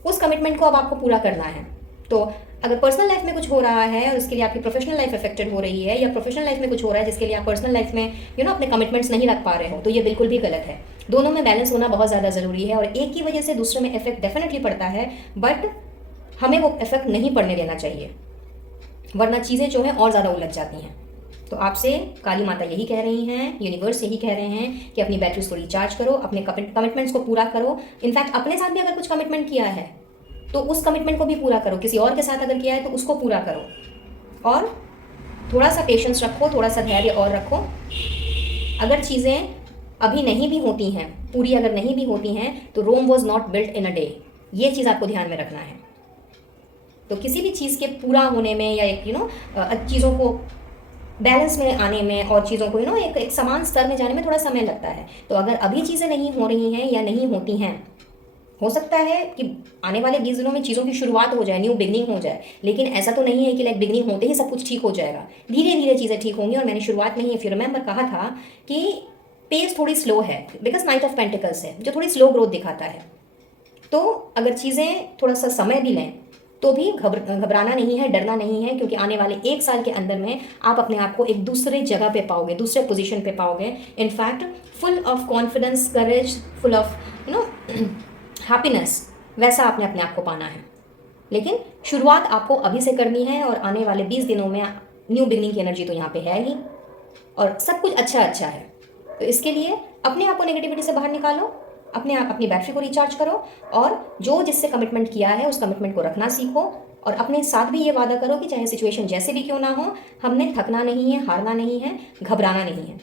उस कमिटमेंट को अब आपको पूरा करना है। तो अगर पर्सनल लाइफ में कुछ हो रहा है और उसके लिए आपकी प्रोफेशनल लाइफ अफेक्टेड हो रही है, या प्रोफेशनल लाइफ में कुछ हो रहा है जिसके लिए आप पर्सनल लाइफ में अपने कमिटमेंट्स नहीं रख पा रहे हो, तो ये बिल्कुल भी गलत है। दोनों में बैलेंस होना बहुत ज़्यादा ज़रूरी है, और एक की वजह से दूसरे में इफेक्ट डेफिनेटली पड़ता है, बट हमें वो इफेक्ट नहीं पड़ने देना चाहिए, वरना चीज़ें जो हैं और ज़्यादा उलझ जाती हैं। तो आपसे काली माता यही कह रही हैं, यूनिवर्स यही कह रहे हैं कि अपनी बैटरीज को रिचार्ज करो, अपने कमिटमेंट्स को पूरा करो। इनफैक्ट अपने साथ भी अगर कुछ कमिटमेंट किया है तो उस कमिटमेंट को भी पूरा करो, किसी और के साथ अगर किया है तो उसको पूरा करो, और थोड़ा सा पेशेंस रखो, थोड़ा सा धैर्य और रखो। अगर चीज़ें अभी नहीं भी होती हैं, पूरी अगर नहीं भी होती हैं, तो Rome was not built in a day, ये चीज़ आपको ध्यान में रखना है। तो किसी भी चीज़ के पूरा होने में या एक चीज़ों को बैलेंस में आने में और चीज़ों को एक समान स्तर में जाने में थोड़ा समय लगता है। तो अगर अभी चीज़ें नहीं हो रही हैं या नहीं होती हैं, हो सकता है कि आने वाले 20 दिनों में चीज़ों की शुरुआत हो जाए, न्यू बिगनिंग हो जाए, लेकिन ऐसा तो नहीं है कि लाइक बिगनिंग होते ही सब कुछ ठीक हो जाएगा। धीरे धीरे चीज़ें ठीक होंगी। और मैंने शुरुआत में ही, इफ यू रिमेंबर, कहा था कि पेस थोड़ी स्लो है, बिकॉज नाइट ऑफ पेंटिकल्स है जो थोड़ी स्लो ग्रोथ दिखाता है। तो अगर चीज़ें थोड़ा सा समय भी लें तो भी घबराना नहीं है, डरना नहीं है, क्योंकि आने वाले 1 साल के अंदर में आप अपने आप को एक दूसरे जगह पे पाओगे, दूसरे पोजीशन पे पाओगे। In fact full of confidence, courage, full of happiness, वैसा आपने अपने आप को पाना है। लेकिन शुरुआत आपको अभी से करनी है, और आने वाले 20 दिनों में न्यू बिगनिंग की एनर्जी तो यहाँ पे है ही, और सब कुछ अच्छा अच्छा है। तो इसके लिए अपने आप को नेगेटिविटी से बाहर निकालो, अपने आप अपनी बैटरी को रिचार्ज करो और जो जिससे कमिटमेंट किया है उस कमिटमेंट को रखना सीखो और अपने साथ भी ये वादा करो कि चाहे सिचुएशन जैसे भी क्यों ना हो, हमने थकना नहीं है, हारना नहीं है, घबराना नहीं है,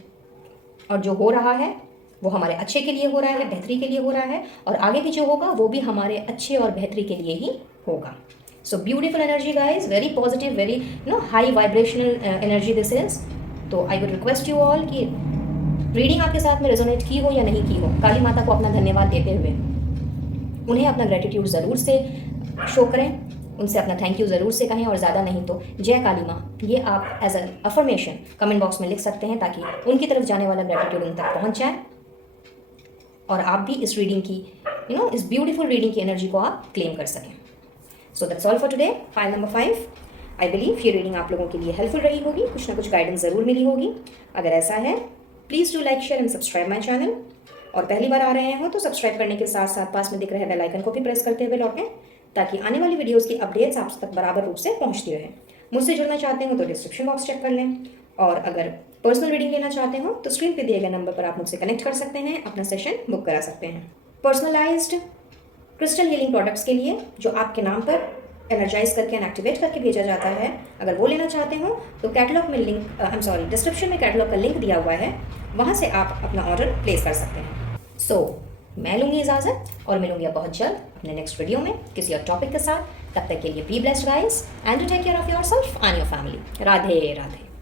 और जो हो रहा है वो हमारे अच्छे के लिए हो रहा है, बेहतरी के लिए हो रहा है, और आगे भी जो होगा वो भी हमारे अच्छे और बेहतरी के लिए ही होगा। So beautiful energy guys, very positive, very high vibrational energy this is. तो I would request you all कि रीडिंग आपके साथ में रेजोनेट की हो या नहीं की हो, काली माता को अपना धन्यवाद देते हुए उन्हें अपना ग्रेटिट्यूड ज़रूर से शो करें, उनसे अपना थैंक यू ज़रूर से कहें, और ज़्यादा नहीं तो जय काली माँ ये आप as an affirmation comment box में लिख सकते हैं ताकि उनकी तरफ जाने वाला ग्रेटिट्यूड उन तक पहुँच जाए और आप भी इस रीडिंग की इस ब्यूटीफुल रीडिंग की एनर्जी को आप क्लेम कर सकें। So that's all for today, file number 5। I believe ये रीडिंग आप लोगों के लिए हेल्पफुल रही होगी, कुछ ना कुछ गाइडेंस ज़रूर मिली होगी। अगर ऐसा है please do like, share and subscribe my channel, और पहली बार आ रहे हो तो सब्सक्राइब करने के साथ साथ पास में दिख रहे बेल आइकन को भी प्रेस करते हुए लौटें ताकि आने वाली वीडियोस की अपडेट्स आप तक बराबर रूप से पहुंचती रहे। मुझसे जुड़ना चाहते हो तो डिस्क्रिप्शन बॉक्स चेक कर लें, और अगर पर्सनल रीडिंग लेना चाहते हो तो स्क्रीन पे दिए गए नंबर पर आप मुझसे कनेक्ट कर सकते हैं, अपना सेशन बुक करा सकते हैं। पर्सनलाइज्ड क्रिस्टल हीलिंग प्रोडक्ट्स के लिए जो आपके नाम पर एनर्जाइज करके एंड एक्टिवेट करके भेजा जाता है, अगर वो लेना चाहते हो तो कैटलॉग में लिंक डिस्क्रिप्शन में कैटलॉग का लिंक दिया हुआ है, वहाँ से आप अपना ऑर्डर प्लेस कर सकते हैं। सो मैं लूँगी इजाज़त और मिलूंगी बहुत जल्द अपने नेक्स्ट वीडियो में किसी और टॉपिक के साथ। तब तक के लिए be blessed guys and to take care of yourself and your family. Radhe Radhe.